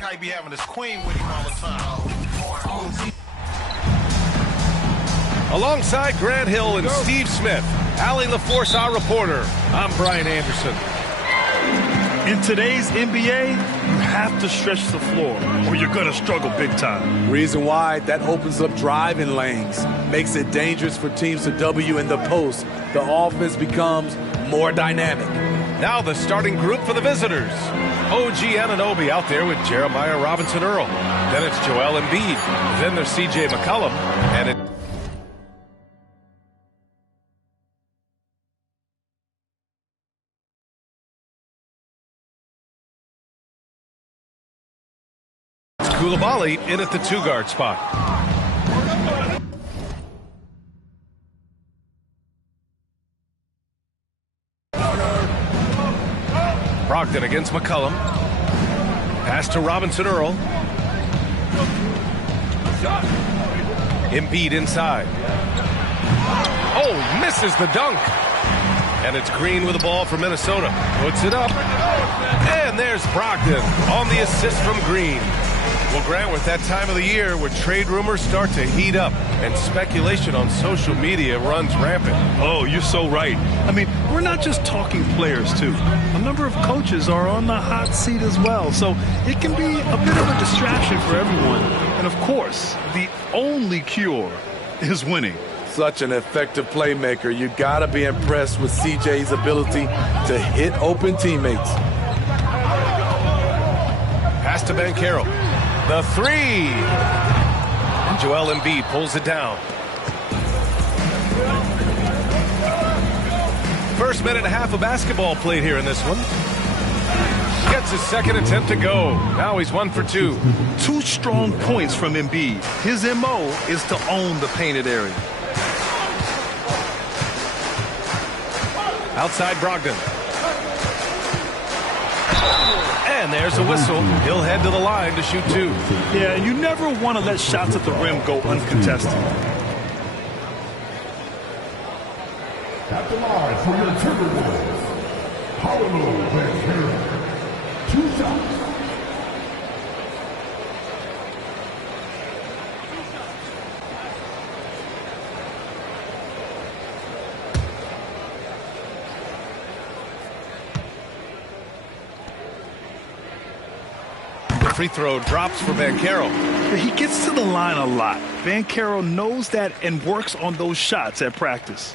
like how he be having his queen with him all the time. Alongside Grant Hill and Steve Smith, Allie LaForce, our reporter. I'm Brian Anderson. In today's NBA, you have to stretch the floor or you're going to struggle big time. Reason why, that opens up driving lanes, makes it dangerous for teams to W in the post. The offense becomes more dynamic. Now the starting group for the visitors. OG Anunoby out there with Jeremiah Robinson-Earl. Then it's Joel Embiid. Then there's CJ McCollum. And Koulibaly in at the two-guard spot. Brogdon against McCollum. Pass to Robinson-Earl. Embiid inside. Oh, misses the dunk. And it's Green with the ball for Minnesota. Puts it up. And there's Brogdon on the assist from Green. Well, Grant, with that time of the year where trade rumors start to heat up and speculation on social media runs rampant. Oh, you're so right. I mean, we're not just talking players, too. A number of coaches are on the hot seat as well, so it can be a bit of a distraction for everyone. And, of course, the only cure is winning. Such an effective playmaker. You got to be impressed with CJ's ability to hit open teammates. Pass to Banchero. The three. And Joel Embiid pulls it down. First minute and a half of basketball played here in this one. Gets his second attempt to go. Now he's 1 for 2. 2 strong points from Embiid. His MO is to own the painted area. Outside Brogdon. And there's a whistle. He'll head to the line to shoot 2. Yeah, and you never want to let shots at the rim go uncontested. At the line for your Timberwolves, Paolo Banchero. 2 shots. Free throw drops for Banchero. He gets to the line a lot. Banchero knows that and works on those shots at practice.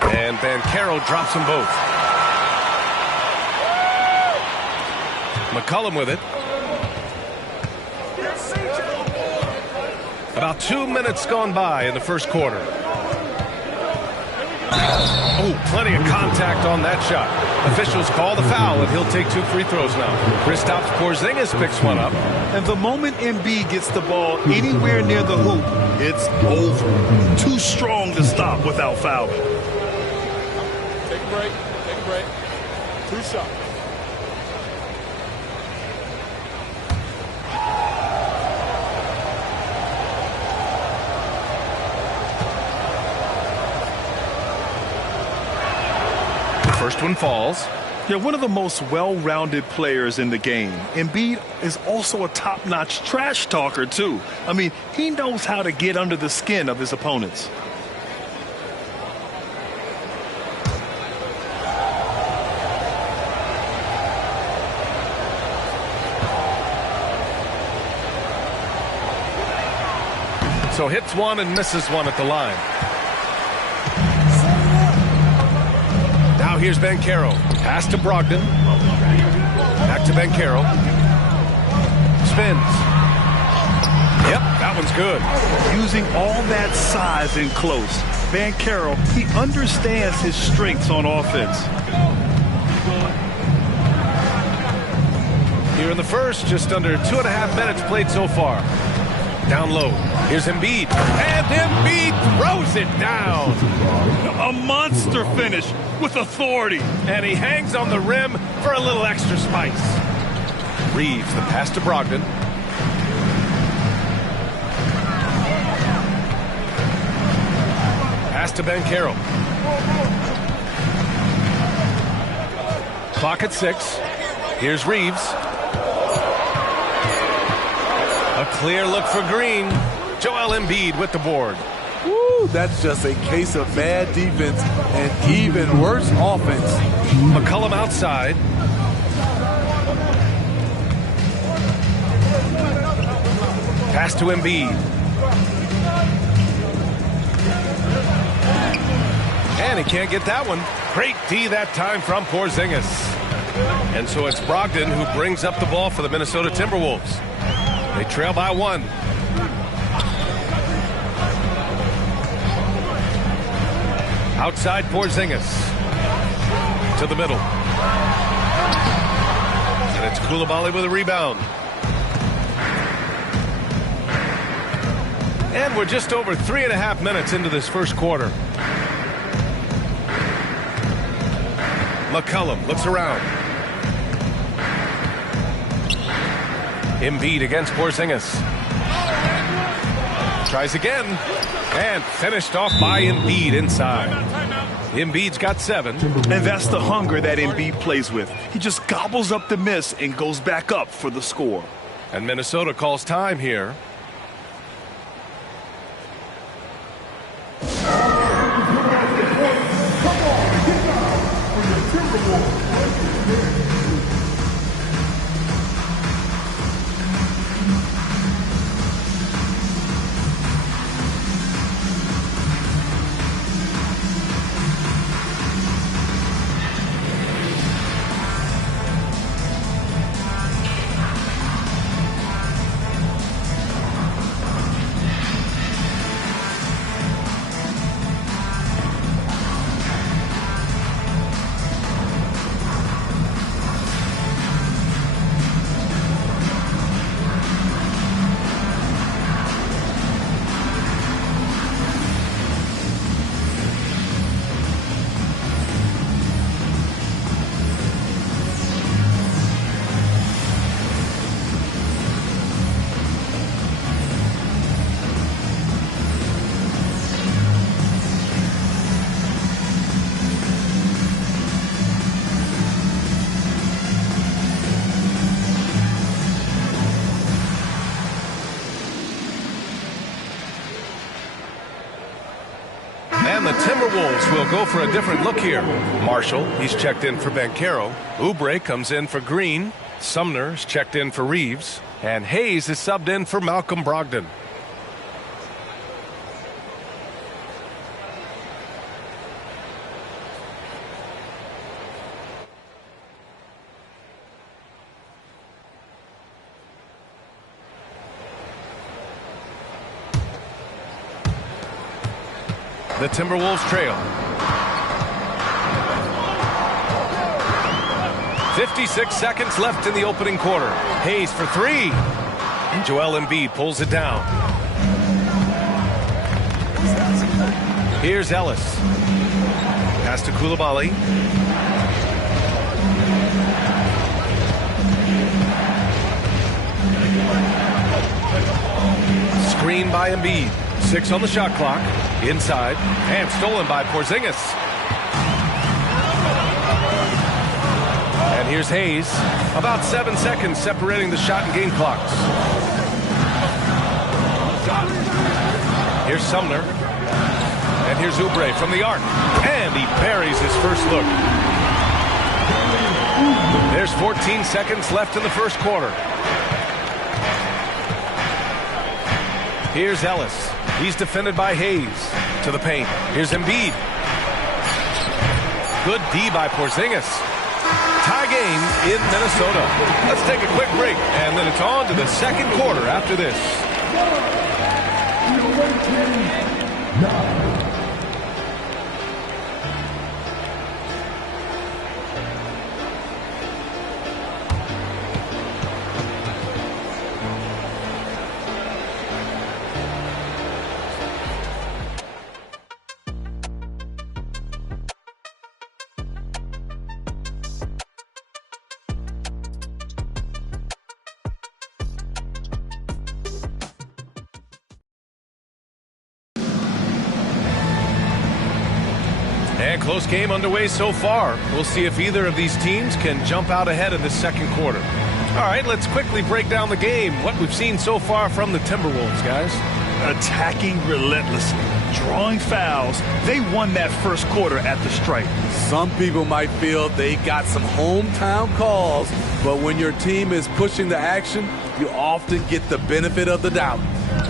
And Banchero drops them both. McCollum with it. About 2 minutes gone by in the first quarter. Oh, plenty of contact on that shot. Officials call the foul, and he'll take 2 free throws now. Kristaps Porzingis picks one up. And the moment Embiid gets the ball anywhere near the hoop, it's over. Too strong to stop without fouling. Take a break. Take a break. 2 shots. First one falls. Yeah, one of the most well-rounded players in the game. Embiid is also a top-notch trash talker, too. I mean, he knows how to get under the skin of his opponents. So hits one and misses one at the line. Now here's Banchero. Pass to Brogdon. Back to Banchero. Spins. Yep, that one's good. Using all that size in close, Banchero, he understands his strengths on offense. Here in the first, just under 2.5 minutes played so far. Down low. Here's Embiid. And Embiid throws it down. A monster finish with authority. And he hangs on the rim for a little extra spice. Reeves the pass to Brogdon. to Banchero. Clock at 6. Here's Reeves. A clear look for Green. Joel Embiid with the board. Woo, that's just a case of bad defense and even worse offense. McCollum outside. Pass to Embiid. And he can't get that one. Great D that time from Porzingis. And so it's Brogdon who brings up the ball for the Minnesota Timberwolves. They trail by 1. Outside Porzingis. To the middle. And it's Coulibaly with a rebound. And we're just over 3.5 minutes into this first quarter. McCollum looks around. Embiid against Porzingis. Tries again. And finished off by Embiid inside. Embiid's got 7. And that's the hunger that Embiid plays with. He just gobbles up the miss and goes back up for the score. And Minnesota calls time here. And the Timberwolves will go for a different look here. Marshall, he's checked in for Banchero. Oubre comes in for Green. Sumner's checked in for Reeves. And Hayes is subbed in for Malcolm Brogdon. The Timberwolves trail. 56 seconds left in the opening quarter. Hayes for 3. And Joel Embiid pulls it down. Here's Ellis. Pass to Coulibaly. Screen by Embiid. 6 on the shot clock. Inside. And stolen by Porzingis. And here's Hayes. About 7 seconds separating the shot and game clocks. Here's Sumner. And here's Oubre from the arc. And he buries his first look. There's 14 seconds left in the first quarter. Here's Ellis. He's defended by Hayes. To the paint. Here's Embiid. Good D by Porzingis. Tie game in Minnesota. Let's take a quick break, and then it's on to the second quarter after this. And close game underway so far. We'll see if either of these teams can jump out ahead in the second quarter. All right, let's quickly break down the game. What we've seen so far from the Timberwolves, guys. Attacking relentlessly, drawing fouls. They won that first quarter at the stripe. Some people might feel they got some hometown calls, but when your team is pushing the action, you often get the benefit of the doubt.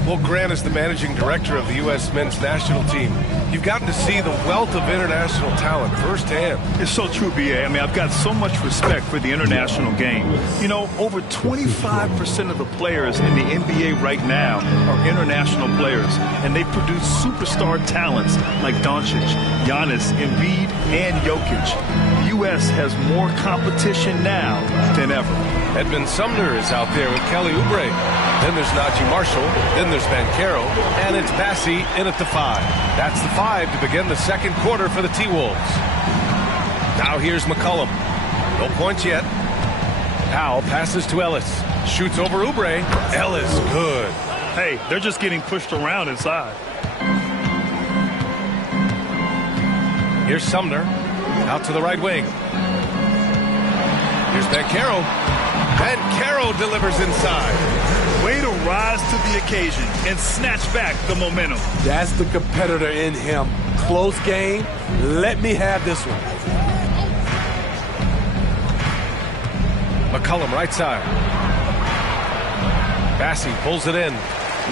Well, Grant is the managing director of the U.S. men's national team. You've gotten to see the wealth of international talent firsthand. It's so true, B.A. I mean, I've got so much respect for the international game. You know, over 25% of the players in the NBA right now are international players, and they produce superstar talents like Doncic, Giannis, Embiid, and Jokic. The U.S. has more competition now than ever. Edmund Sumner is out there with Kelly Oubre. Then there's Najee Marshall. Then there's Banchero. And it's Bassi in at the 5. That's the 5 to begin the second quarter for the T-Wolves. Now here's McCollum. No points yet. Powell passes to Ellis. Shoots over Oubre. Ellis, good. Hey, they're just getting pushed around inside. Here's Sumner. Out to the right wing. Here's Banchero. Banchero delivers inside. Way to rise to the occasion and snatch back the momentum. That's the competitor in him. Close game. Let me have this one. McCollum right side. Bassi pulls it in.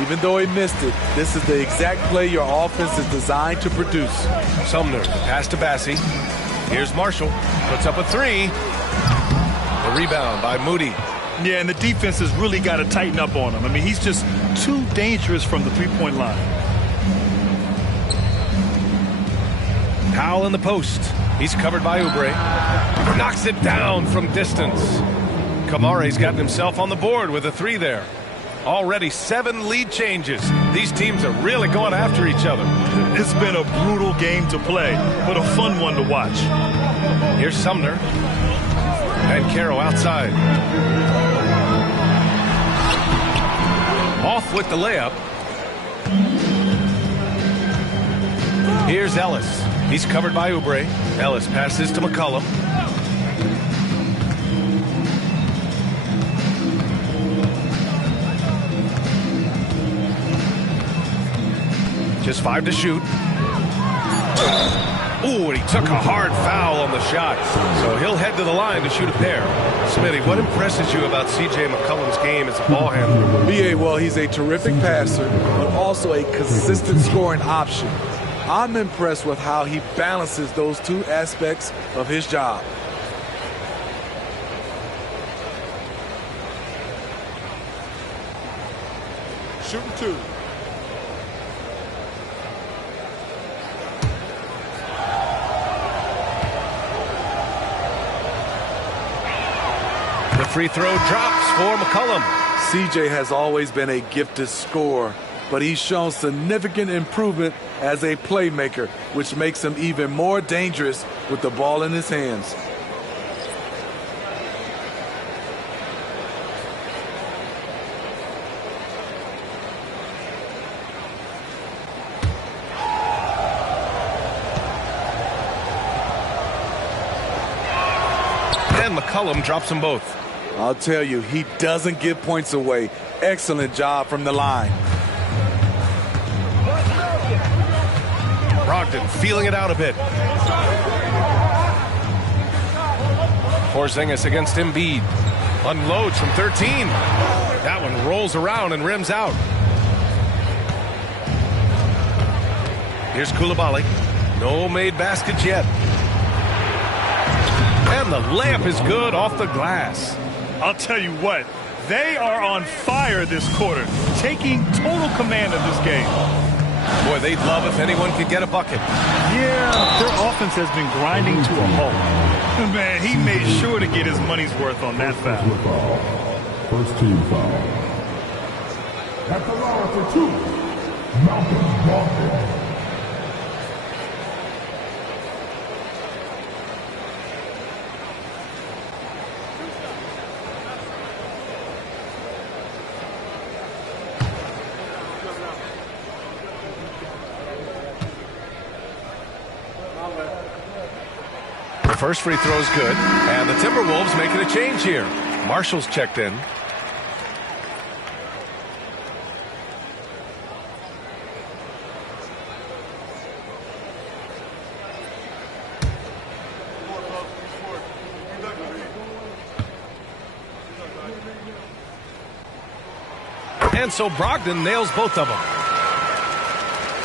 Even though he missed it, this is the exact play your offense is designed to produce. Sumner, pass to Bassi. Here's Marshall. Puts up a 3. The rebound by Moody. Yeah, and the defense has really got to tighten up on him. I mean, he's just too dangerous from the three-point line. Powell in the post. He's covered by Oubre. Knocks it down from distance. Kamare's gotten himself on the board with a 3 there. Already 7 lead changes. These teams are really going after each other. It's been a brutal game to play, but a fun one to watch. Here's Sumner. Banchero outside. Off with the layup. Here's Ellis. He's covered by Oubre. Ellis passes to McCollum. Just 5 to shoot. Ooh, and he took a hard foul on the shot. So he'll head to the line to shoot a pair. Smitty, what impresses you about C.J. McCollum's game as a ball handler? B.A., well, he's a terrific passer, but also a consistent scoring option. I'm impressed with how he balances those two aspects of his job. Shooting 2. The free throw drops for McCollum. CJ has always been a gifted scorer, but he's shown significant improvement as a playmaker, which makes him even more dangerous with the ball in his hands. And McCollum drops them both. I'll tell you, he doesn't give points away. Excellent job from the line. Brogdon feeling it out a bit. Porzingis against Embiid. Unloads from 13. That one rolls around and rims out. Here's Koulibaly. No made baskets yet. And the layup is good off the glass. I'll tell you what, they are on fire this quarter, taking total command of this game. Boy, they'd love if anyone could get a bucket. Yeah, their offense has been grinding to a halt. Man, he made sure to get his money's worth on that foul. First team foul. At the line for 2, Malcolm Brogdon. The first free throw is good, and the Timberwolves making a change here. Marshall's checked in. And so Brogdon nails both of them.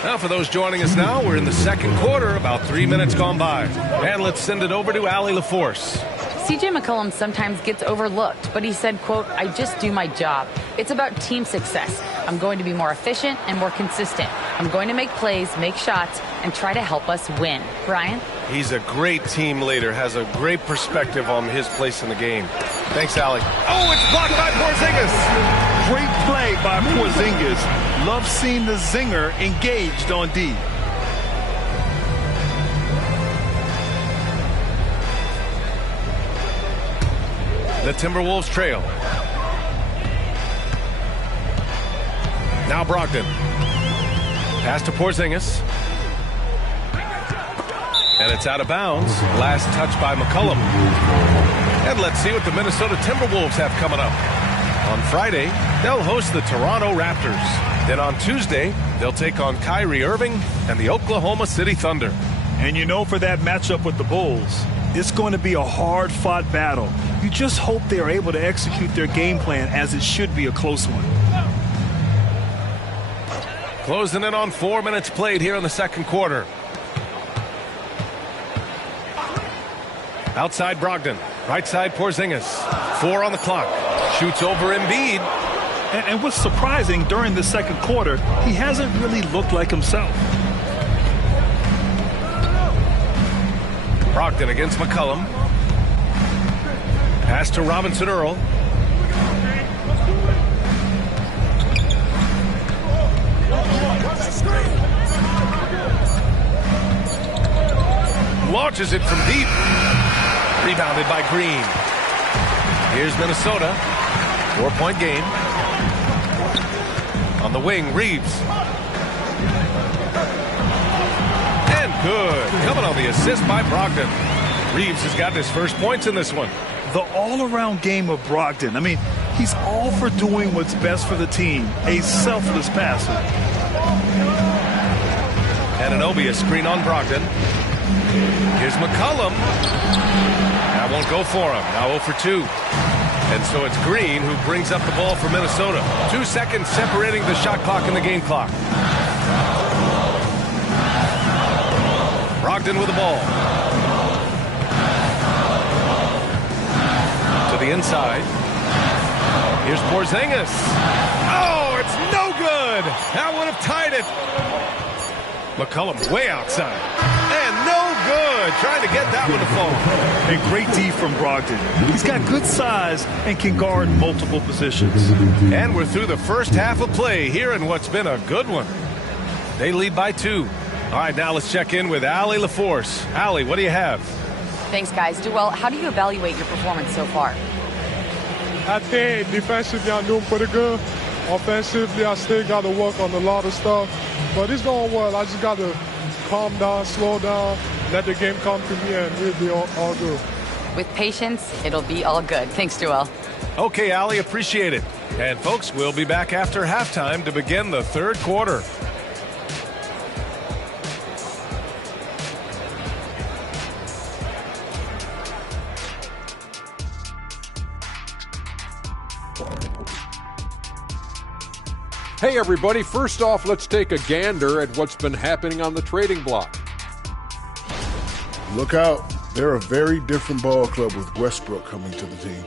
Now for those joining us now, we're in the second quarter, about 3 minutes gone by. And let's send it over to Allie LaForce. CJ McCollum sometimes gets overlooked, but he said, quote, "I just do my job. It's about team success. I'm going to be more efficient and more consistent. I'm going to make plays, make shots, and try to help us win." Brian? He's a great team leader, has a great perspective on his place in the game. Thanks, Allie. Oh, it's blocked by Porzingis. Great play by Porzingis. Love seeing the zinger engaged on D. The Timberwolves trail. Now Brogdon. Pass to Porzingis. And it's out of bounds. Last touch by McCollum. And let's see what the Minnesota Timberwolves have coming up. On Friday, they'll host the Toronto Raptors. Then on Tuesday, they'll take on Kyrie Irving and the Oklahoma City Thunder. And you know, for that matchup with the Bulls, it's going to be a hard-fought battle. You just hope they are able to execute their game plan, as it should be a close one. Closing in on 4 minutes played here in the second quarter. Outside Brogdon. Right side Porzingis. 4 on the clock. Shoots over Embiid. And what's surprising, during the second quarter, he hasn't really looked like himself. Brogdon against McCollum. Pass to Robinson Earl. Launches it from deep. Rebounded by Green. Here's Minnesota. 4-point game. On the wing, Reeves. And good. Coming on the assist by Brogdon. Reeves has got his first points in this one. The all-around game of Brogdon. I mean, he's all for doing what's best for the team. A selfless passer. Ananobi, a screen on Brogdon. Here's McCollum. That won't go for him. Now 0 for 2. And so it's Green who brings up the ball for Minnesota. 2 seconds separating the shot clock and the game clock. Brogdon with the ball. To the inside. Here's Porzingis. Oh, it's no good. That would have tied it. McCollum way outside. And no good. Trying to get that one to fall. A great D from Brogdon. He's got good size and can guard multiple positions. And we're through the first half of play here in what's been a good one. They lead by 2. All right, now let's check in with Allie LaForce. Allie, what do you have? Thanks, guys. Duell, how do you evaluate your performance so far? I think defensively I'm doing pretty good. Offensively, I still got to work on a lot of stuff. But it's going well. I just got to calm down, slow down, let the game come to me, and we'll be all good. With patience, it'll be all good. Thanks, Duell. Okay, Allie, appreciate it. And, folks, we'll be back after halftime to begin the third quarter. Hey everybody, first off, let's take a gander at what's been happening on the trading block. Look out. They're a very different ball club with Westbrook coming to the team.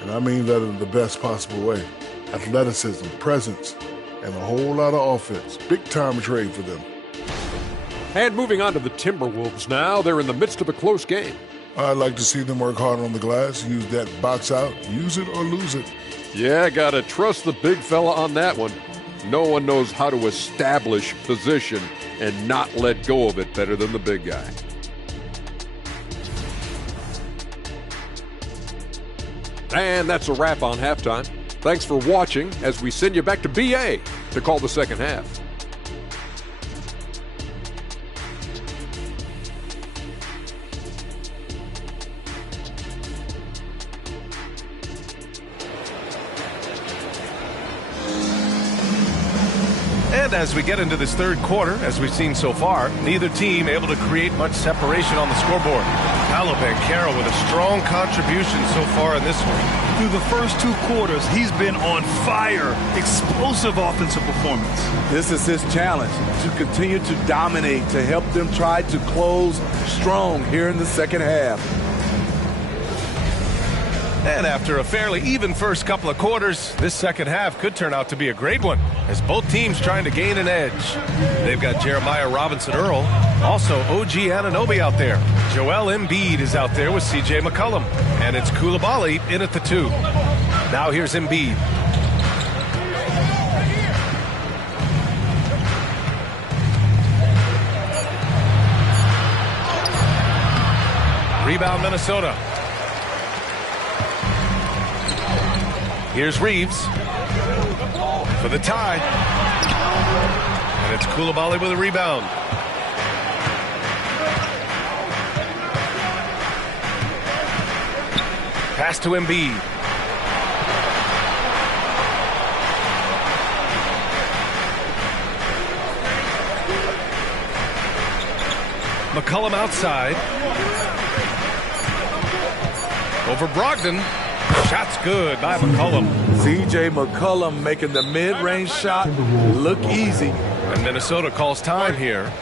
And I mean that in the best possible way. Athleticism, presence, and a whole lot of offense. Big time trade for them. And moving on to the Timberwolves now, they're in the midst of a close game. I'd like to see them work hard on the glass, use that box out, use it or lose it. Yeah, gotta trust the big fella on that one. No one knows how to establish position and not let go of it better than the big guy. And that's a wrap on halftime. Thanks for watching as we send you back to BA to call the second half. And as we get into this third quarter, as we've seen so far, neither team able to create much separation on the scoreboard. Paolo Banchero with a strong contribution so far in this one. Through the first 2 quarters, he's been on fire. Explosive offensive performance. This is his challenge, to continue to dominate, to help them try to close strong here in the second half. And after a fairly even first couple of quarters, this second half could turn out to be a great one, as both teams trying to gain an edge. They've got Jeremiah Robinson-Earl, also OG Anunoby out there. Joel Embiid is out there with CJ McCollum, and it's Coulibaly in at the 2. Now here's Embiid. Rebound Minnesota. Here's Reeves for the tie. And it's Coulibaly with a rebound. Pass to Embiid. McCollum outside. Over Brogdon. Shot's good by McCollum. CJ McCollum making the mid-range shot look easy. And Minnesota calls time here.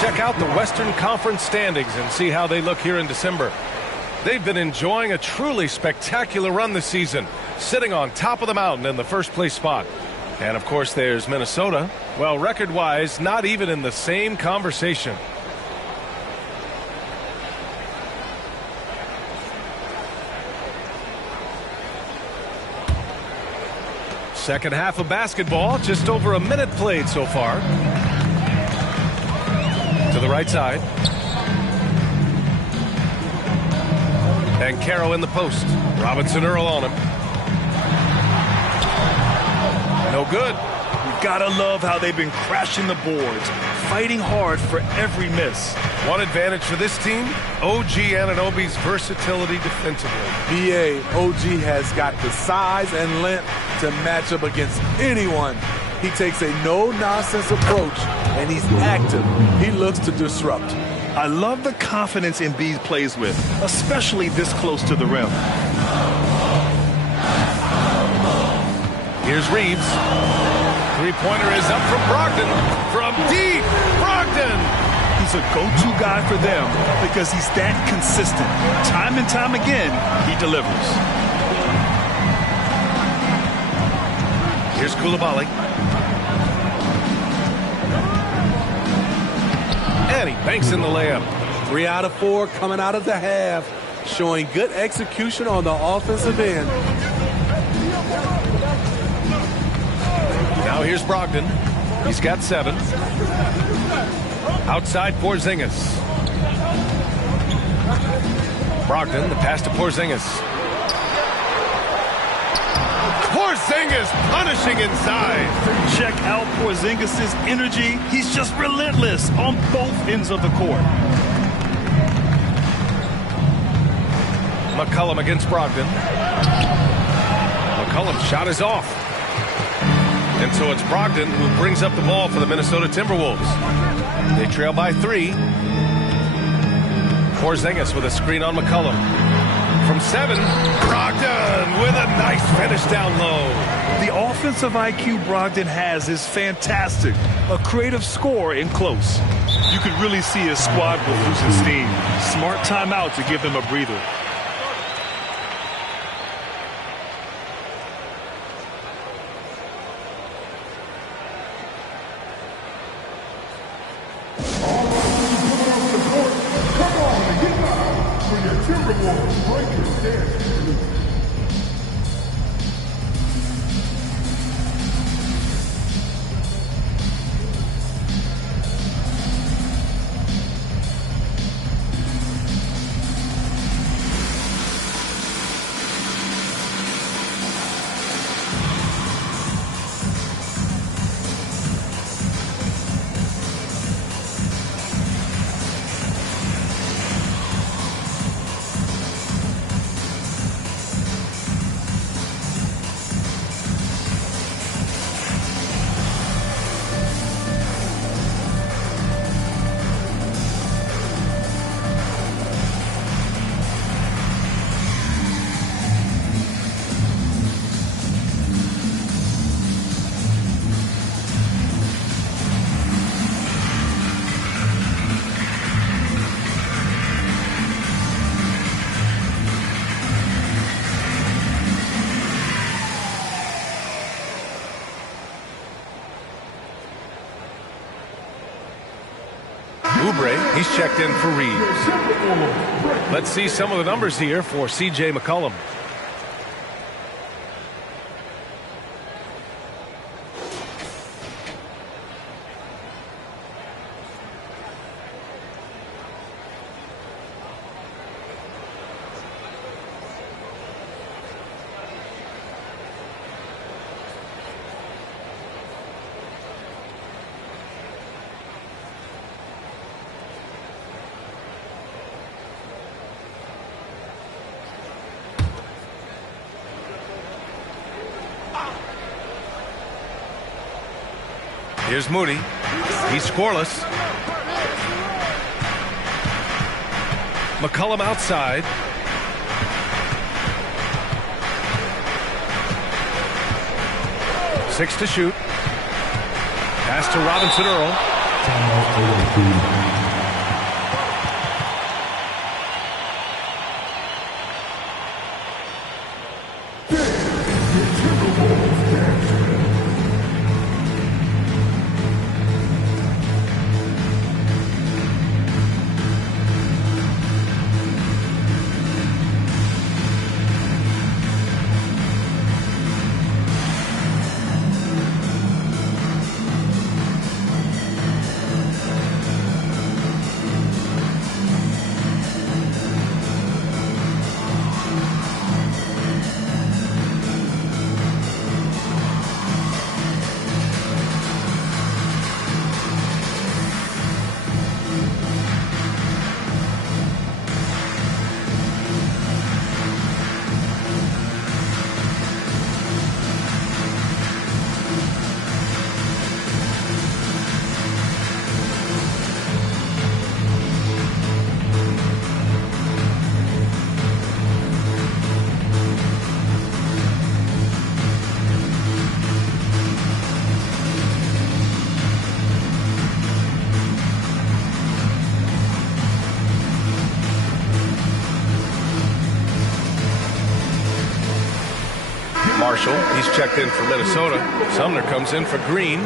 Check out the Western Conference standings and see how they look here in December. They've been enjoying a truly spectacular run this season, sitting on top of the mountain in the first place spot. And of course there's Minnesota. Well, record-wise, not even in the same conversation. Second half of basketball, just over a minute played so far. To the right side. Banchero in the post. Robinson-Earl on him. No good. You gotta love how they've been crashing the boards, fighting hard for every miss. One advantage for this team, OG Anunoby's versatility defensively. BA, OG has got the size and length to match up against anyone. He takes a no-nonsense approach, and he's active. He looks to disrupt. I love the confidence Embiid plays with, especially this close to the rim. Here's Reeves. Three-pointer is up from Brogdon. From deep, Brogdon! He's a go-to guy for them because he's that consistent. Time and time again, he delivers. Here's Coulibaly. And he banks in the layup. 3 out of 4 coming out of the half, showing good execution on the offensive end. Now here's Brogdon. He's got 7. Outside Porzingis. Brogdon, the pass to Porzingis. Porzingis punishing inside. Check out Porzingis' energy. He's just relentless on both ends of the court. McCollum against Brogdon. McCollum's shot is off. And so it's Brogdon who brings up the ball for the Minnesota Timberwolves. They trail by 3. Porzingis with a screen on McCollum. From 7, Brogdon with a nice finish down low. The offensive IQ Brogdon has is fantastic. A creative scorer in close. You could really see his squad was losing steam. Smart timeout to give him a breather. Oubre, he's checked in for Reeves. Let's see some of the numbers here for C.J. McCollum. Here's Moody. He's scoreless. McCollum outside. Six to shoot. Pass to Robinson Earl. Marshall, he's checked in for Minnesota. Sumner comes in for Green.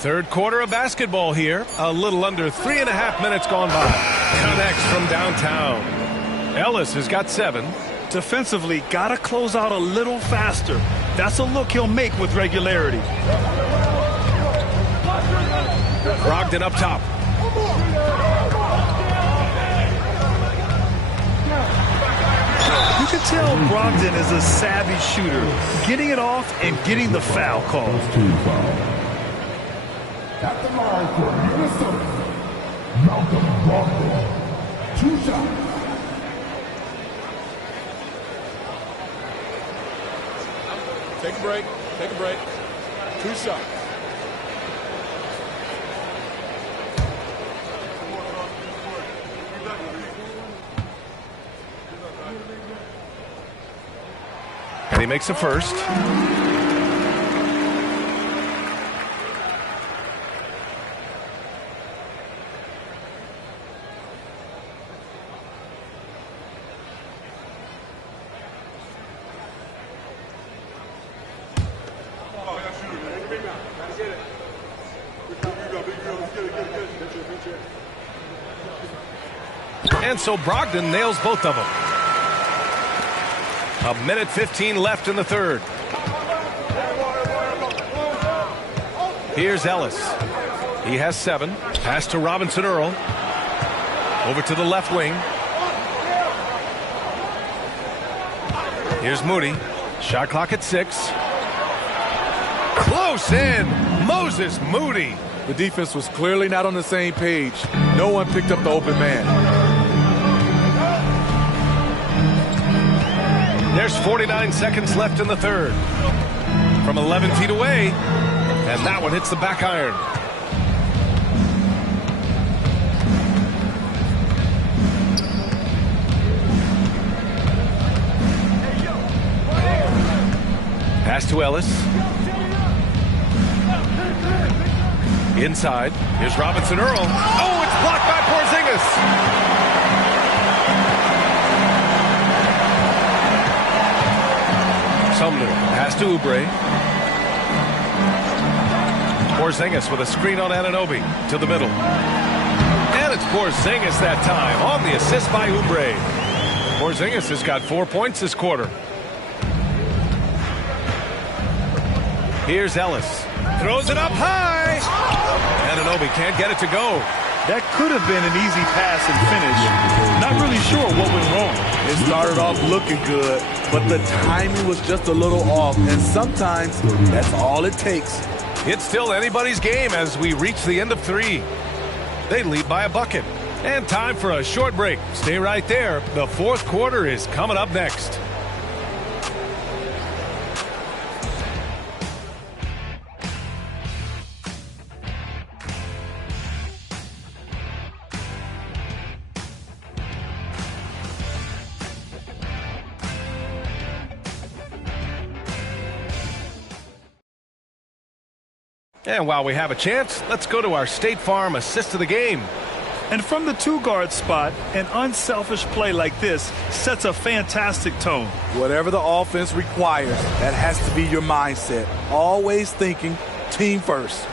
Third quarter of basketball here. A little under 3.5 minutes gone by. Connects from downtown. Ellis has got 7. Defensively, got to close out a little faster. That's a look he'll make with regularity. Brogdon up top. You can tell Brogdon is a savvy shooter, getting it off and getting the foul call. At the line for Minnesota, Malcolm Brogdon. 2 shots. Take a break. Take a break. 2 shots. And he makes a first. And so Brogdon nails both of them. 1:15 left in the third. Here's Ellis. He has 7. Pass to Robinson Earl. Over to the left wing. Here's Moody. Shot clock at 6. Close in. Moses Moody. The defense was clearly not on the same page. No one picked up the open man. There's 49 seconds left in the third. From 11 feet away. And that one hits the back iron. Pass to Ellis. Inside. Here's Robinson Earl. Oh, it's blocked by Porzingis. Sumner. Pass to Oubre. Porzingis with a screen on Ananobi to the middle. And it's Porzingis that time on the assist by Oubre. Porzingis has got 4 points this quarter. Here's Ellis. Throws it up high. Ananobi can't get it to go. That could have been an easy pass and finish. Not really sure what went wrong. It started off looking good, but the timing was just a little off, and sometimes that's all it takes. It's still anybody's game as we reach the end of 3. They lead by a bucket. And time for a short break. Stay right there. The fourth quarter is coming up next. And while we have a chance, let's go to our State Farm assist of the game. And from the 2-guard spot, an unselfish play like this sets a fantastic tone. Whatever the offense requires, that has to be your mindset. Always thinking team first.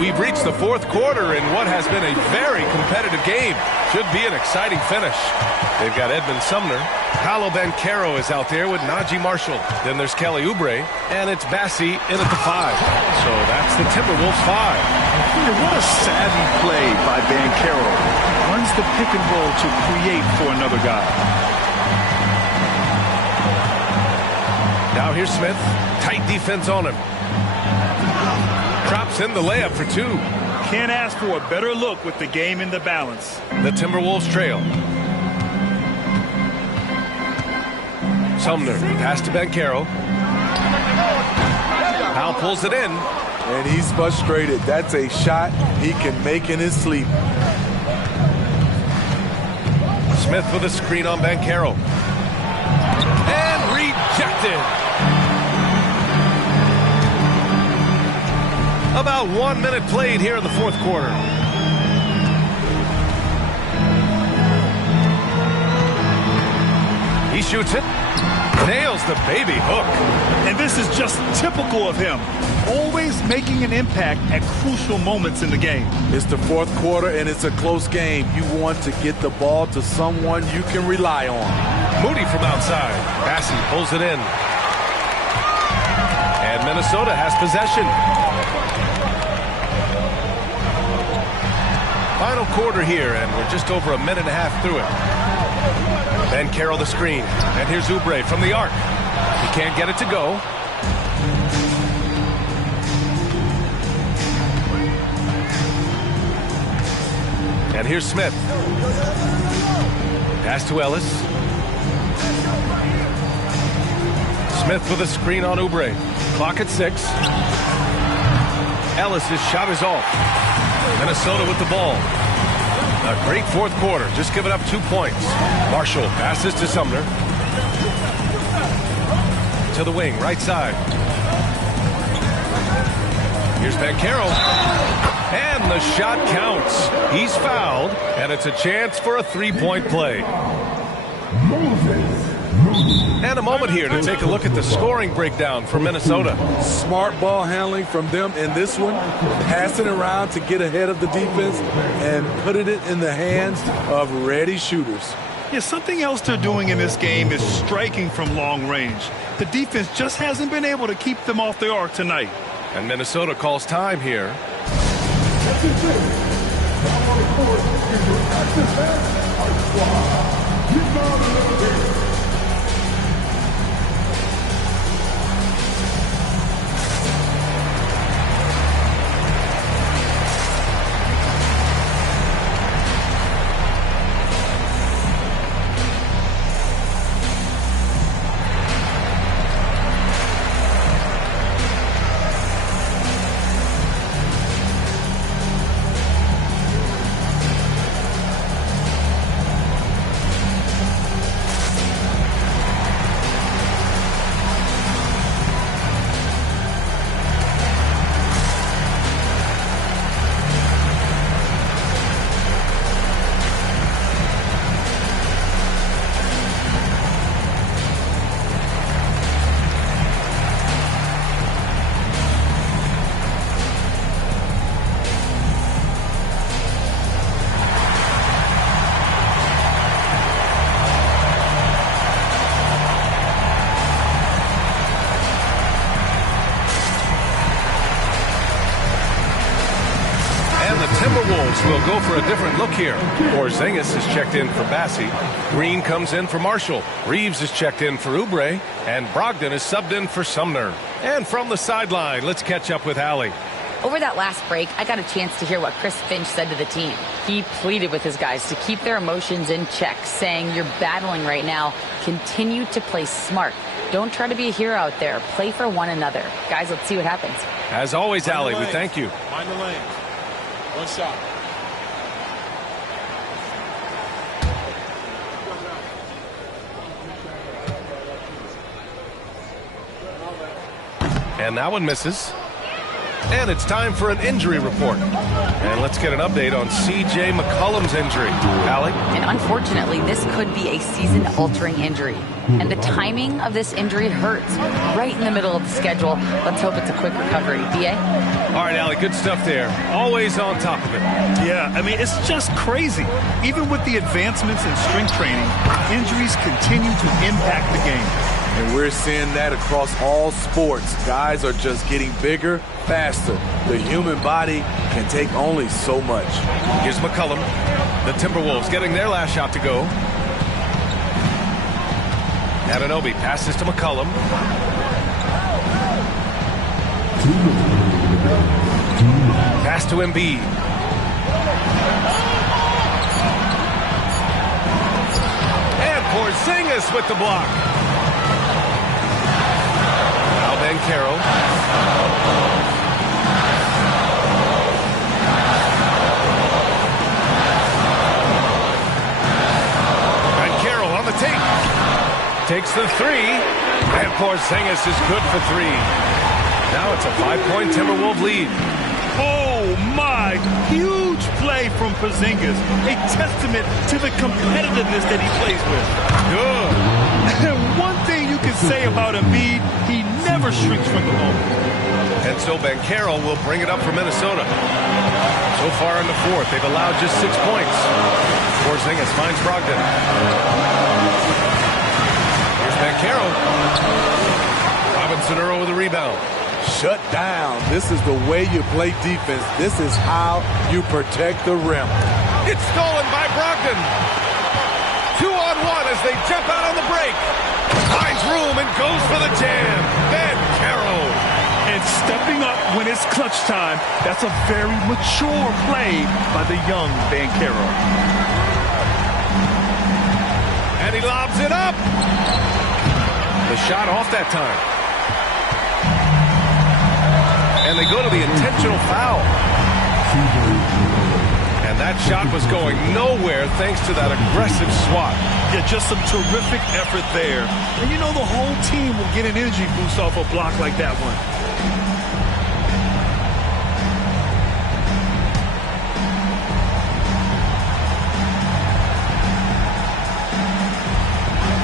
We've reached the fourth quarter in what has been a very competitive game. Should be an exciting finish. They've got Edmond Sumner. Paolo Banchero is out there with Najee Marshall. Then there's Kelly Oubre, and it's Bassi in at the 5. So that's the Timberwolves 5. What a savvy play by Banchero. Runs the pick and roll to create for another guy. Now here's Smith. Tight defense on him. Drops in the layup for 2. Can't ask for a better look with the game in the balance. The Timberwolves trail. Sumner, pass to Banchero. Powell pulls it in. And he's frustrated. That's a shot he can make in his sleep. Smith with a screen on Banchero. And rejected. About 1 minute played here in the fourth quarter. He shoots it. Nails the baby hook. And this is just typical of him. Always making an impact at crucial moments in the game. It's the fourth quarter, and it's a close game. You want to get the ball to someone you can rely on. Moody from outside. Bassey pulls it in. And Minnesota has possession. Final quarter here, and we're just over a minute and a half through it. Ben Carroll the screen. And here's Oubre from the arc. He can't get it to go. And here's Smith. Pass to Ellis. Smith with a screen on Oubre. Clock at 6. Ellis' shot is off. Minnesota with the ball. A great fourth quarter. Just giving up 2 points. Marshall passes to Sumner. To the wing, right side. Here's Ben Carroll. And the shot counts. He's fouled, and it's a chance for a three-point play. And a moment here to take a look at the scoring breakdown for Minnesota. Smart ball handling from them in this one. Passing around to get ahead of the defense and putting it in the hands of ready shooters. Yeah, something else they're doing in this game is striking from long range. The defense just hasn't been able to keep them off the arc tonight. And Minnesota calls time here. Timberwolves will go for a different look here. Porzingis is checked in for Bassey. Green comes in for Marshall. Reeves is checked in for Oubre. And Brogdon is subbed in for Sumner. And from the sideline, let's catch up with Allie. Over that last break, I got a chance to hear what Chris Finch said to the team. He pleaded with his guys to keep their emotions in check, saying, "You're battling right now. Continue to play smart. Don't try to be a hero out there. Play for one another." Guys, let's see what happens. As always, Allie, we thank you. Mind the lane. One shot. And that one misses. And it's time for an injury report. And let's get an update on C.J. McCollum's injury. Allie? And unfortunately, this could be a season-altering injury. And the timing of this injury hurts. Right in the middle of the schedule. Let's hope it's a quick recovery. B.A.? All right, Allie, good stuff there. Always on top of it. Yeah, I mean, it's just crazy. Even with the advancements in strength training, injuries continue to impact the game. And we're seeing that across all sports. Guys are just getting bigger, faster. The human body can take only so much. Here's McCollum. The Timberwolves getting their last shot to go. Anubis passes to McCollum. Pass to Embiid. And Porzingis with the block. Now Ben Carroll. Ben Carroll on the take. Takes the three. And Porzingis is good for three. Now it's a 5-point Timberwolves lead. Oh, my, huge play from Porzingis. A testament to the competitiveness that he plays with. Good. And one thing you can say about Embiid, he never shrinks from the moment. And so Banchero will bring it up for Minnesota. So far in the fourth, they've allowed just 6 points. Porzingis finds Brogdon. Here's Banchero. Robinson Earl with a rebound. Shut down. This is the way you play defense. This is how you protect the rim. It's stolen by Brogdon. 2-on-1 as they jump out on the break. Finds room and goes for the jam. Banchero. And stepping up when it's clutch time, that's a very mature play by the young Banchero. And he lobs it up. The shot off that time. And they go to the intentional foul. And that shot was going nowhere thanks to that aggressive swat. Yeah, just some terrific effort there. And you know the whole team will get an energy boost off a block like that one.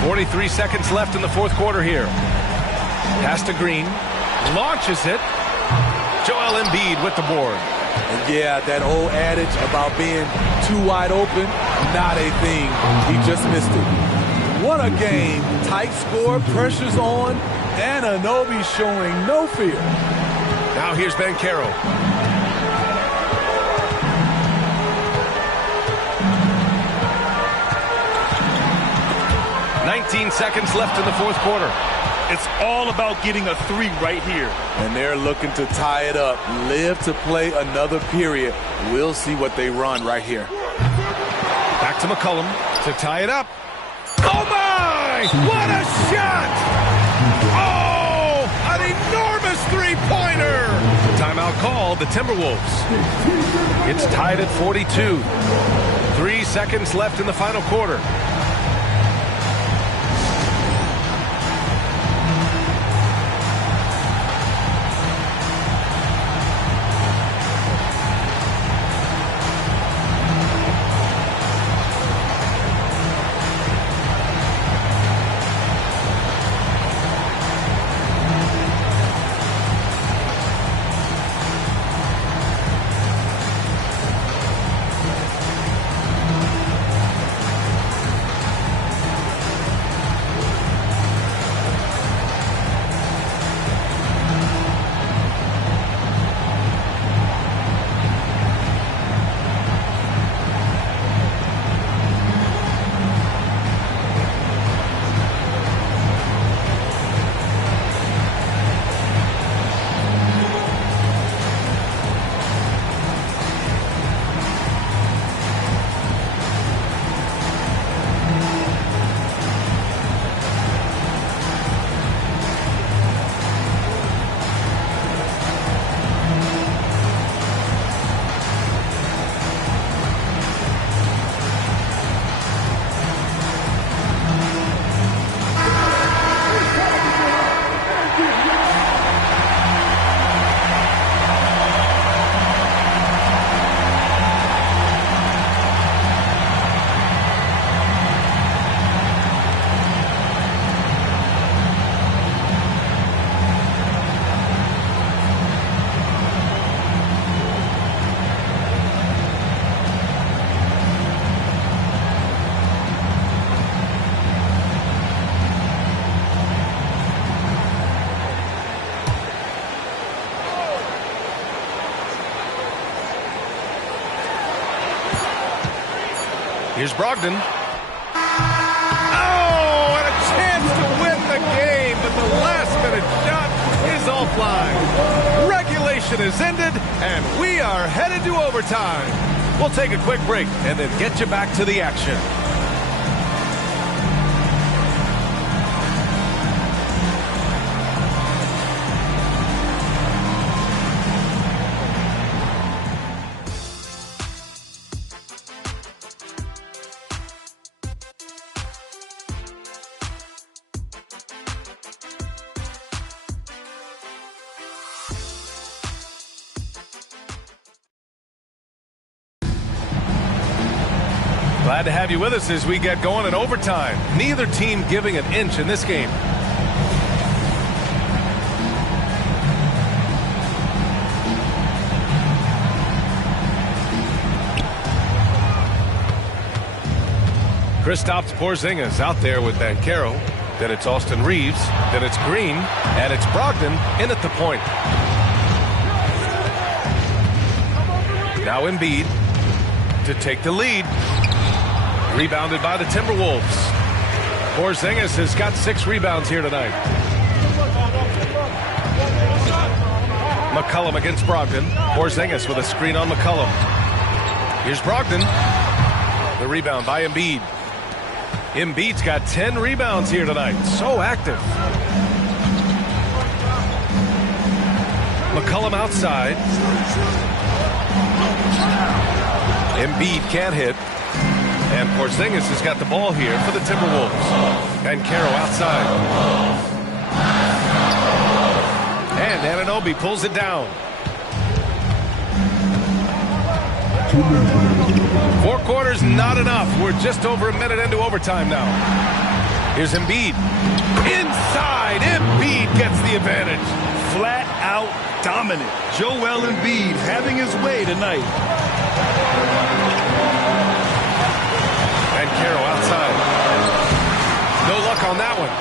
43 seconds left in the fourth quarter here. Pass to Green. Launches it. Joel Embiid with the board. And yeah, that old adage about being too wide open, not a thing. He just missed it. What a game. Tight score, pressure's on, and Anubis showing no fear. Now here's Banchero. "19 seconds left in the fourth quarter. It's all about getting a three right here. And they're looking to tie it up, live to play another period. We'll see what they run right here. Back to McCollum to tie it up. Oh my! What a shot! Oh, an enormous three-pointer! Timeout called, the Timberwolves. It's tied at 42. 3 seconds left in the final quarter. Here's Brogdon. Oh, and a chance to win the game, but the last-minute shot is offline. Regulation is ended, and we are headed to overtime. We'll take a quick break and then get you back to the action. Glad to have you with us as we get going in overtime. Neither team giving an inch in this game. Kristaps Porzingis out there with Banchero. Then it's Austin Reeves. Then it's Green. And it's Brogdon in at the point. Now Embiid to take the lead. Rebounded by the Timberwolves. Porzingis has got 6 rebounds here tonight. McCollum against Brogdon. Porzingis with a screen on McCollum. Here's Brogdon. The rebound by Embiid. Embiid's got 10 rebounds here tonight. So active. McCollum outside. Embiid can't hit. And Porzingis has got the ball here for the Timberwolves. And Banchero outside. And Ananobi pulls it down. 4 quarters, not enough. We're just over a minute into overtime now. Here's Embiid. Inside, Embiid gets the advantage. Flat out dominant. Joel Embiid having his way tonight. Banchero outside. No luck on that one.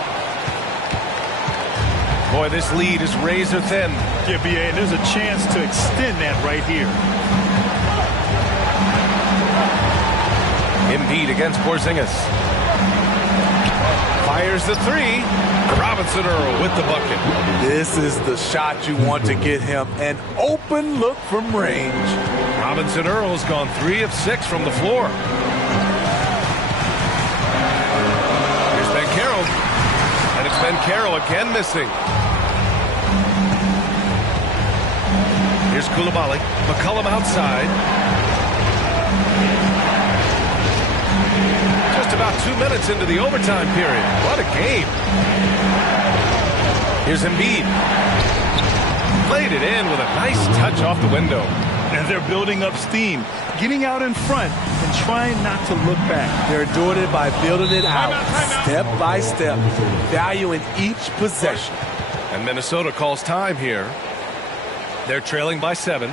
Boy, this lead is razor thin. Yeah, BA, and there's a chance to extend that right here. Embiid against Porzingis. Fires the 3. Robinson Earl with the bucket. This is the shot you want to get him. An open look from range. Robinson Earl's gone 3 of 6 from the floor. Here's Banchero. And it's Banchero again missing. Here's Coulibaly. McCollum outside. Just about 2 minutes into the overtime period. What a game. Here's Embiid. Played it in with a nice touch off the window. And they're building up steam, getting out in front and trying not to look back. They're doing it by building it out, step by step, valuing each possession. And Minnesota calls time here. They're trailing by 7.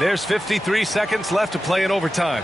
There's 53 seconds left to play in overtime.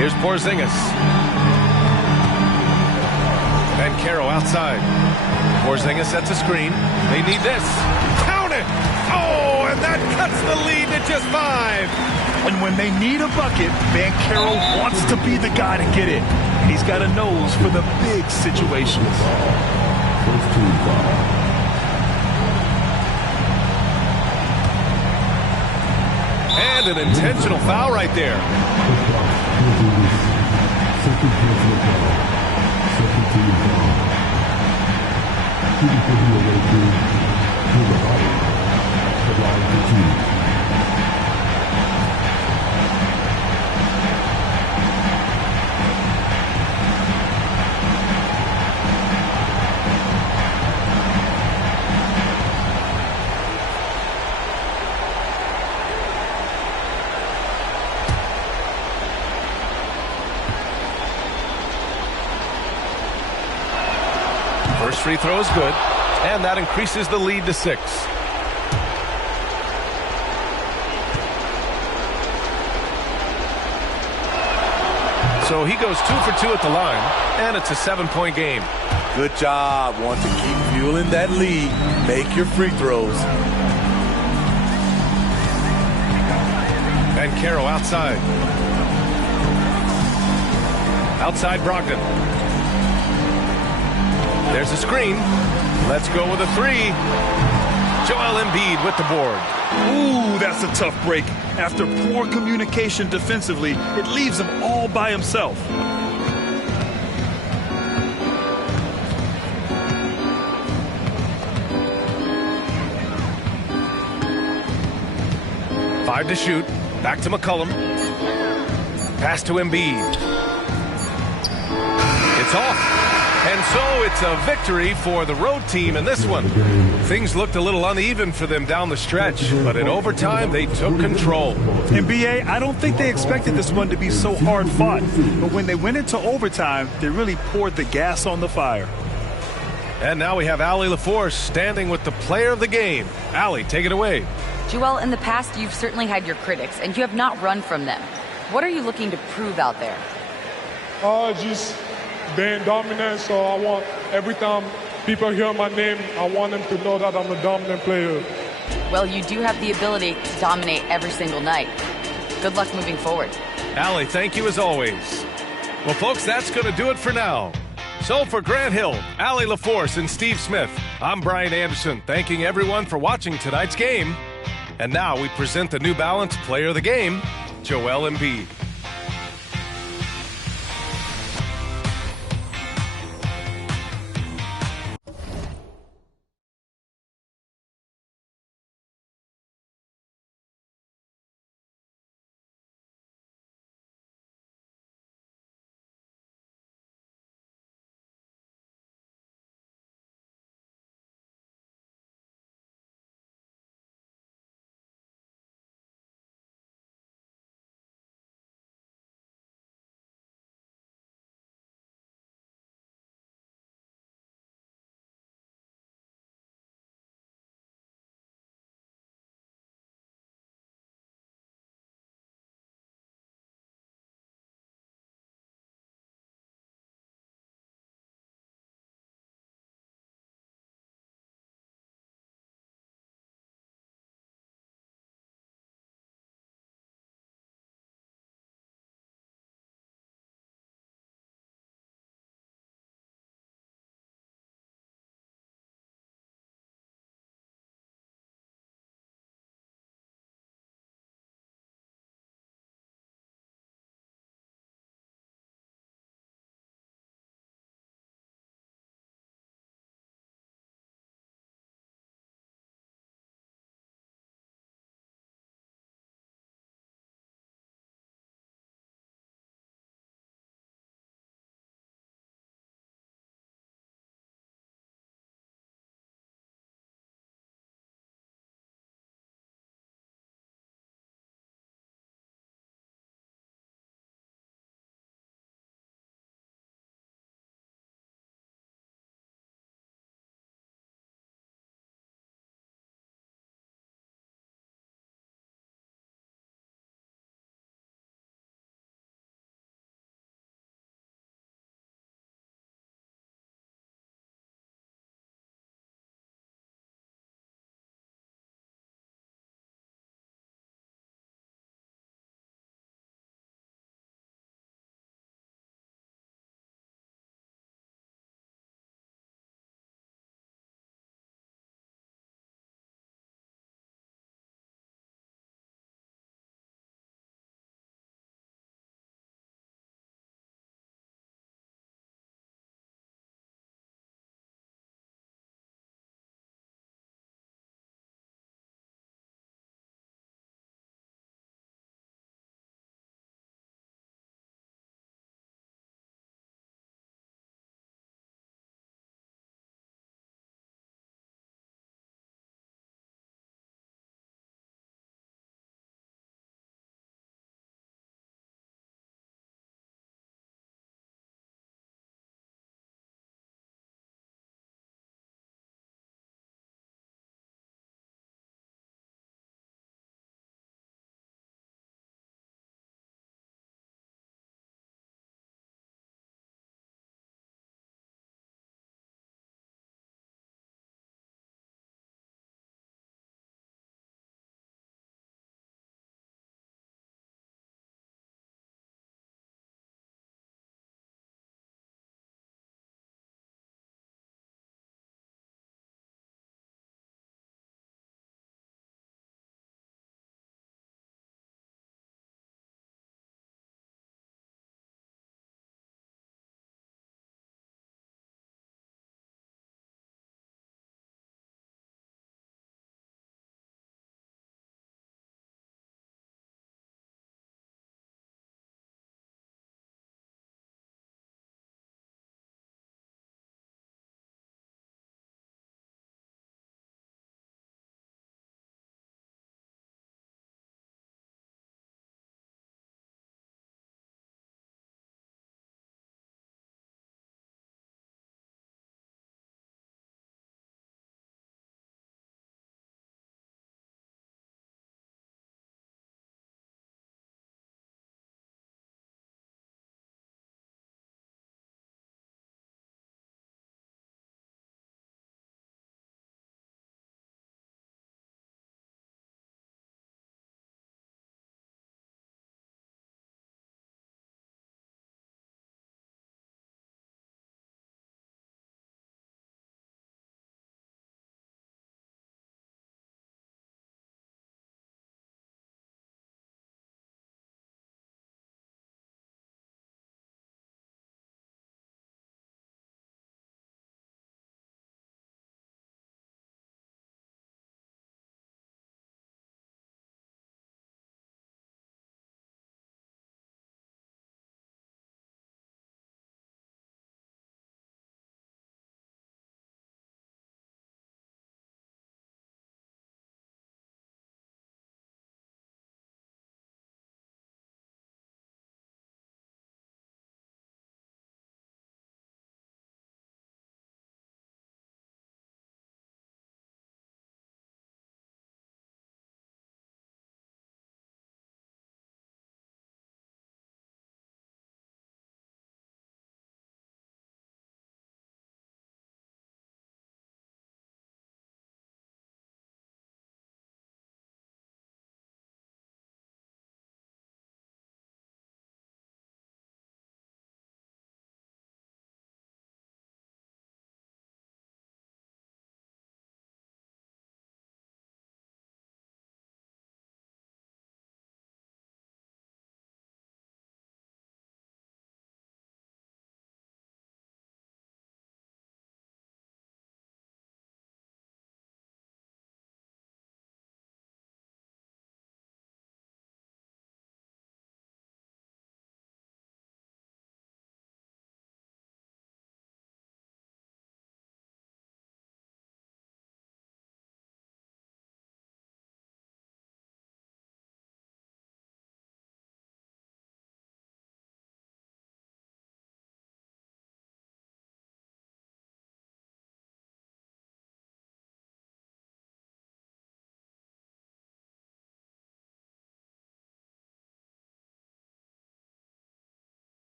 Here's Porzingis. Banchero outside. Porzingis sets a screen. They need this. Count it! Oh, and that cuts the lead to just 5. And when they need a bucket, Banchero wants to be the guy to get it. He's got a nose for the big situations. First team foul. And an intentional foul right there. Second personal foul. Second team foul. Shooting for the away team. To the right. The line for two. First free throw is good, and that increases the lead to 6. So he goes 2 for 2 at the line, and it's a 7-point game. Good job. Want to keep fueling that lead. Make your free throws. And Caro outside. Outside Brogdon. There's a screen. Let's go with a 3. Joel Embiid with the board. Ooh, that's a tough break. After poor communication defensively, it leaves him all by himself. Five to shoot. Back to McCollum. Pass to Embiid. It's off. And so it's a victory for the road team in this one. Things looked a little uneven for them down the stretch, but in overtime, they took control. And BA, I don't think they expected this one to be so hard fought. But when they went into overtime, they really poured the gas on the fire. And now we have Allie LaForce standing with the player of the game. Allie, take it away. Joel, in the past, you've certainly had your critics, and you have not run from them. What are you looking to prove out there? Just being dominant, so I want every time people hear my name, I want them to know that I'm a dominant player. Well, you do have the ability to dominate every single night. Good luck moving forward. Allie, thank you as always. Well, folks, that's going to do it for now. So for Grant Hill, Allie LaForce, and Steve Smith, I'm Brian Anderson, thanking everyone for watching tonight's game. And now we present the New Balance Player of the Game, Joel Embiid.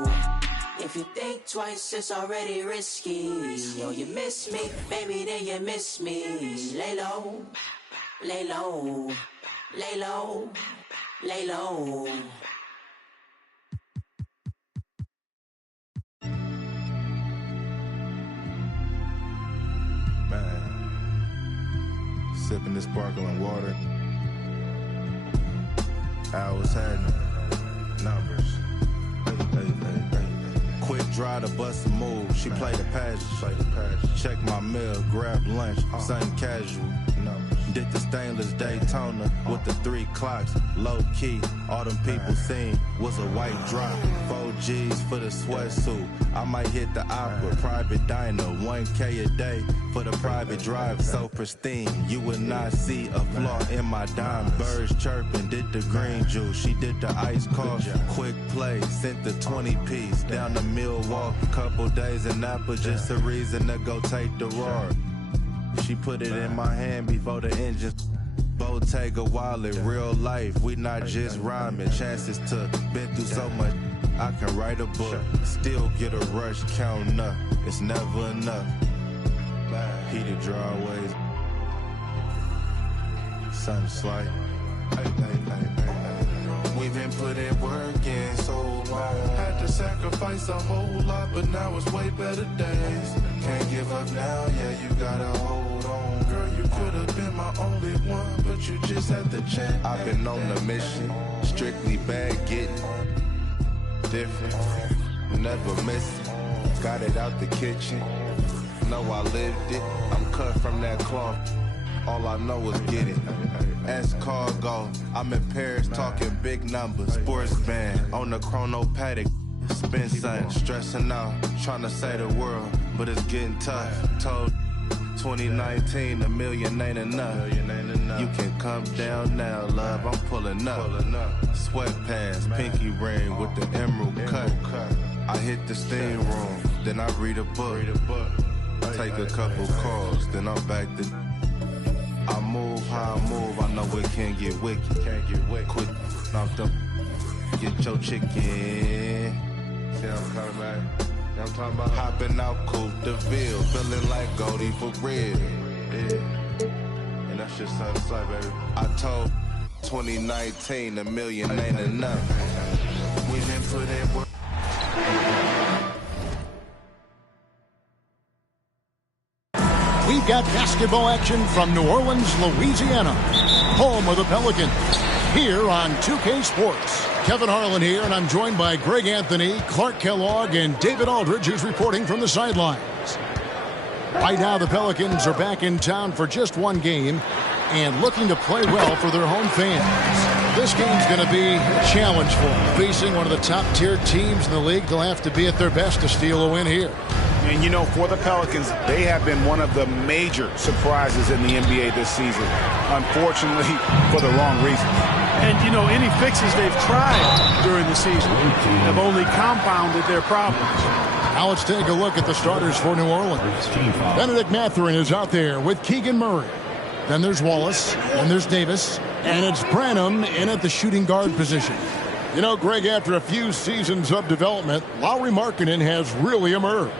If you think twice, it's already risky. Yo, you miss me, baby, then you miss me. Lay low, lay low, lay low, lay low. Man, sipping this sparkling water. Hours had numbers. Quick drive to bust a move. She played the passage. Check my mail, grab lunch, something casual. Did the stainless Daytona with the 3 clocks. Low key, all them people seen was a white drop. 4 G's for the sweatsuit. I might hit the opera, private diner, 1K a day for the private drive. So pristine, you would not see a flaw in my diamonds. Birds chirping, did the green juice. She did the iced coffee. Quick play, sent the 20-piece down to Milwaukee. Couple days in Napa, just a reason to go take the roar. She put it in my hand before the engine. Bottega wallet, real life, we not just rhyming. Chances to been through so much, I can write a book. Still get a rush counting up, it's never enough. Heated drawways, sun slight. We've been putting work in so long. Had to sacrifice a whole lot, but now it's way better days. Can't give up now, yeah, you gotta hold on. Girl, you could have been my only one, but you just had to change. I've been on the mission, strictly bad getting. Different, never missing. Got it out the kitchen, know I lived it. I'm cut from that cloth, all I know is get it. Ask cargo, I'm in Paris talking big numbers. Sports band on the chrono paddock. Spin something, stressing out, trying to say the world, but it's getting tough. Told 2019, $1 million ain't enough. You can come down now, love, I'm pulling up. Sweatpants, pinky ring with the emerald cut. I hit the steam room, then I read a book. Take a couple calls, then I'm back to... I move how I move, I know it can get wicked. Quit off them, get your chicken. See how I'm coming back? I'm talking about hopping out Coupe de Ville, feeling like Goldie for real. Yeah. And that's just something like, baby. I told 2019, $1 million ain't enough. We didn't put in work. We've got basketball action from New Orleans, Louisiana, home of the Pelicans, here on 2K Sports. Kevin Harlan here, and I'm joined by Greg Anthony, Clark Kellogg, and David Aldridge, who's reporting from the sidelines. Right now, the Pelicans are back in town for just one game and looking to play well for their home fans. This game's going to be a challenge for them. Facing one of the top-tier teams in the league, they'll have to be at their best to steal a win here. And, you know, for the Pelicans, they have been one of the major surprises in the NBA this season, unfortunately, for the wrong reasons. And, you know, any fixes they've tried during the season have only compounded their problems. Now let's take a look at the starters for New Orleans. Benedict Mathurin is out there with Keegan Murray. Then there's Wallace, and there's Davis, and it's Branham in at the shooting guard position. You know, Greg, after a few seasons of development, Lauri Markkanen has really emerged.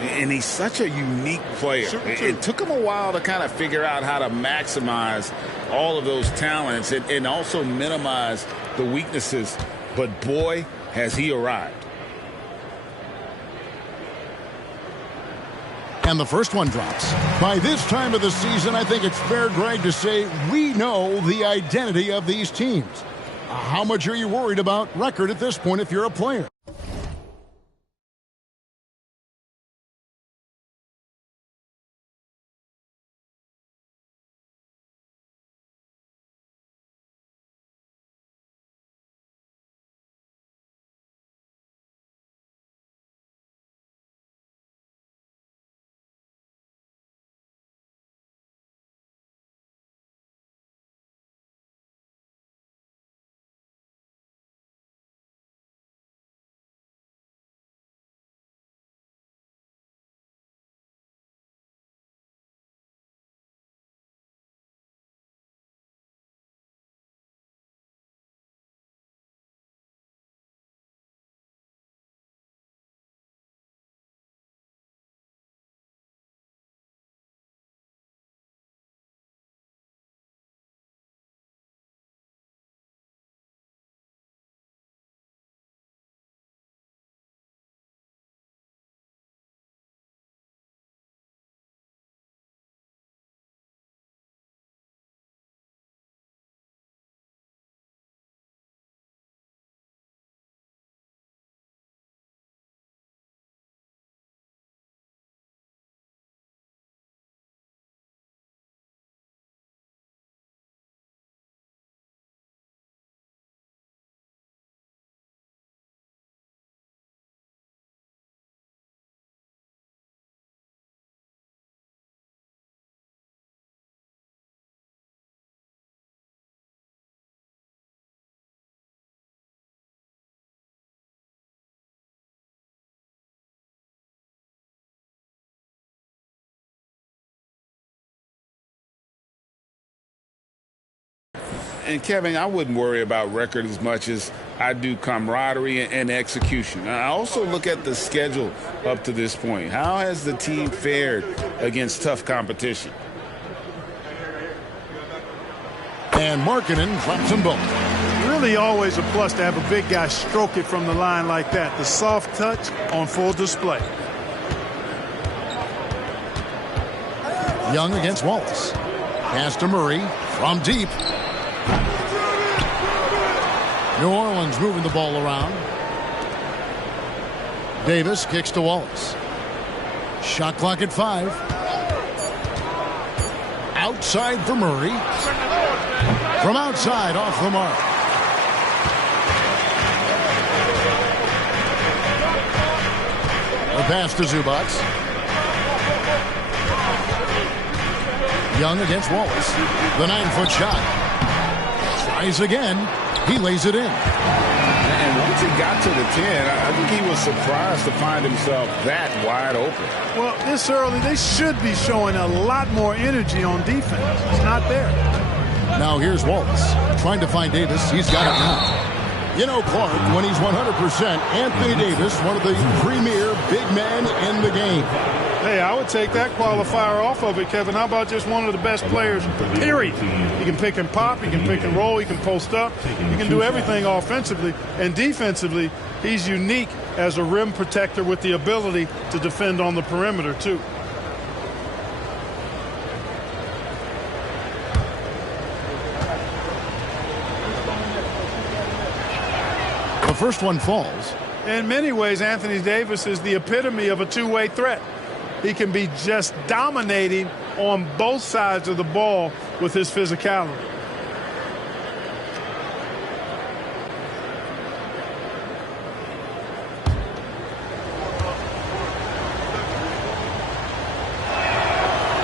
And he's such a unique player. It took him a while to kind of figure out how to maximize all of those talents and also minimize the weaknesses. But boy, has he arrived. And the first one drops. By this time of the season, I think it's fair, Greg, to say we know the identity of these teams. How much are you worried about record at this point if you're a player? And Kevin, I wouldn't worry about record as much as I do camaraderie and execution. I also look at the schedule up to this point. How has the team fared against tough competition? And Markkanen drops them both. Really always a plus to have a big guy stroke it from the line like that. The soft touch on full display. Young against Wallace. Pass to Murray from deep. New Orleans moving the ball around. Davis kicks to Wallace. Shot clock at 5. Outside for Murray. From outside, off the mark. The pass to Zubac. Young against Wallace. The 9-foot shot. Tries again. He lays it in. And once he got to the 10, I think he was surprised to find himself that wide open. Well, this early, they should be showing a lot more energy on defense. It's not there. Now here's Wallace trying to find Davis. He's got it now. You know, Clark, when he's 100%, Anthony Davis, one of the premier big men in the game. Hey, I would take that qualifier off of it, Kevin. How about just one of the best players, period? He can pick and pop, he can pick and roll, he can post up, he can do everything offensively. And defensively, he's unique as a rim protector with the ability to defend on the perimeter, too. The first one falls. In many ways, Anthony Davis is the epitome of a two-way threat. He can be just dominating on both sides of the ball with his physicality.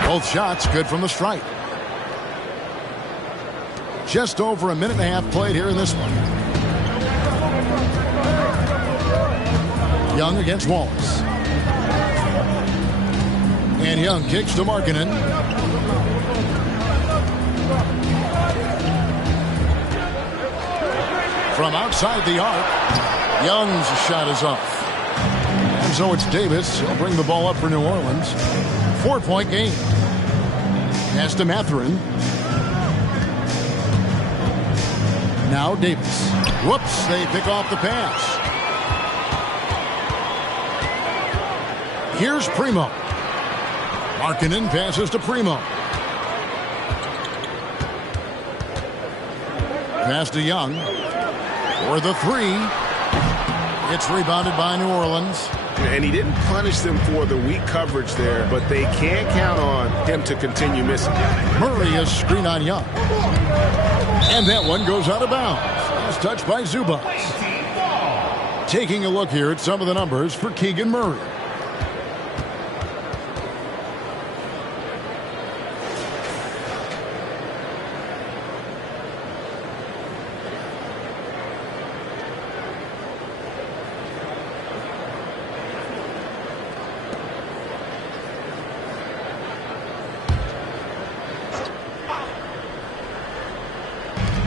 Both shots good from the stripe. Just over a minute and a half played here in this one. Young against Wallace. And Young kicks to Markkanen. From outside the arc, Young's shot is off. And so it's Davis. He'll bring the ball up for New Orleans. 4-point game. Pass to Mathurin. Now Davis. Whoops, they pick off the pass. Here's Primo. Markkanen passes to Primo. Pass to Young. For the 3. It's rebounded by New Orleans. And he didn't punish them for the weak coverage there, but they can't count on him to continue missing. Murray is screen on Young. And that one goes out of bounds. Last touch by Zubac. Taking a look here at some of the numbers for Keegan Murray.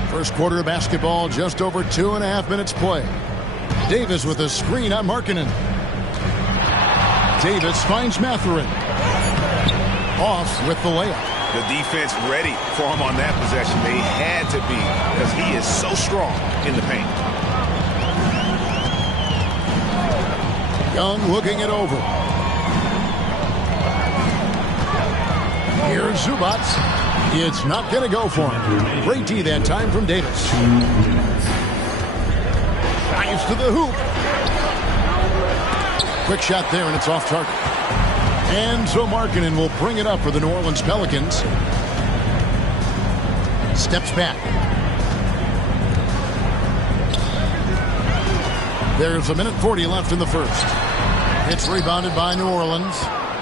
First quarter of basketball, just over 2.5 minutes play. Davis with a screen on Markkanen. Davis finds Mathurin. Off with the layup. The defense ready for him on that possession. They had to be because he is so strong in the paint. Young looking it over. Here's Zubac. It's not going to go for him. Great D that time from Davis. Drives to the hoop. Quick shot there, and it's off target. And so Markkanen will bring it up for the New Orleans Pelicans. Steps back. There's 1:40 left in the first. It's rebounded by New Orleans.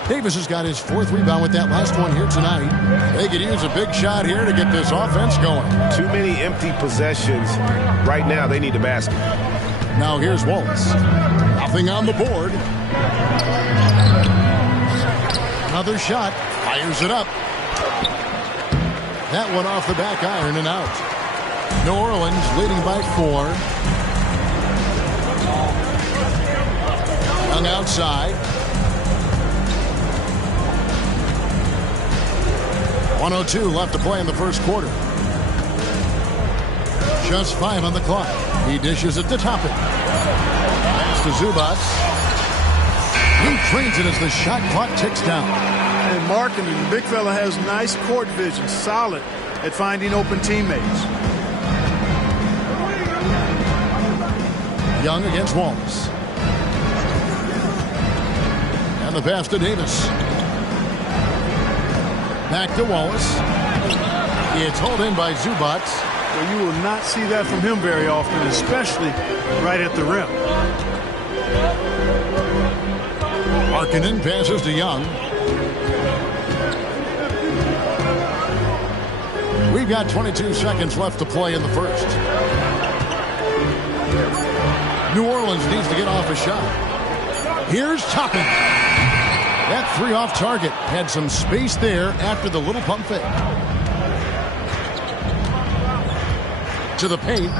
Davis has got his 4th rebound with that last one here tonight. They could use a big shot here to get this offense going. Too many empty possessions. Right now, they need a basket. Now here's Wallace. Nothing on the board. Another shot. Fires it up. That one off the back iron and out. New Orleans leading by 4. Young outside. 1:02 left to play in the first quarter. Just 5 on the clock. He dishes it to Toppin. Pass to Zubats. He trains it as the shot clock ticks down. And marking, the big fella has nice court vision, solid at finding open teammates. Young against Wallace. And the pass to Davis. Back to Wallace. It's hauled in by Zubats. Well, you will not see that from him very often, especially right at the rim. Markkanen passes to Young. We've got 22 seconds left to play in the first. New Orleans needs to get off a shot. Here's Toppin. That 3 off target. Had some space there after the little pump fake. To the paint.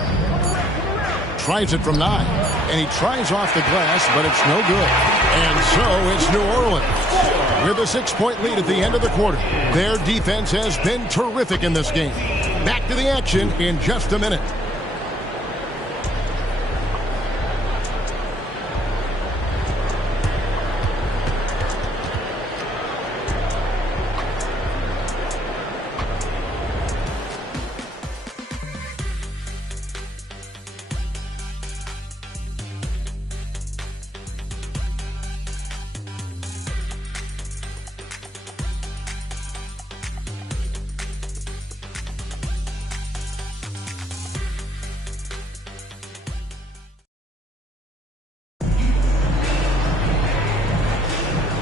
Tries it from 9. And he tries off the glass, but it's no good. And so it's New Orleans with a 6-point lead at the end of the quarter. Their defense has been terrific in this game. Back to the action in just a minute.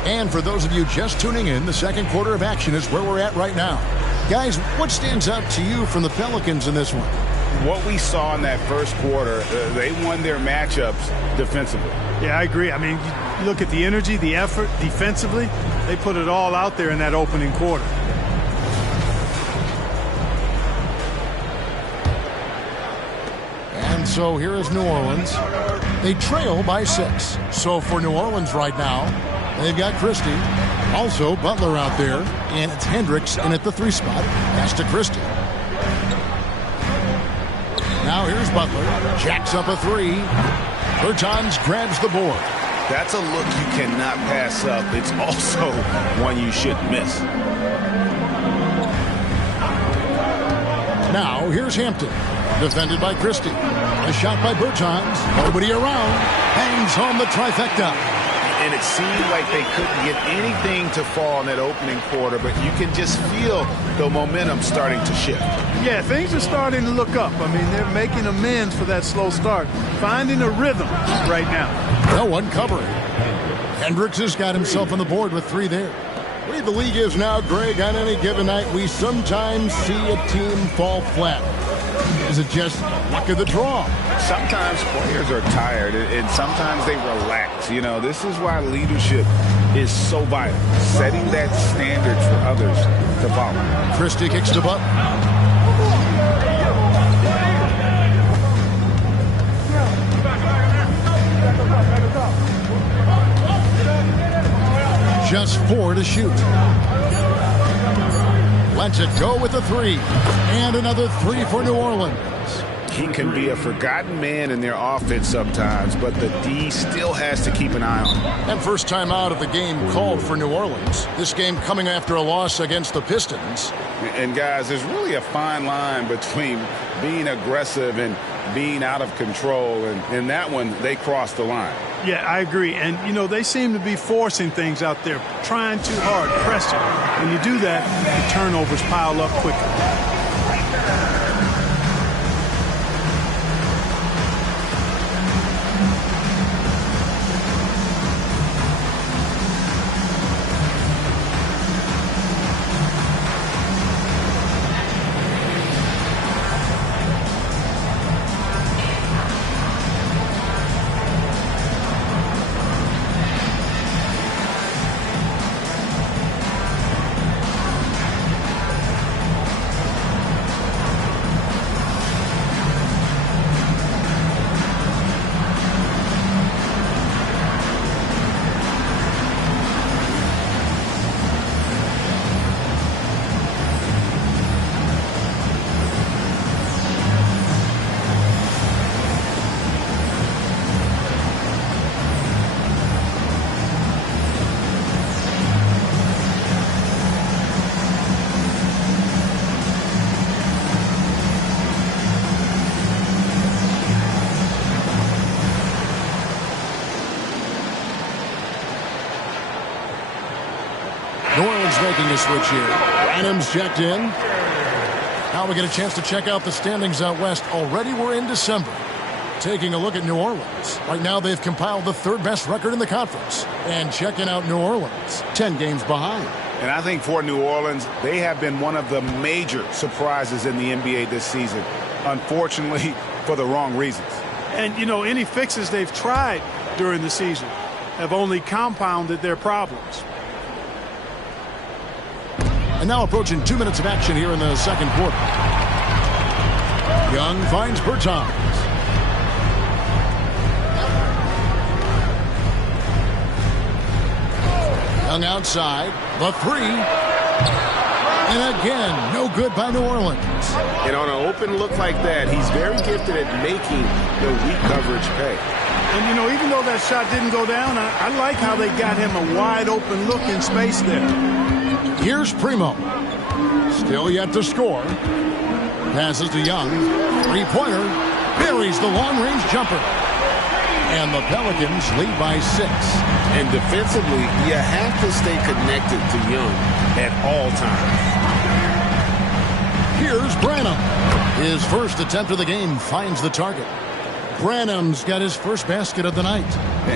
And for those of you just tuning in, the second quarter of action is where we're at right now. Guys, what stands out to you from the Pelicans in this one? What we saw in that first quarter, they won their matchups defensively. Yeah, I agree. I mean, you look at the energy, the effort defensively, they put it all out there in that opening quarter. And so here is New Orleans. They trail by 6. So for New Orleans right now, they've got Christie. Also Butler out there. And it's Hendricks in at the 3 spot. Pass to Christie. Now here's Butler. Jacks up a 3. Bertans grabs the board. That's a look you cannot pass up. It's also one you shouldn't miss. Now here's Hampton. Defended by Christie. A shot by Bertans. Nobody around. Hangs home the trifecta. And it seemed like they couldn't get anything to fall in that opening quarter, but you can just feel the momentum starting to shift. Yeah, things are starting to look up. I mean, they're making amends for that slow start, finding a rhythm right now. No one covering. Hendricks has got himself on the board with 3 there. The way the league is now, Greg, on any given night, we sometimes see a team fall flat. Is it just luck of the draw? Sometimes players are tired, and sometimes they relax. You know, this is why leadership is so vital, setting that standard for others to follow. Christie kicks the butt. Just 4 to shoot. Lets it go with a 3. And another 3 for New Orleans. He can be a forgotten man in their offense sometimes, but the D still has to keep an eye on him. And first time out of the game called for New Orleans. This game coming after a loss against the Pistons. And guys, there's really a fine line between being aggressive and being out of control. And in that one, they crossed the line. Yeah, I agree. And, you know, they seem to be forcing things out there, trying too hard, pressing. When you do that, the turnovers pile up quickly. Pelicans making a switch here. Branham's checked in. Now we get a chance to check out the standings out west. Already we're in December. Taking a look at New Orleans. Right now they've compiled the third best record in the conference. And checking out New Orleans, 10 games behind. And I think for New Orleans, they have been one of the major surprises in the NBA this season. Unfortunately, for the wrong reasons. And, you know, any fixes they've tried during the season have only compounded their problems. And now approaching 2 minutes of action here in the second quarter. Young finds Bertans. Young outside, the three. And again, no good by New Orleans. And on an open look like that, he's very gifted at making the weak coverage pay. And, you know, even though that shot didn't go down, I like how they got him a wide open look in space there. Here's Primo. Still yet to score. Passes to Young. Three-pointer. Buries the long-range jumper. And the Pelicans lead by 6. And defensively, you have to stay connected to Young at all times. Here's Branham. His first attempt of the game finds the target. Branham's got his first basket of the night.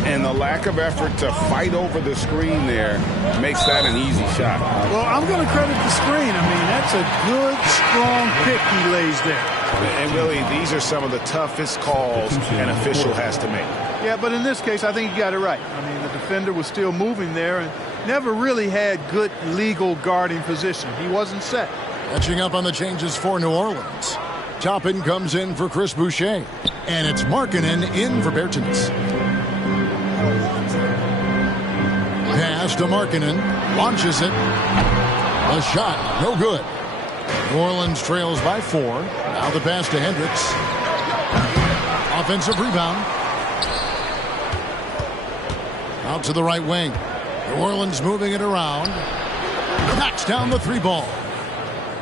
And the lack of effort to fight over the screen there makes that an easy shot. Well, I'm going to credit the screen. I mean, that's a good, strong pick he lays there. And really, these are some of the toughest calls an official has to make. Yeah, but in this case, I think he got it right. I mean, the defender was still moving there and never really had good legal guarding position. He wasn't set. Catching up on the changes for New Orleans. Toppin comes in for Chris Boucher. And it's Markkanen in for Bertans. Pass to Markkanen. Launches it. A shot. No good. New Orleans trails by 4. Now the pass to Hendricks. Offensive rebound. Out to the right wing. New Orleans moving it around. Knocks down the 3 ball.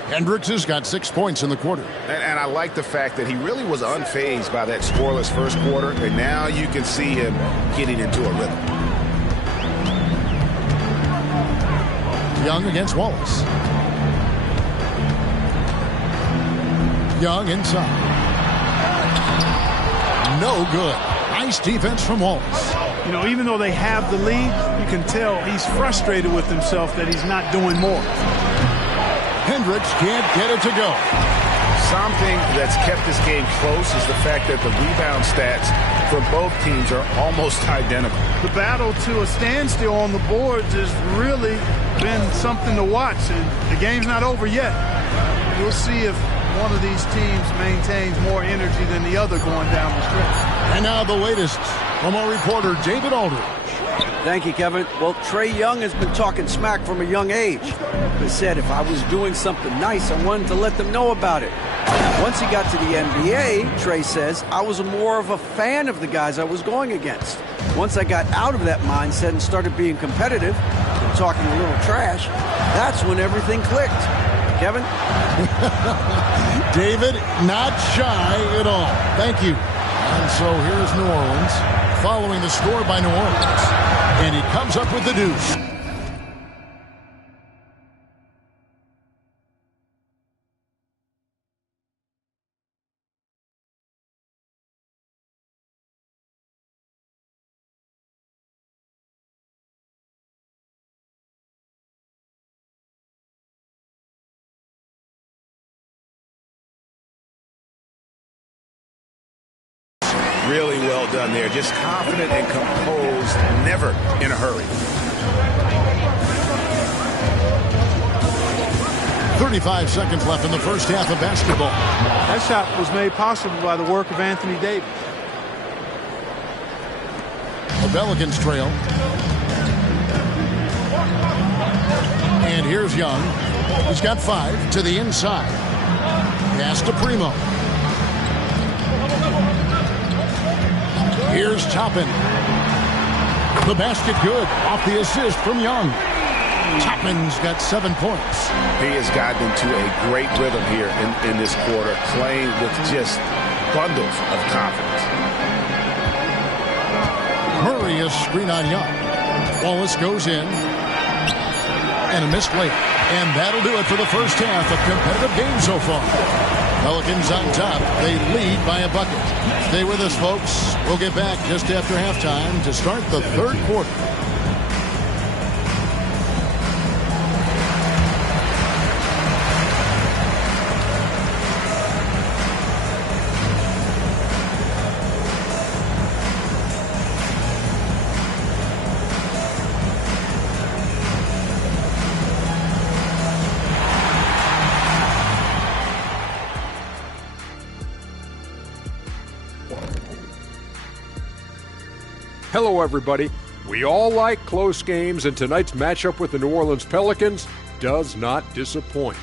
Hendricks has got 6 points in the quarter. And I like the fact that he really was unfazed by that scoreless first quarter. And now you can see him getting into a rhythm. Young against Wallace. Young inside. No good. Nice defense from Wallace. You know, even though they have the lead, you can tell he's frustrated with himself that he's not doing more. Hendricks can't get it to go. Something that's kept this game close is the fact that the rebound stats for both teams are almost identical. The battle to a standstill on the boards has really been something to watch, and the game's not over yet. We'll see if one of these teams maintains more energy than the other going down the stretch. And now the latest from our reporter, David Aldridge. Thank you, Kevin. Well, Trae Young has been talking smack from a young age. He said if I was doing something nice, I wanted to let them know about it. Once he got to the NBA, Trae says, I was more of a fan of the guys I was going against. Once I got out of that mindset and started being competitive and talking a little trash, that's when everything clicked. Kevin? David, not shy at all. Thank you. And so here's New Orleans, following the score by New Orleans. And he comes up with the deuce. Really well done there. Just confident and composed, never in a hurry. 35 seconds left in the first half of basketball. That shot was made possible by the work of Anthony Davis. The Pelicans trail. And here's Young. He's got 5 to the inside. Pass to Primo. Here's Toppin. The basket good off the assist from Young. Toppin's got 7 points. He has gotten into a great rhythm here in this quarter, playing with just bundles of confidence. Murray is screen on Young. Wallace goes in. and a missed layup. And that'll do it for the first half of competitive game so far. Pelicans on top. They lead by a bucket. Stay with us, folks. We'll get back just after halftime to start the third quarter. Hello, everybody. We all like close games, and tonight's matchup with the New Orleans Pelicans does not disappoint.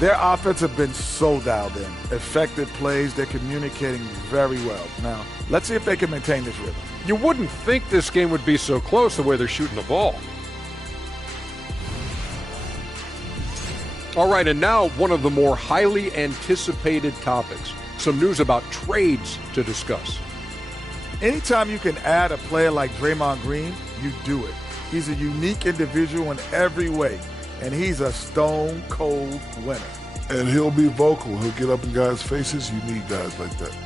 Their offense have been so dialed in. Effective plays, they're communicating very well. Now, let's see if they can maintain this rhythm. You wouldn't think this game would be so close the way they're shooting the ball. All right, and now one of the more highly anticipated topics. Some news about trades to discuss. Anytime you can add a player like Draymond Green, you do it. He's a unique individual in every way, and he's a stone-cold winner. And he'll be vocal. He'll get up in guys' faces. You need guys like that.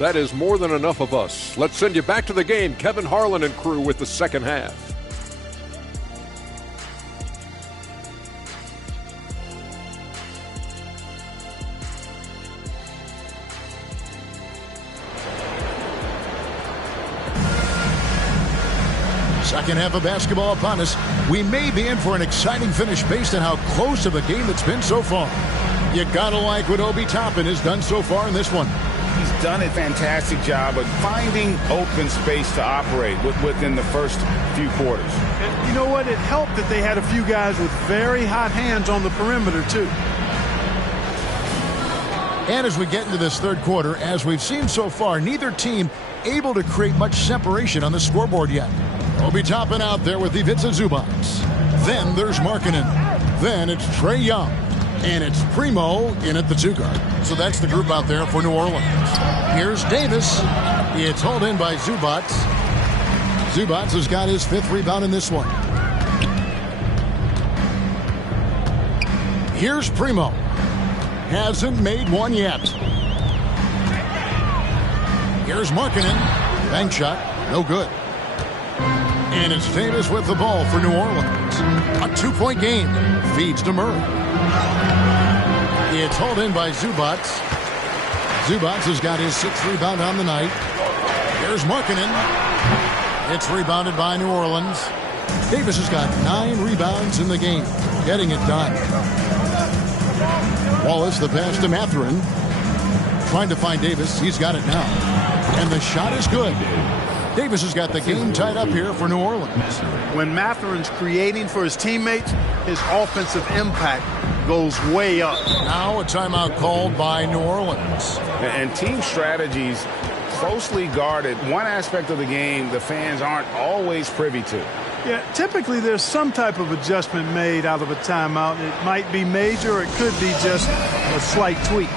That is more than enough of us. Let's send you back to the game. Kevin Harlan and crew with the second half. Second half of basketball upon us. We may be in for an exciting finish based on how close of a game it's been so far. You gotta like what Obi Toppin has done so far in this one. He's done a fantastic job of finding open space to operate within the first few quarters. And you know what? It helped that they had a few guys with very hot hands on the perimeter, too. And as we get into this third quarter, as we've seen so far, neither team able to create much separation on the scoreboard yet. Obi Toppin out there with Ivica Zubac. Then there's Markkanen. Then it's Trae Young. And it's Primo in at the two guard. So that's the group out there for New Orleans. Here's Davis. It's hauled in by Zubac. Zubac has got his fifth rebound in this one. Here's Primo. Hasn't made one yet. Here's Markkanen. Bank shot. No good. And it's Davis with the ball for New Orleans. A 2-point game. Feeds to Murray. It's hauled in by Zubac. Zubac has got his sixth rebound on the night. Here's Markkanen. It's rebounded by New Orleans. Davis has got 9 rebounds in the game. Getting it done. Wallace, the pass to Mathurin. Trying to find Davis. He's got it now. And the shot is good. Davis has got the game tied up here for New Orleans. When Mathurin's creating for his teammates, his offensive impact goes way up. Now a timeout called by New Orleans. And team strategies closely guarded. One aspect of the game the fans aren't always privy to. Yeah, typically there's some type of adjustment made out of a timeout. It might be major, or it could be just a slight tweak.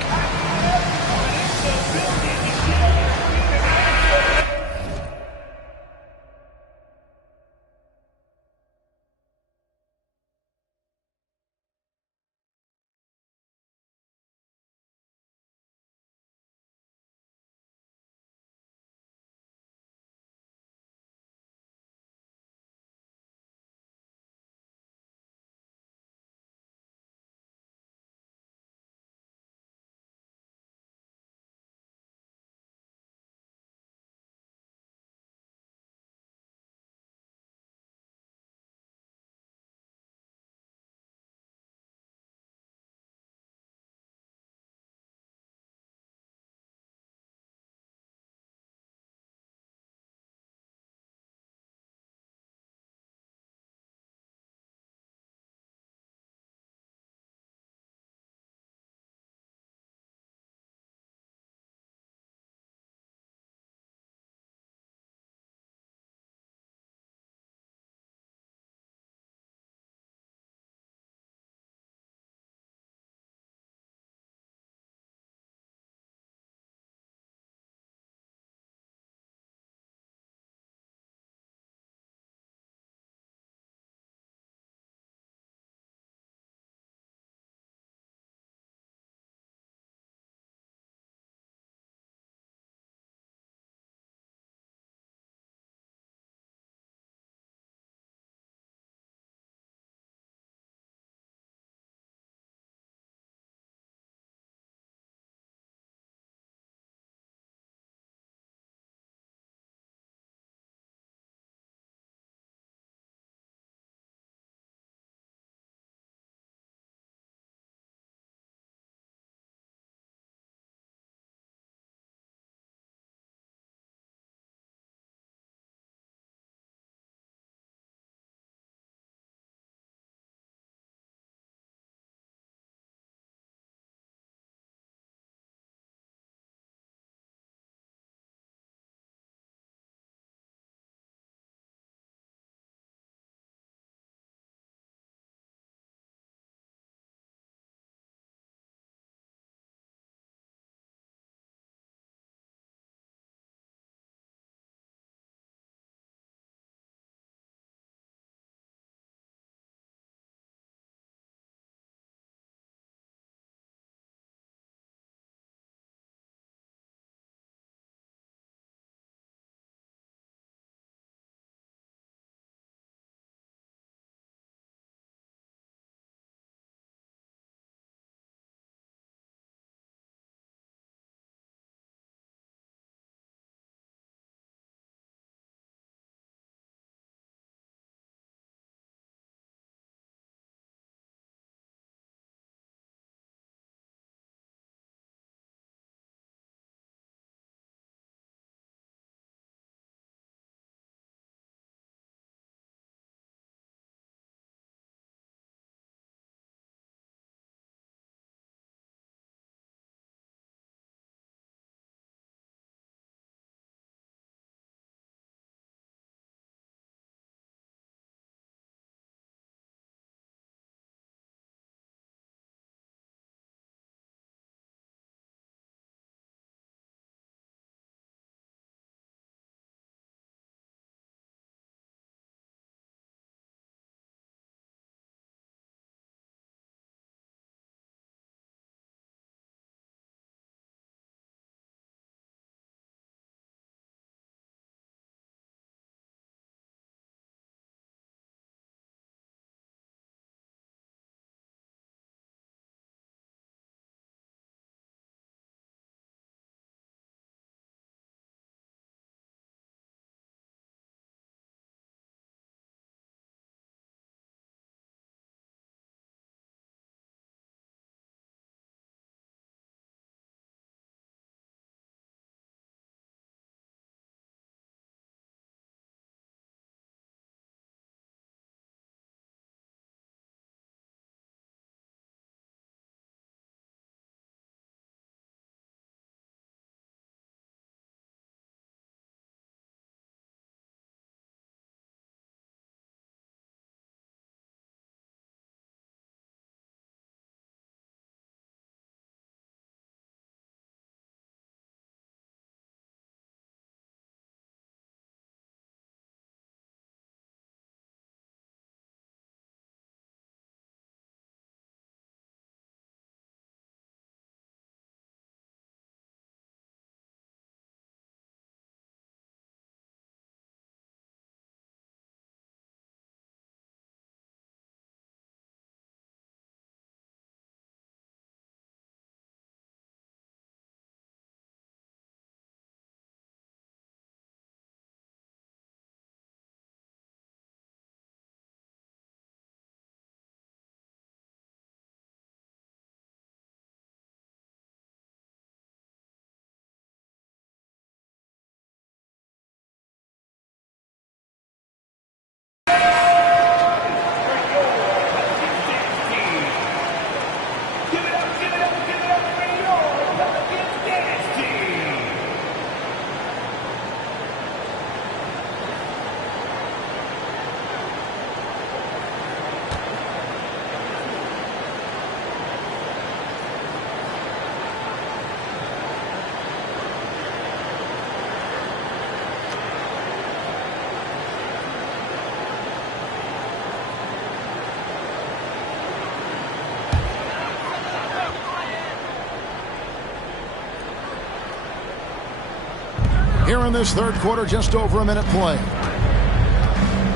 Here in this third quarter, just over a minute play.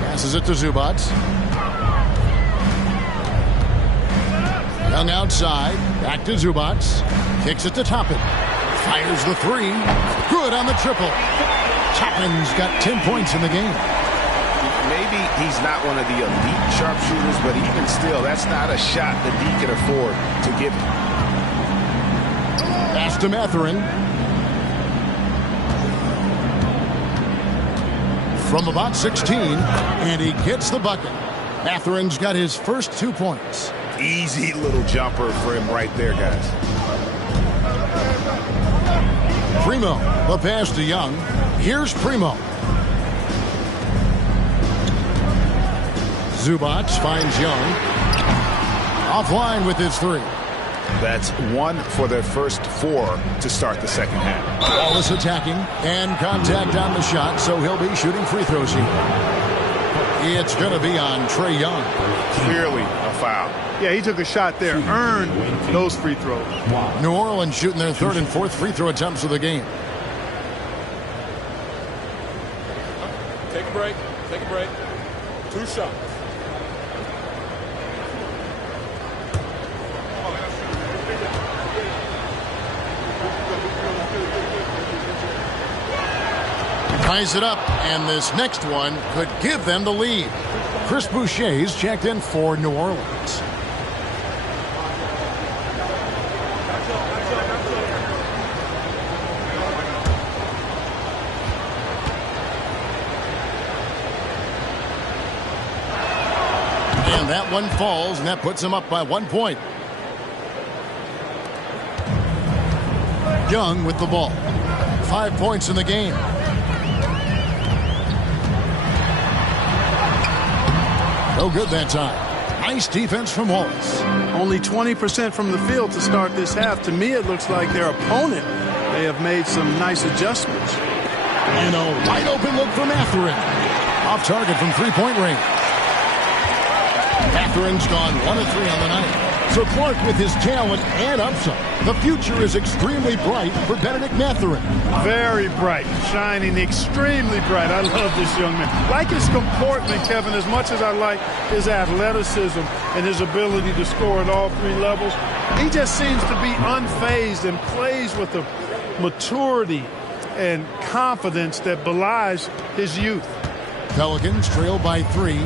Passes it to Zubac. Young outside. Back to Zubac. Kicks it to Toppin. Fires the three. Good on the triple. Toppin's got 10 points in the game. Maybe he's not one of the elite sharpshooters, but even still, that's not a shot that he can afford to give him. Pass to Mathurin. From about 16, and he gets the bucket. Mathurin's got his first 2 points. Easy little jumper for him right there, guys. Primo, the pass to Young. Here's Primo. Zubac finds Young. Offline with his three. That's 1 for their first 4 to start the second half. Wallace attacking and contact on the shot, so he'll be shooting free throws here. It's going to be on Trae Young. Clearly a foul. Yeah, he took a shot there, earned those free throws. New Orleans shooting their third and fourth free throw attempts of the game. Take a break. Take a break. 2 shots. Ties it up, and this next one could give them the lead. Chris Boucher's checked in for New Orleans. And that one falls, and that puts him up by 1 point. Young with the ball. 5 points in the game. No good that time. Nice defense from Wallace. Only 20% from the field to start this half. To me, it looks like their opponent may have made some nice adjustments. And a wide open look for Mathurin. Off target from three-point range. Matherin's gone 1 of 3 on the night. So Clark, with his talent and upside, the future is extremely bright for Benedict Mathurin. Very bright, shining extremely bright. I love this young man. Like his comportment, Kevin, as much as I like his athleticism and his ability to score at all 3 levels, he just seems to be unfazed and plays with a maturity and confidence that belies his youth. Pelicans trail by 3.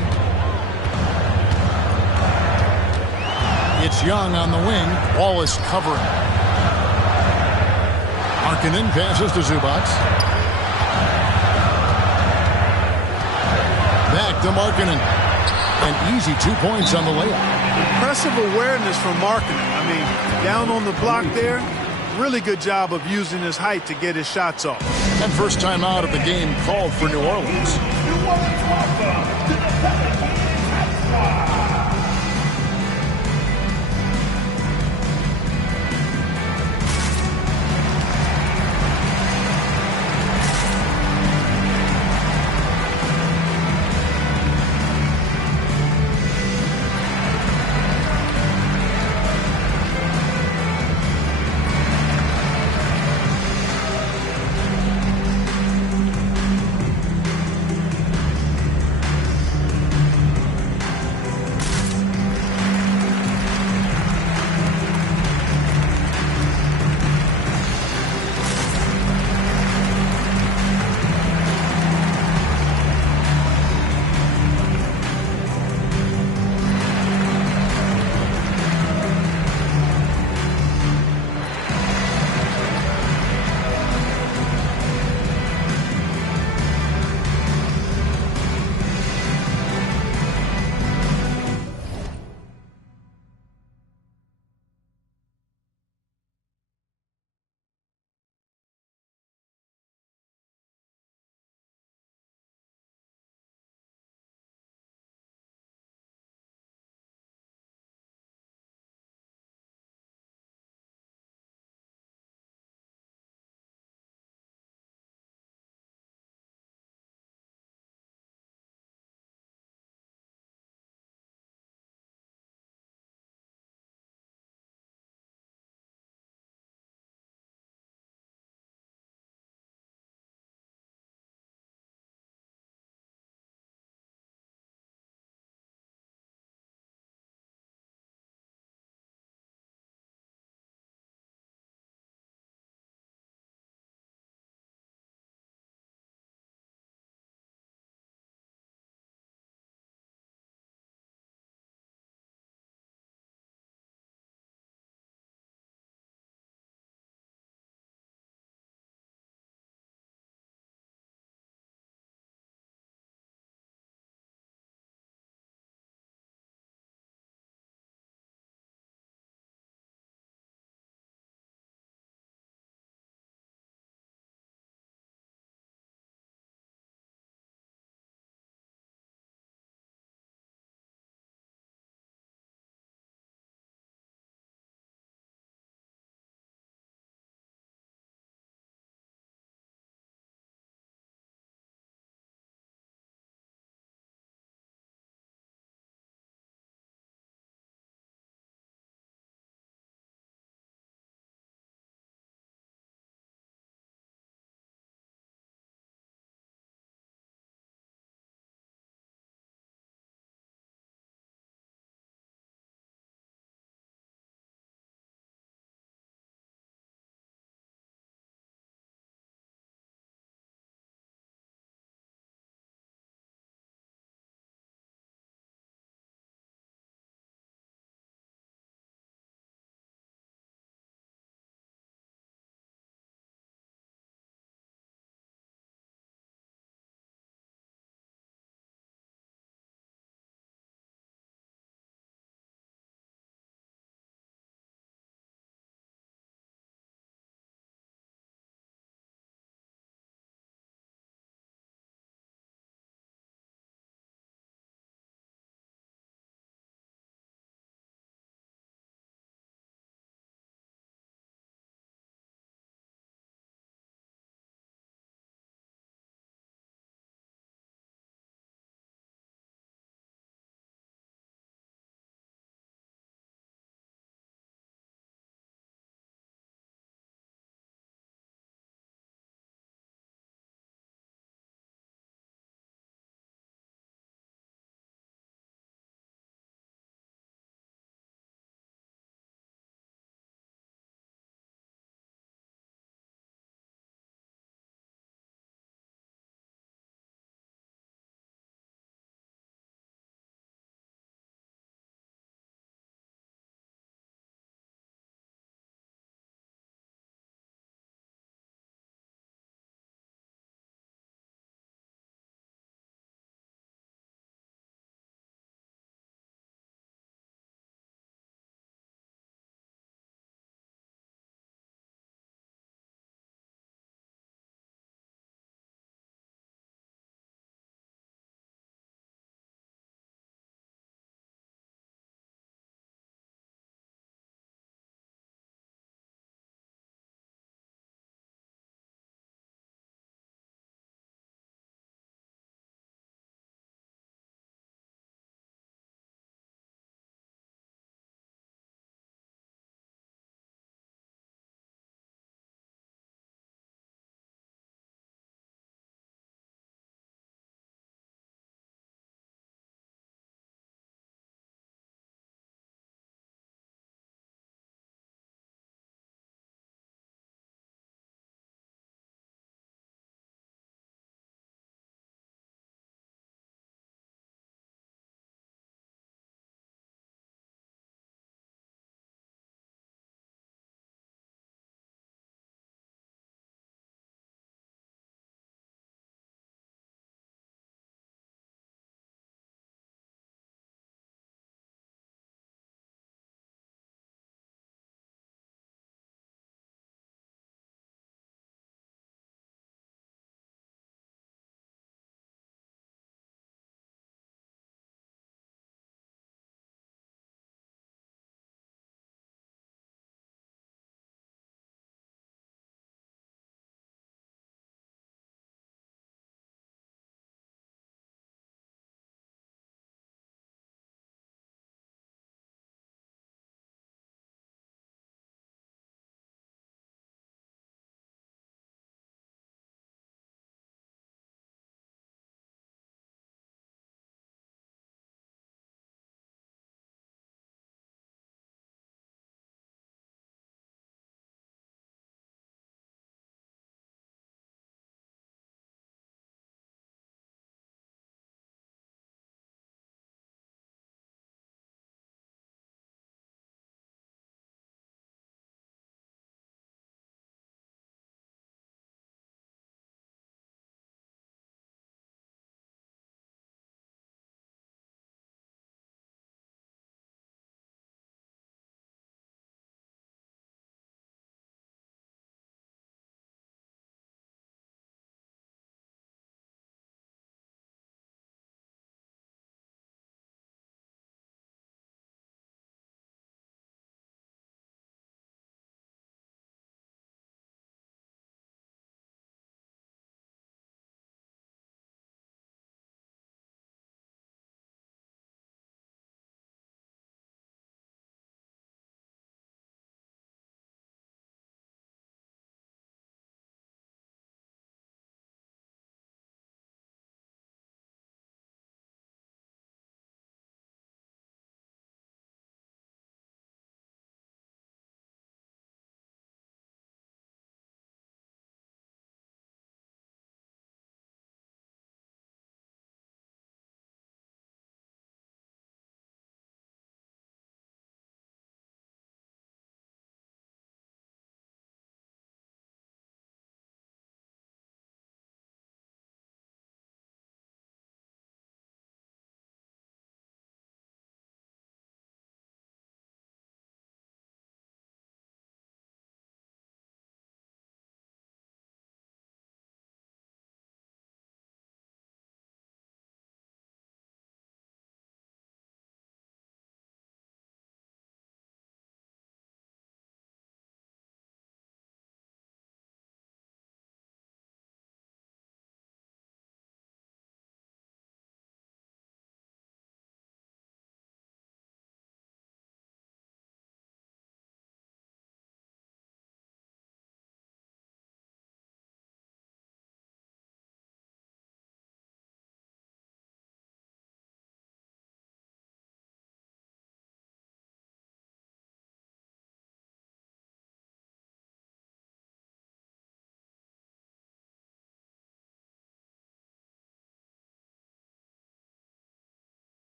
It's Young on the wing. Wallace covering. Markkanen passes to Zubac. Back to Markkanen. An easy 2 points on the layup. Impressive awareness from Markkanen. I mean, down on the block there, really good job of using his height to get his shots off. And first time out of the game called for New Orleans.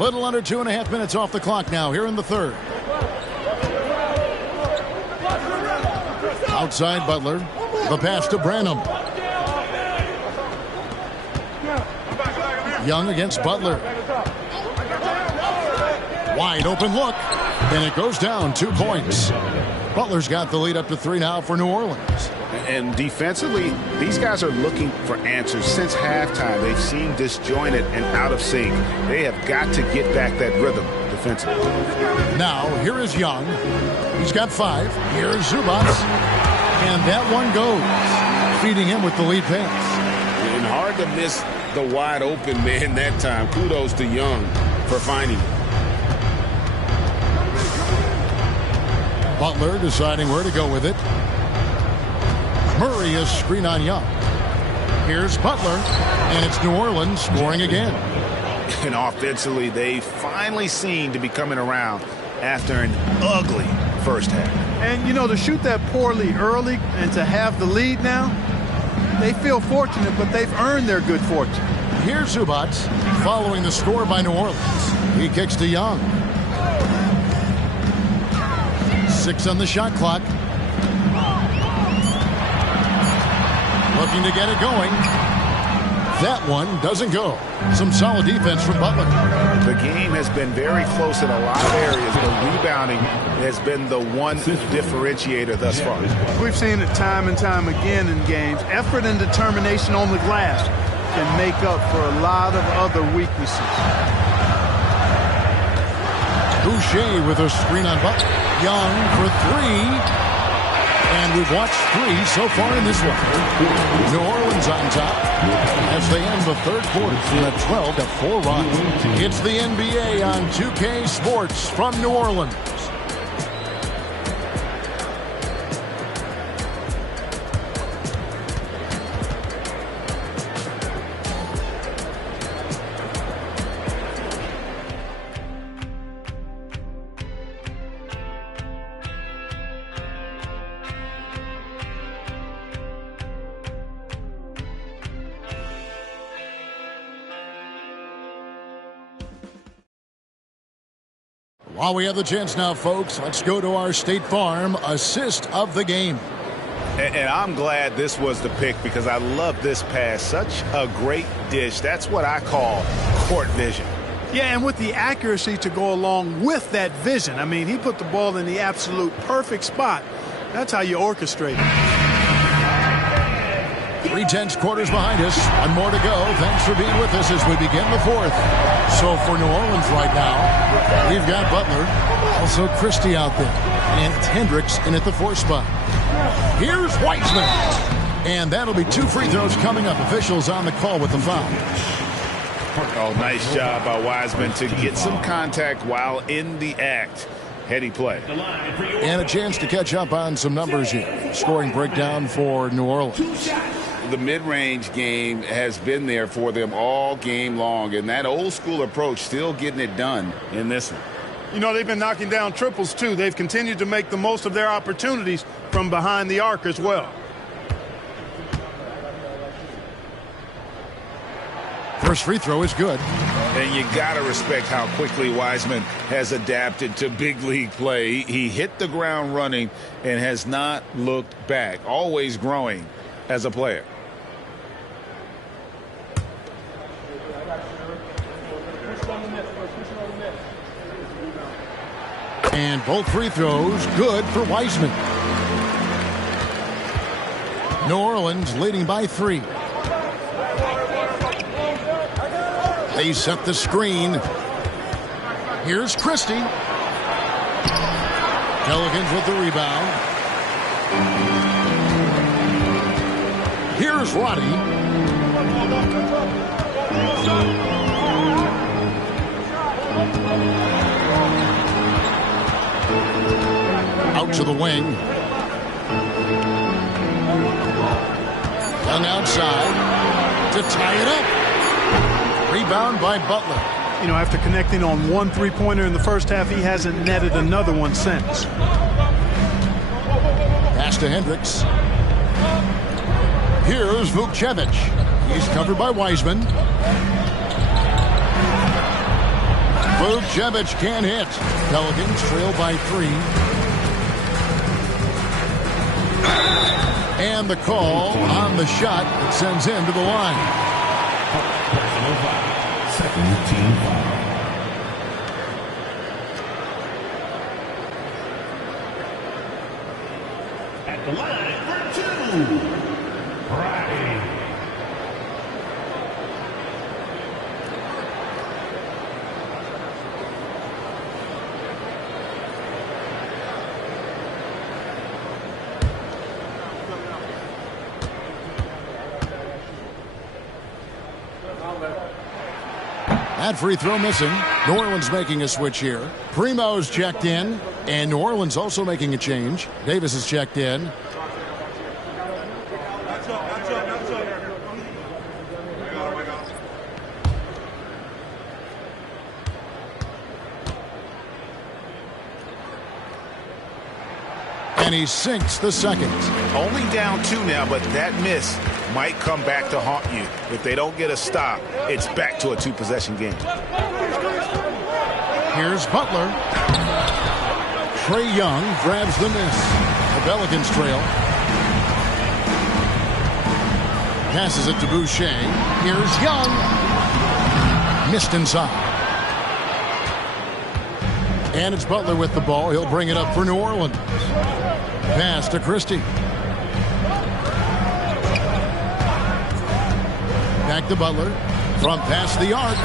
Little under 2.5 minutes off the clock now here in the third. Outside Butler. The pass to Branham. Young against Butler. Wide open look. And it goes down 2 points. Butler's got the lead up to 3 now for New Orleans. And defensively, these guys are looking for answers since halftime. They've seemed disjointed and out of sync. They have got to get back that rhythm defensively. Now, here is Young. He's got 5. Here's Zubats. And that one goes, feeding him with the lead pass. And hard to miss the wide open man that time. Kudos to Young for finding him. Butler deciding where to go with it. Murray is screen on Young. Here's Butler, and it's New Orleans scoring again. And offensively, they finally seem to be coming around after an ugly first half. And, you know, to shoot that poorly early and to have the lead now, they feel fortunate, but they've earned their good fortune. Here's Zubats following the score by New Orleans. He kicks to Young. 6 on the shot clock. Looking to get it going. That one doesn't go. Some solid defense from Butler. The game has been very close in a lot of areas, but rebounding has been the one differentiator thus far. We've seen it time and time again in games. Effort and determination on the glass can make up for a lot of other weaknesses. Boucher with a screen on Butler. Young for 3. And we've watched 3 so far in this one. New Orleans on top as they end the third quarter in a 12-4 run. It's the NBA on 2K Sports from New Orleans. While we have the chance now, folks, let's go to our State Farm assist of the game. And I'm glad this was the pick because I love this pass. Such a great dish. That's what I call court vision. Yeah, and with the accuracy to go along with that vision. I mean, he put the ball in the absolute perfect spot. That's how you orchestrate it. 3 quarters behind us. One more to go. Thanks for being with us as we begin the fourth. So for New Orleans right now, we've got Butler, also Christie out there, and it's Hendricks in at the 4 spot. Here's Wiseman. And that'll be 2 free throws coming up. Officials on the call with the foul. Oh, nice job by Wiseman to get some contact while in the act. Heady play. And a chance to catch up on some numbers here. Scoring breakdown for New Orleans. The mid-range game has been there for them all game long, and that old-school approach still getting it done in this one. You know, they've been knocking down triples, too. They've continued to make the most of their opportunities from behind the arc as well. First free throw is good. And you got to respect how quickly Wiseman has adapted to big league play. He hit the ground running and has not looked back, always growing as a player. And both free throws good for Wiseman. New Orleans leading by 3. They set the screen. Here's Christie. Pelicans with the rebound. Here's Roddy. Out to the wing. Young outside to tie it up. Rebound by Butler. You know, after connecting on 1 3-pointer in the first half, he hasn't netted another one since. Pass to Hendricks. Here's Vukcevic. He's covered by Wiseman. Vukcevic can't hit. Pelicans trail by 3. And the call on the shot that sends him to the line. Personal foul. Second team foul. At the line for 2. Right. That free throw missing. New Orleans making a switch here. Primo's checked in, and New Orleans also making a change. Davis is checked in. And he sinks the second. Only down 2 now, but that miss might come back to haunt you. If they don't get a stop, it's back to a 2-possession game. Here's Butler. Trae Young grabs the miss. The Pelicans trail. Passes it to Boucher. Here's Young. Missed inside. And it's Butler with the ball. He'll bring it up for New Orleans. Pass to Christie. Back to Butler. From past the arc.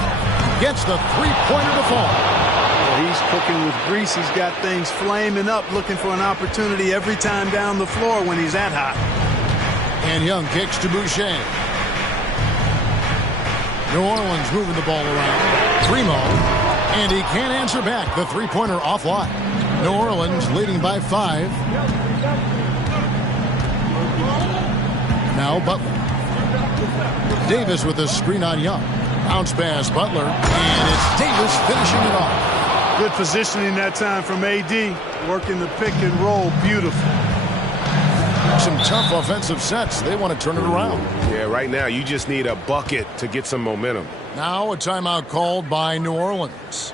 Gets the three-pointer to fall. Well, he's cooking with grease. He's got things flaming up, looking for an opportunity every time down the floor when he's that hot. And Young kicks to Boucher. New Orleans moving the ball around. Primo. And he can't answer back. The three-pointer offline. New Orleans leading by 5. Now Butler. Davis with a screen on Young. Bounce pass Butler. And it's Davis finishing it off. Good positioning that time from AD. Working the pick and roll. Beautiful. Some tough offensive sets. They want to turn it around. Yeah, right now you just need a bucket to get some momentum. Now a timeout called by New Orleans.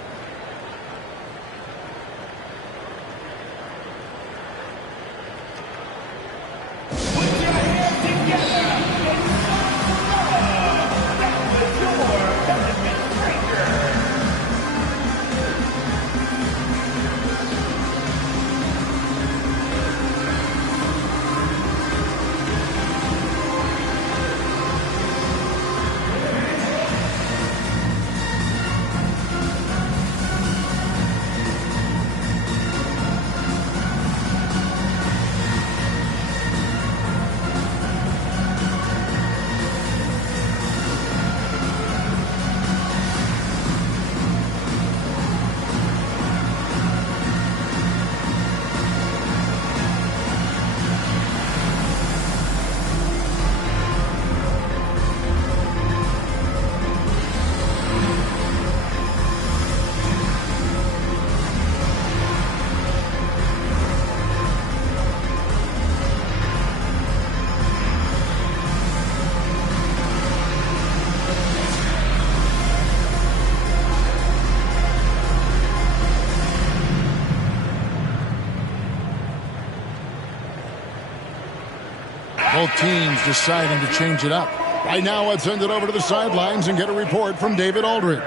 Both teams deciding to change it up. Right now, let's send it over to the sidelines and get a report from David Aldridge.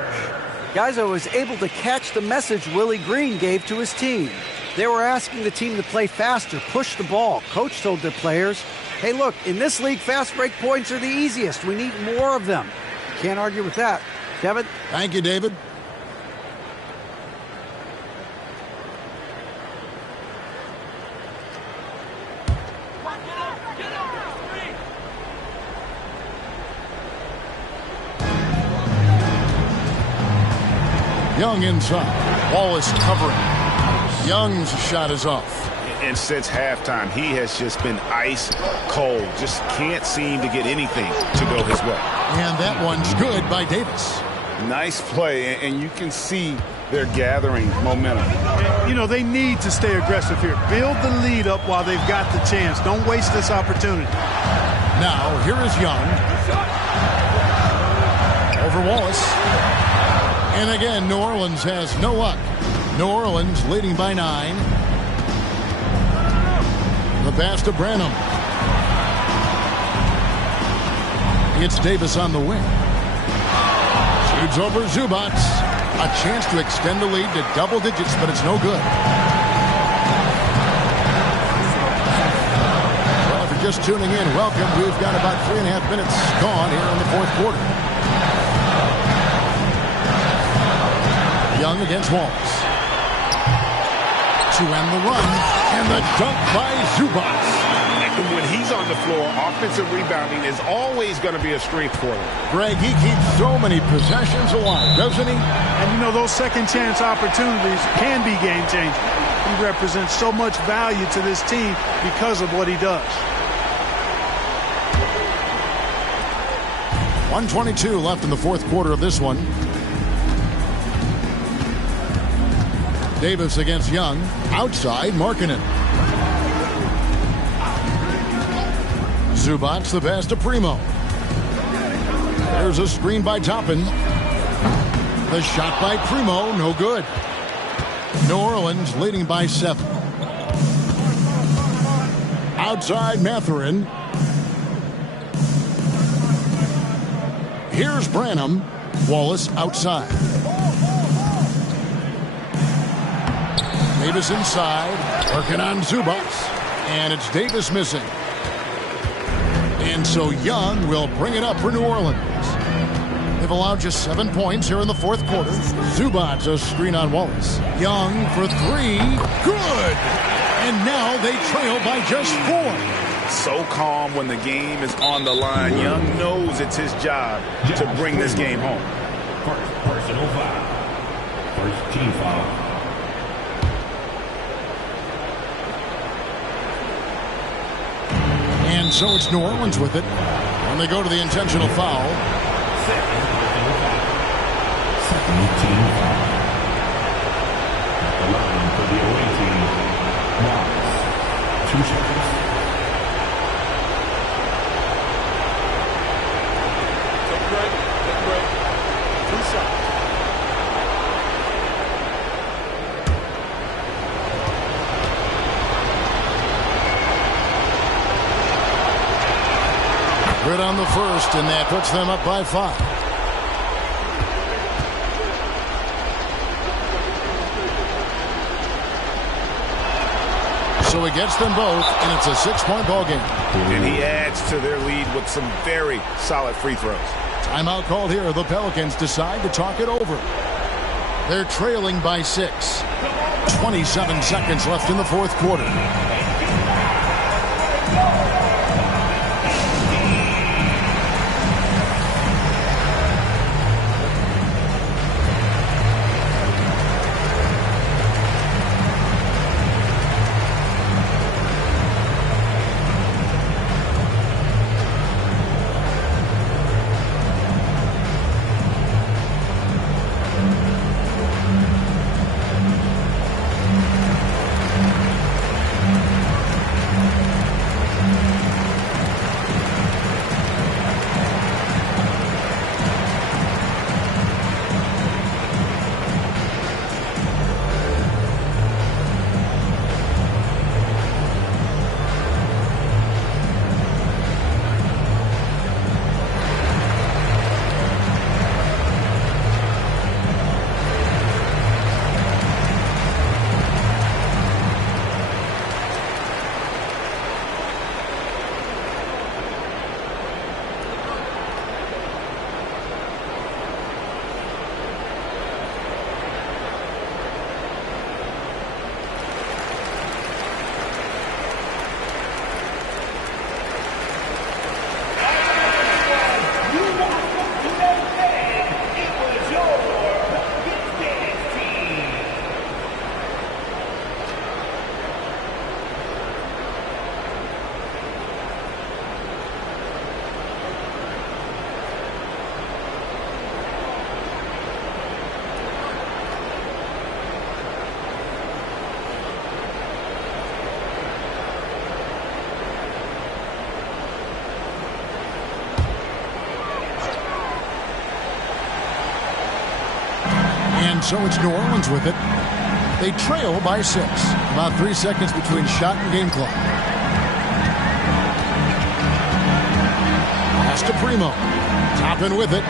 Guys, I was able to catch the message Willie Green gave to his team. They were asking the team to play faster, push the ball. Coach told their players, hey, look, in this league, fast break points are the easiest. We need more of them. Can't argue with that. Devin? Thank you, David. Young inside. Wallace covering. Young's shot is off. And since halftime, he has just been ice cold. Just can't seem to get anything to go his way. And that one's good by Davis. Nice play, and you can see they're gathering momentum. You know, they need to stay aggressive here. Build the lead up while they've got the chance. Don't waste this opportunity. Now, here is Young. Over Wallace. And again, New Orleans has no luck. New Orleans leading by 9. The pass to Branham. It's Davis on the wing. Shoots over Zubac. A chance to extend the lead to double digits, but it's no good. Well, if you're just tuning in, welcome. We've got about 3.5 minutes gone here in the fourth quarter. Young against Wallace. To end the run, and the dunk by Zubac. When he's on the floor, offensive rebounding is always going to be a strength for him. Greg, he keeps so many possessions alive, doesn't he? And you know, those second chance opportunities can be game changing. He represents so much value to this team because of what he does. 1:22 left in the fourth quarter of this one. Davis against Young. Outside, Markkanen. Zubac the pass to Primo. There's a screen by Toppin. The shot by Primo, no good. New Orleans leading by 7. Outside Mathurin. Here's Branham. Wallace outside. Davis inside. Working on Zubac. And it's Davis missing. And so Young will bring it up for New Orleans. They've allowed just 7 points here in the fourth quarter. Zubac a screen on Wallace. Young for 3. Good! And now they trail by just 4. So calm when the game is on the line. Young knows it's his job to bring this game home. First personal foul. First team foul. And so it's New Orleans with it. And they go to the intentional foul. Second team foul. At the line for the away team. Wallace. 2 seconds. Take a break. 2 shots. Good on the first, and that puts them up by 5. So he gets them both, and it's a 6-point ball game. And he adds to their lead with some very solid free throws. Timeout called here. The Pelicans decide to talk it over. They're trailing by 6. 27 seconds left in the fourth quarter. so it's New Orleans with it. They trail by 6. About 3 seconds between shot and game clock. Pass to Primo. Toppin with it.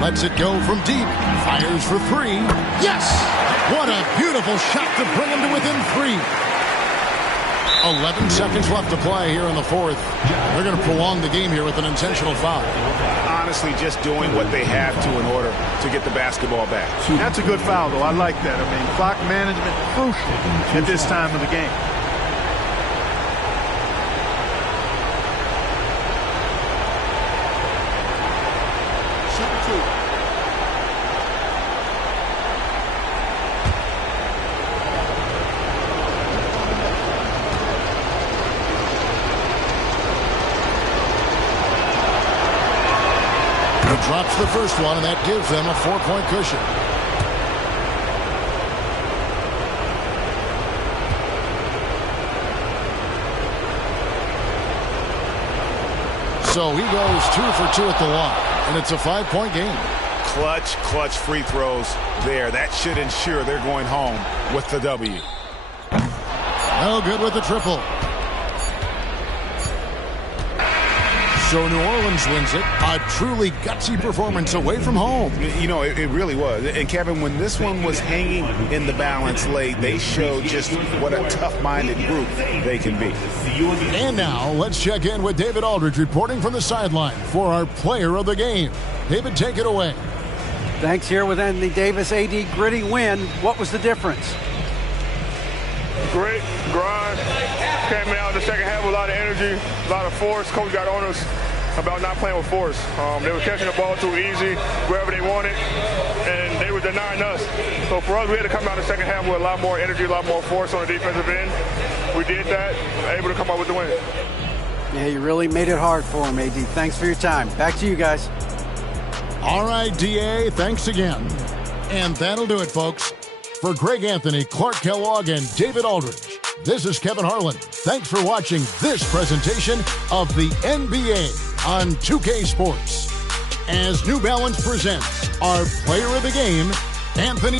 Lets it go from deep. Fires for 3. Yes! What a beautiful shot to bring him to within 3. 11 seconds left to play here in the fourth. They're going to prolong the game here with an intentional foul. Honestly, just doing what they have to in order to get the basketball back. That's a good foul, though. I like that. I mean, clock management crucial at this time of the game. Drops the first one, and that gives them a 4-point cushion. So he goes 2 for 2 at the line, and it's a 5-point game. Clutch free throws there. That should ensure they're going home with the W. No good with the triple. So New Orleans wins it. A truly gutsy performance away from home. You know, it really was. And Kevin, when this one was hanging in the balance late, they showed just what a tough-minded group they can be. And now let's check in with David Aldridge reporting from the sideline for our player of the game. David, take it away. Thanks. Here with Anthony Davis. AD, gritty win. What was the difference? Grit, grind, came out in the second half with a lot of energy, a lot of force. Coach got on us about not playing with force. They were catching the ball too easy, wherever they wanted, and they were denying us. So for us, we had to come out in the second half with a lot more energy, a lot more force on the defensive end. We did that, able to come out with the win. Yeah, you really made it hard for him, AD. Thanks for your time. Back to you guys. All right, DA, thanks again. And that'll do it, folks. For Greg Anthony, Clark Kellogg, and David Aldridge, this is Kevin Harlan. Thanks for watching this presentation of the NBA on 2K Sports. As New Balance presents our player of the game, Anthony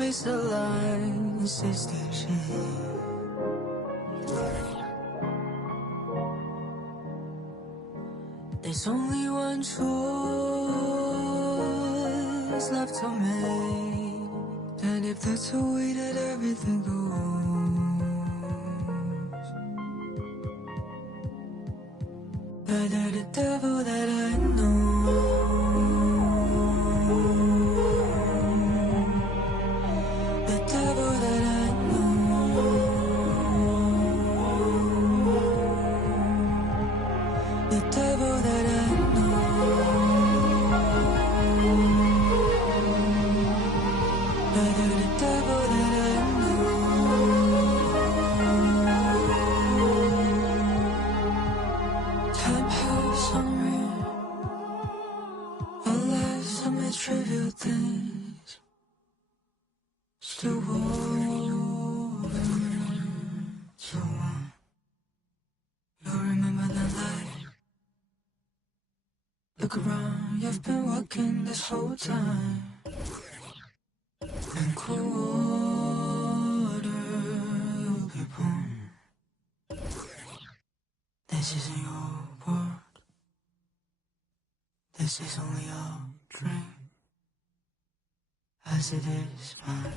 misalign station. There's only one choice left to make, and if that's the way that everything goes, either the devil that I know, the devil that I know, the devil that I know, either the devil that I know. Time has unreal, our lives some trivial things, still woven so one. You'll remember the light. Look around, you've been walking this whole time, and quarter people. This isn't your world. This is only your dream, as it is mine.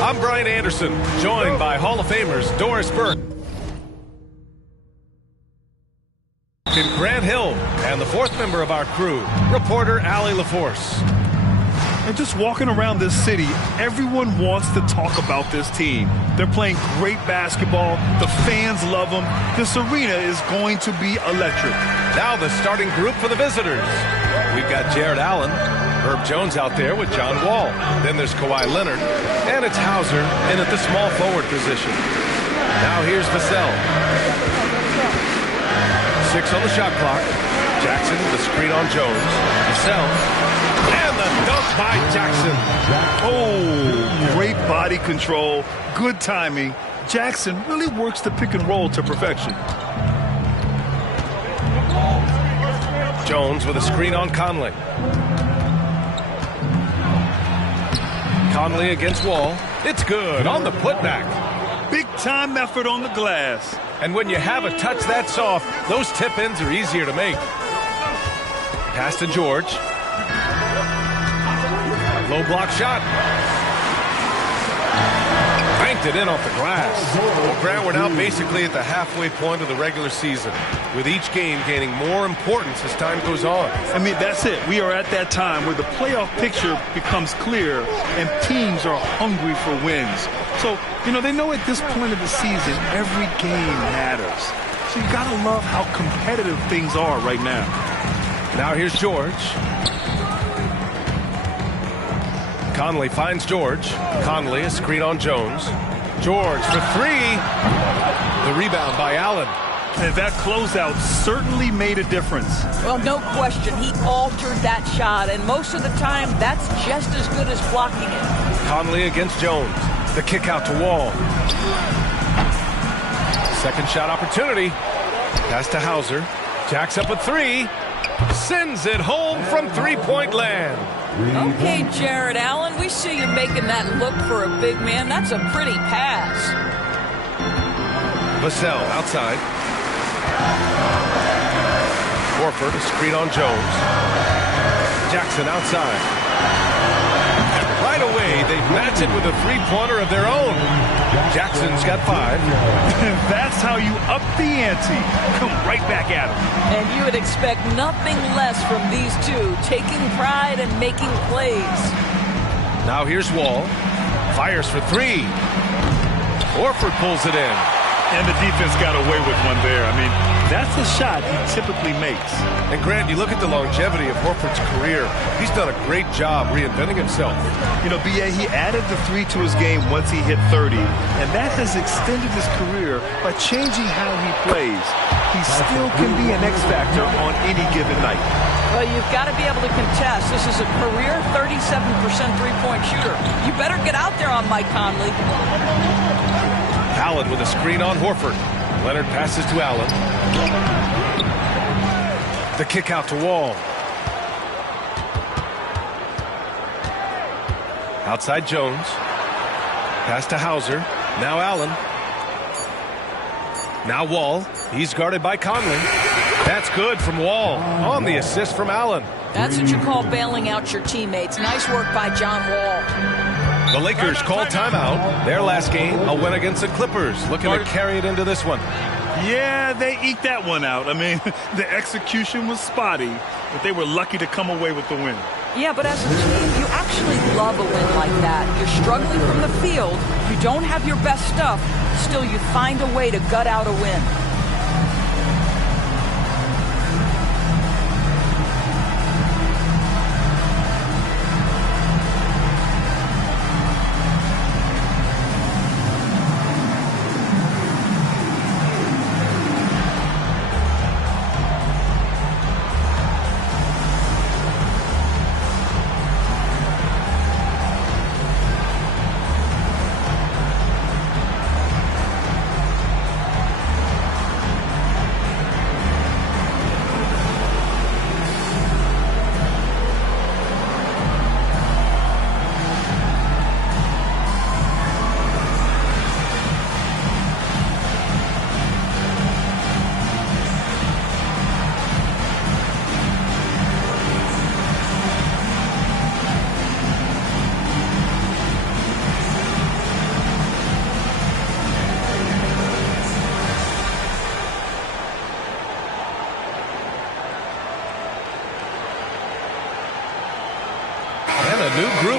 I'm Brian Anderson, joined by Hall of Famers Doris Burke and Grant Hill, and the fourth member of our crew, reporter Allie LaForce. And just walking around this city, everyone wants to talk about this team. They're playing great basketball. The fans love them. This arena is going to be electric. Now the starting group for the visitors. We've got Jared Allen, Herb Jones out there with John Wall. Then there's Kawhi Leonard, and it's Hauser in at the small forward position. Now here's Vassell. 6 on the shot clock. Jackson with the screen on Jones. Vassell. And the dunk by Jackson. Oh, great body control, good timing. Jackson really works the pick and roll to perfection. Jones with a screen on Conley. Conley against Wall. It's good on the putback. Big time effort on the glass. And when you have a touch that soft, those tip-ins are easier to make. Pass to George. Low block shot. Banked it in off the glass. Well, Grant, we're now basically at the halfway point of the regular season, with each game gaining more importance as time goes on. I mean, that's it. We are at that time where the playoff picture becomes clear and teams are hungry for wins. So, you know, they know at this point of the season, every game matters. So you got to love how competitive things are right now. Now here's George. Conley finds George. Conley, a screen on Jones. George for three. The rebound by Allen. And that closeout certainly made a difference. Well, no question. He altered that shot, and most of the time, that's just as good as blocking it. Conley against Jones. The kick out to Wall. Second shot opportunity. Pass to Hauser. Jacks up a three. Sends it home from three-point land. Okay, Jared Allen, we see you making that look for a big man. That's a pretty pass. Vassell outside. Horford, a screen on Jones. Jackson outside. And right away, they match it with a three-pointer of their own. Jackson's got 5. That's how you up the ante. Come right back at him. And you would expect nothing less from these two, taking pride and making plays. Now here's Wall. Fires for 3. Horford pulls it in. And the defense got away with one there. I mean, that's a shot he typically makes. And Grant, you look at the longevity of Horford's career. He's done a great job reinventing himself. You know, B.A., he added the 3 to his game once he hit 30, and that has extended his career by changing how he plays. He still can be an X factor on any given night. Well, you've got to be able to contest. This is a career 37% three-point shooter. You better get out there on Mike Conley. Allen with a screen on Horford. Leonard passes to Allen. The kick out to Wall. Outside Jones. Pass to Hauser. Now Allen. Now Wall. He's guarded by Conley. That's good from Wall. On the assist from Allen. That's what you call bailing out your teammates. Nice work by John Wall. The Lakers call timeout. Their last game, a win against the Clippers. Looking to carry it into this one. Yeah, they eked that one out. I mean, the execution was spotty, but they were lucky to come away with the win. Yeah, but as a team, you actually love a win like that. You're struggling from the field. You don't have your best stuff. Still, you find a way to gut out a win.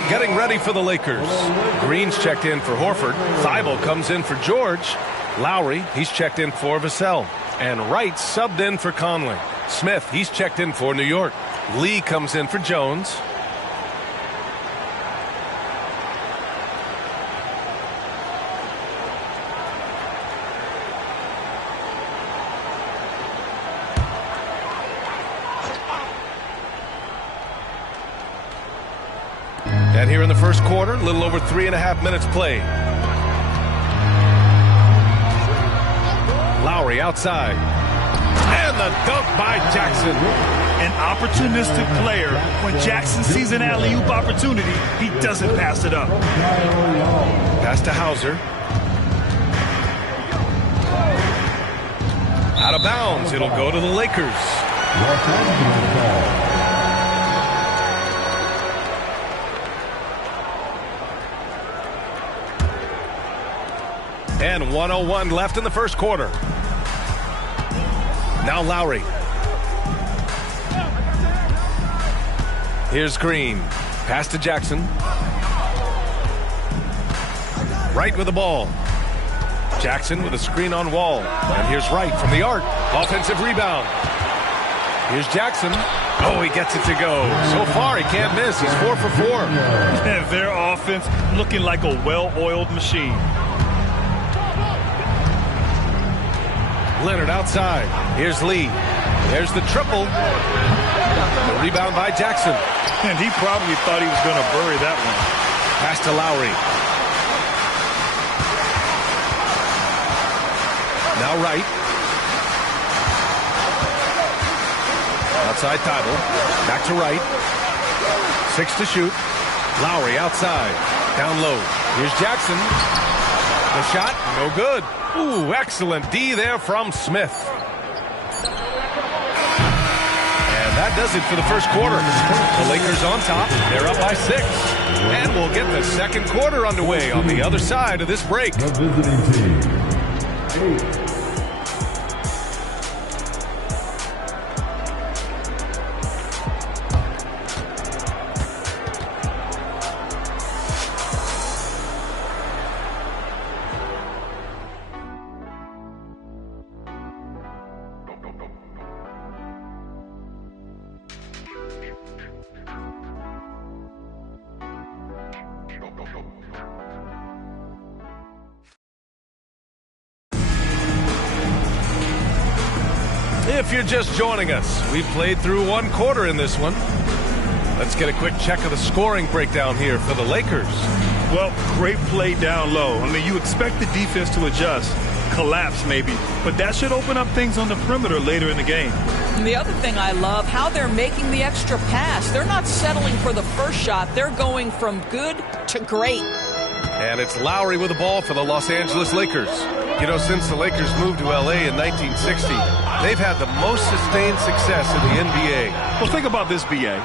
Getting ready for the Lakers. Green's checked in for Horford. Thibault comes in for George. Lowry, he's checked in for Vassell. And Wright subbed in for Conley. Smith, he's checked in for New York. Lee comes in for Jones. And here in the first quarter, a little over 3.5 minutes played. Lowry outside. And the dunk by Jackson. An opportunistic player. When Jackson sees an alley-oop opportunity, he doesn't pass it up. Pass to Hauser. Out of bounds. It'll go to the Lakers. And 1:01 left in the first quarter. Now Lowry. Here's Green. Pass to Jackson. Wright with the ball. Jackson with a screen on Wall. And here's Wright from the arc. Offensive rebound. Here's Jackson. Oh, he gets it to go. So far, he can't miss. He's 4 for 4. Their offense looking like a well-oiled machine. Leonard outside. Here's Lee. There's the triple. The rebound by Jackson. And he probably thought he was going to bury that one. Pass to Lowry. Now Wright. Outside Thibault. Back to Wright. 6 to shoot. Lowry outside. Down low. Here's Jackson. The shot, no good. Ooh, excellent D there from Smith. does it for the first quarter. The Lakers on top. They're up by 6. And we'll get the second quarter underway on the other side of this break. The visiting team, 8. If you're just joining us, we've played through one quarter in this one. Let's get a quick check of the scoring breakdown here for the Lakers. Well, great play down low. I mean, you expect the defense to adjust, collapse maybe, but that should open up things on the perimeter later in the game. And the other thing I love, how they're making the extra pass. They're not settling for the first shot. They're going from good to great. And it's Lowry with the ball for the Los Angeles Lakers. You know, since the Lakers moved to L.A. in 1960, they've had the most sustained success in the NBA. Well, think about this, B.A.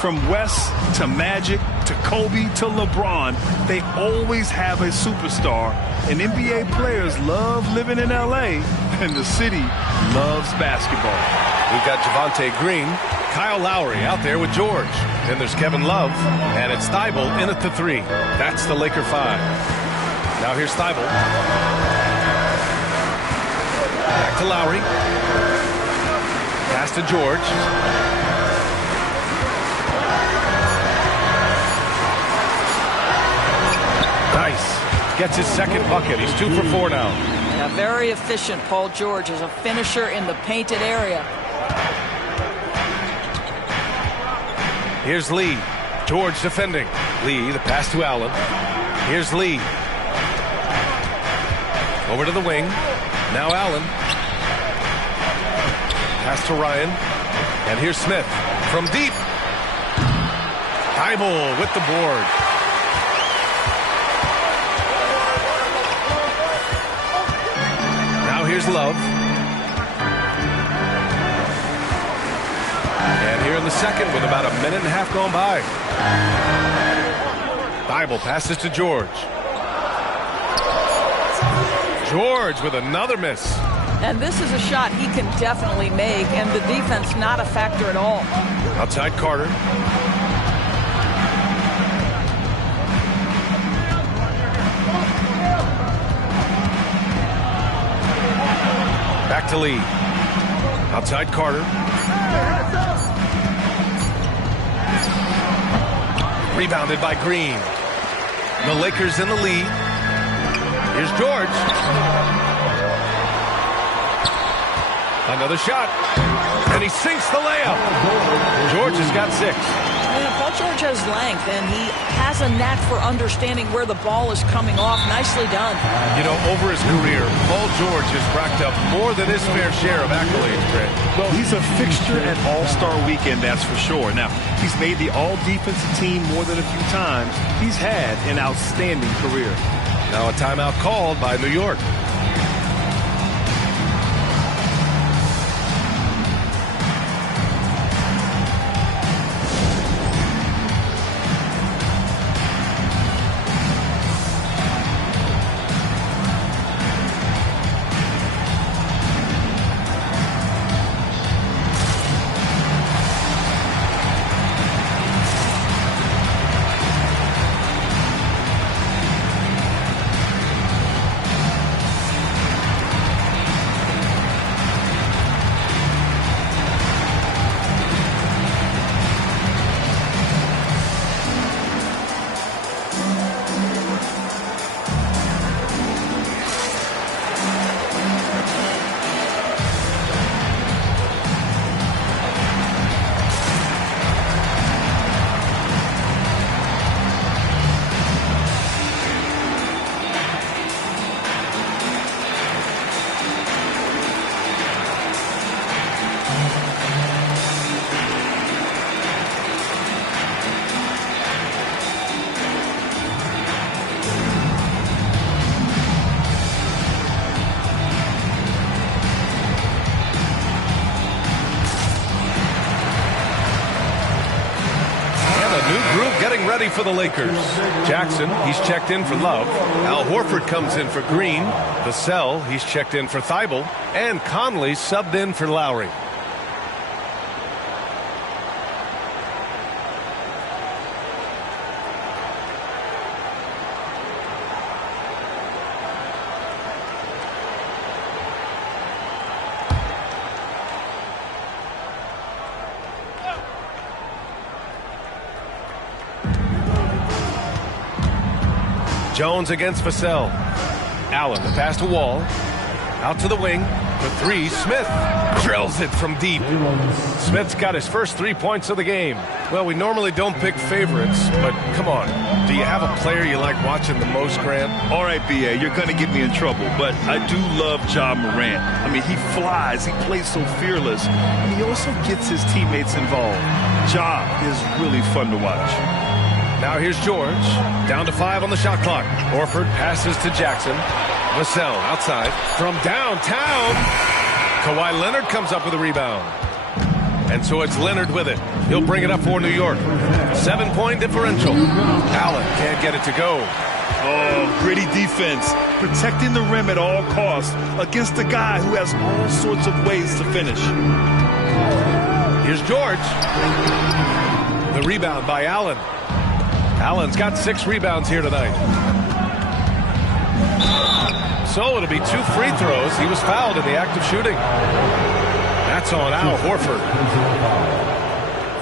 From West to Magic to Kobe to LeBron, they always have a superstar. And NBA players love living in L.A., and the city loves basketball. We've got Javonte Green, Kyle Lowry out there with George. Then there's Kevin Love, and it's Thibault in at the 3. That's the Laker 5. Now here's Thibault. Back to Lowry. Pass to George. Nice. Gets his second bucket. He's 2 for 4 now. Yeah, very efficient, Paul George, as a finisher in the painted area. Here's Lee. George defending. Lee, the pass to Allen. Here's Lee. Over to the wing. Now Allen. Pass to Ryan. And here's Smith from deep. Thibault with the board. Now here's Love. And here in the second with about a minute and a half gone by. Thibault passes to George. George with another miss. And this is a shot he can definitely make, and the defense not a factor at all. Outside Carter. Back to Lee. Outside Carter. Rebounded by Green. The Lakers in the lead. Here's George. Another shot. And he sinks the layup. George has got 6. Yeah, Paul George has length, and he has a knack for understanding where the ball is coming off. Nicely done. You know, over his career, Paul George has racked up more than his fair share of accolades, Grant. Well, he's a fixture at All-Star Weekend, that's for sure. Now, he's made the All-Defensive team more than a few times. He's had an outstanding career. Now a timeout called by New York. New group getting ready for the Lakers. Jackson, he's checked in for Love. Al Horford comes in for Green. Vassell, he's checked in for Thibault. And Conley subbed in for Lowry. Jones against Vassell. Allen, the pass to Wall. Out to the wing. For three, Smith drills it from deep. Smith's got his first 3 points of the game. Well, we normally don't pick favorites, but come on. Do you have a player you like watching the most, Grant? All right, B.A., you're going to get me in trouble, but I do love Ja Morant. I mean, he flies. He plays so fearless. And he also gets his teammates involved. Ja is really fun to watch. Now here's George. Down to 5 on the shot clock. Horford passes to Jackson. Vassell outside. From downtown. Kawhi Leonard comes up with a rebound. And so it's Leonard with it. He'll bring it up for New York. 7-point differential. Allen can't get it to go. Oh, gritty defense. Protecting the rim at all costs against a guy who has all sorts of ways to finish. Here's George. The rebound by Allen. Allen's got 6 rebounds here tonight. So it'll be 2 free throws. He was fouled in the act of shooting. That's on Al Horford.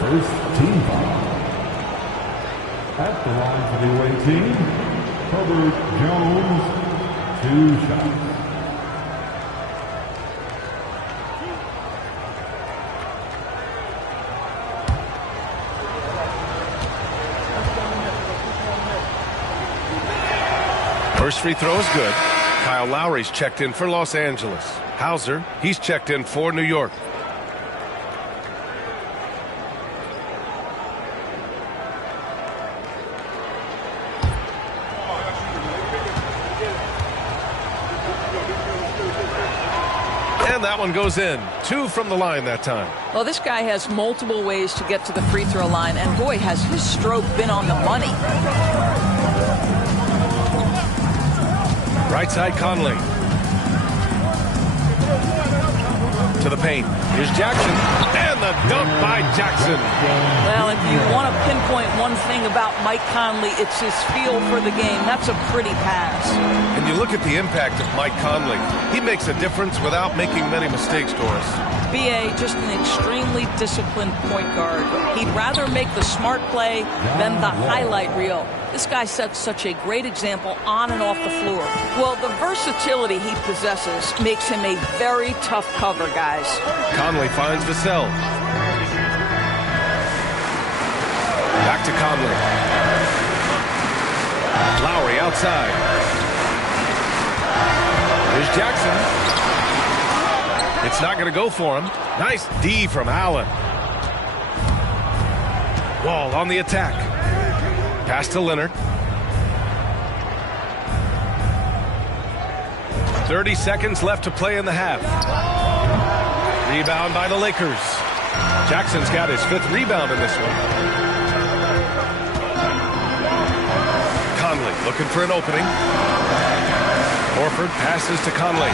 First team foul. At the line for the away team, Herbert Jones, 2 shots. First free throw is good. Kyle Lowry's checked in for Los Angeles. Hauser, he's checked in for New York. And that one goes in. 2 from the line that time. Well, this guy has multiple ways to get to the free throw line, and boy, has his stroke been on the money. Right side, Conley. To the paint. Here's Jackson. And the dunk by Jackson. Well, if you want to pinpoint one thing about Mike Conley, it's his feel for the game. That's a pretty pass. And you look at the impact of Mike Conley. He makes a difference without making many mistakes, Doris. B.A., just an extremely disciplined point guard. He'd rather make the smart play than the highlight reel. This guy sets such a great example on and off the floor. Well, the versatility he possesses makes him a very tough cover, guys. Conley finds Vassell. Back to Conley. Lowry outside. Here's Jackson. It's not going to go for him. Nice D from Allen. Wall on the attack. Pass to Leonard. 30 seconds left to play in the half. Rebound by the Lakers. Jackson's got his 5th rebound in this one. Conley looking for an opening. Horford passes to Conley.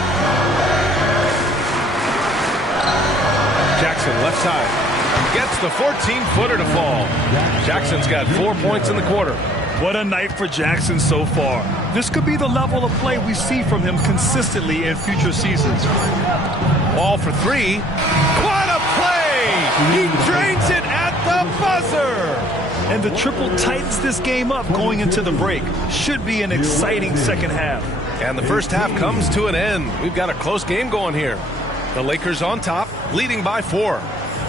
Jackson left side. Gets the 14-footer to fall. Jackson's got 4 points in the quarter. What a night for Jackson so far. This could be the level of play we see from him consistently in future seasons. Wall for 3. What a play! He drains it at the buzzer! And the triple tightens this game up going into the break. Should be an exciting second half. And the first half comes to an end. We've got a close game going here. The Lakers on top, leading by 4.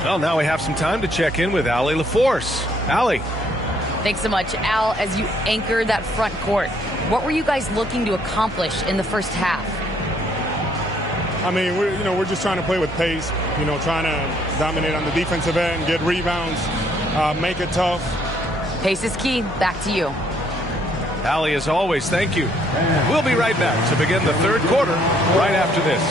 Well, now we have some time to check in with Allie LaForce. Allie. Thanks so much, Al. As you anchor that front court, what were you guys looking to accomplish in the first half? I mean, we're just trying to play with pace, trying to dominate on the defensive end, get rebounds, make it tough. Pace is key. Back to you. Allie, as always, thank you. We'll be right back to begin the third quarter right after this.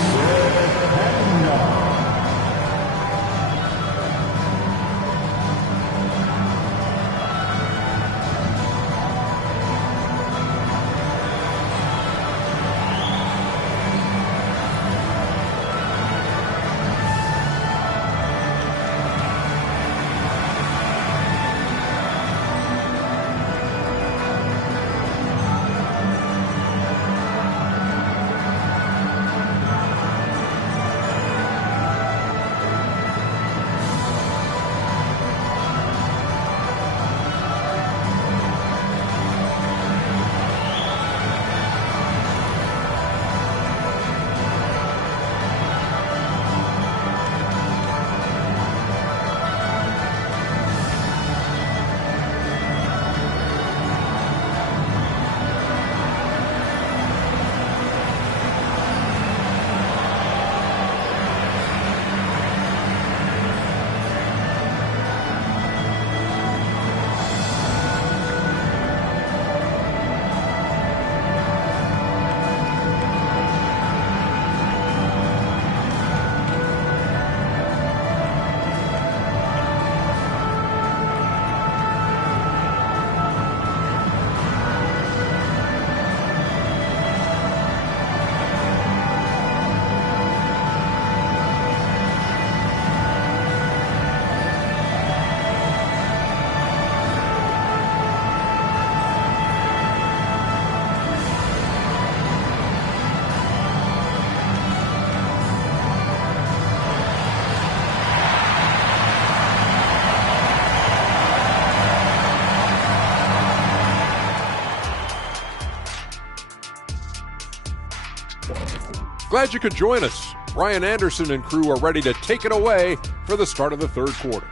Glad you could join us. Brian Anderson and crew are ready to take it away for the start of the third quarter.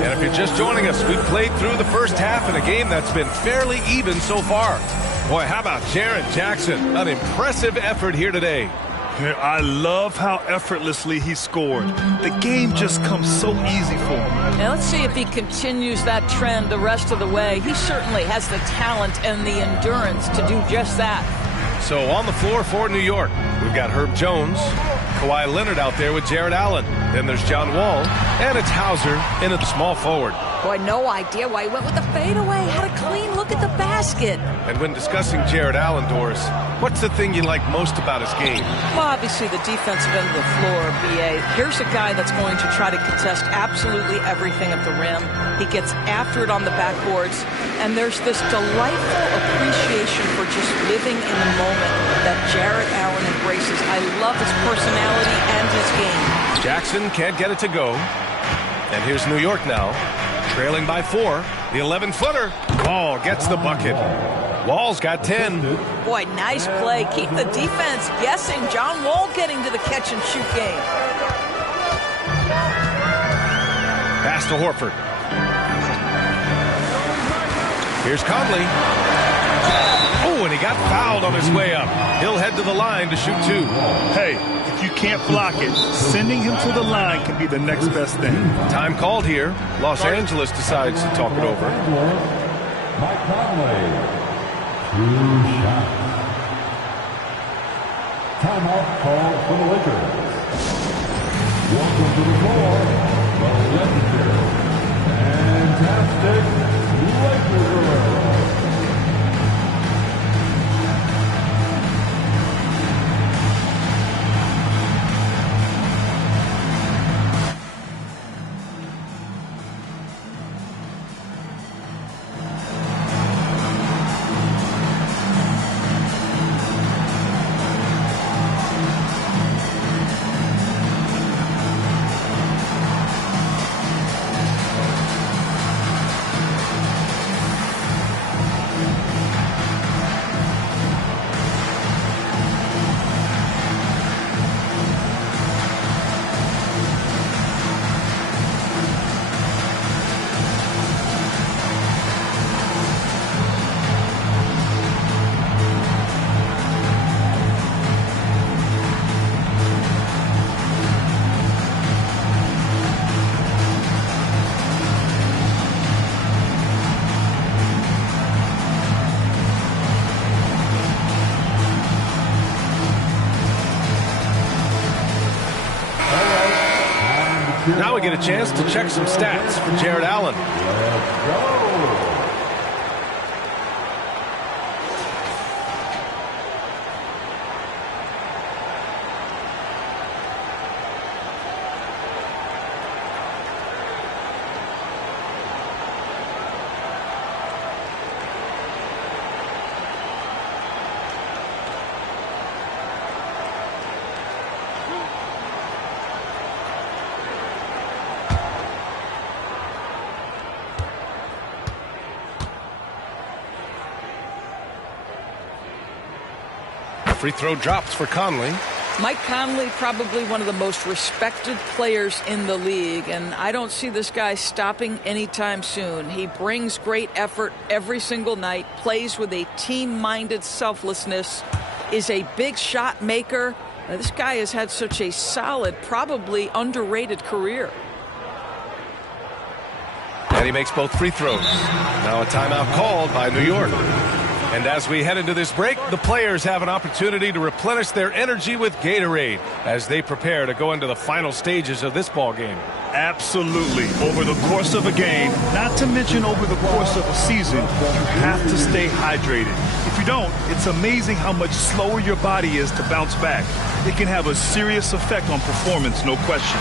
And if you're just joining us, we've played through the first half in a game that's been fairly even so far. Boy, how about Jaren Jackson? An impressive effort here today. I love how effortlessly he scored. The game just comes so easy for him. Now let's see if he continues that trend the rest of the way. He certainly has the talent and the endurance to do just that. So on the floor for New York, we've got Herb Jones, Kawhi Leonard out there with Jared Allen. Then there's John Wall, and it's Hauser in at the small forward. Boy, no idea why he went with the fadeaway. Had a clean look at the basket. And when discussing Jared Allen, Doris, what's the thing you like most about his game? Well, obviously the defensive end of the floor, BA. Here's a guy that's going to try to contest absolutely everything at the rim. He gets after it on the backboards, and there's this delightful appreciation for just living in the moment that Jared Allen embraces. I love his personality and his game. Jackson can't get it to go. And here's New York now, trailing by 4. The 11-footer. Wall gets the bucket. Wall's got 10. Boy, nice play. Keep the defense guessing. John Wall getting to the catch-and-shoot game. Pass to Horford. Here's Conley. Oh, and he got fouled on his way up. He'll head to the line to shoot 2. Hey, if you can't block it, sending him to the line can be the next best thing. Time called here. Los Angeles decides to talk it over. Mike Conley. 2 shots. Timeout called for the Lakers. Welcome to the floor, the legendary, fantastic Lakers. we get a chance to check some stats for Jared Allen. Free throw drops for Conley. Mike Conley, probably one of the most respected players in the league, and I don't see this guy stopping anytime soon. He brings great effort every single night, plays with a team-minded selflessness, is a big shot maker. This guy has had such a solid, probably underrated career. And he makes both free throws. Now a timeout called by New York. And as we head into this break, the players have an opportunity to replenish their energy with Gatorade as they prepare to go into the final stages of this ball game. Absolutely. Over the course of a game, not to mention over the course of a season, you have to stay hydrated. If you don't, it's amazing how much slower your body is to bounce back. It can have a serious effect on performance, no question.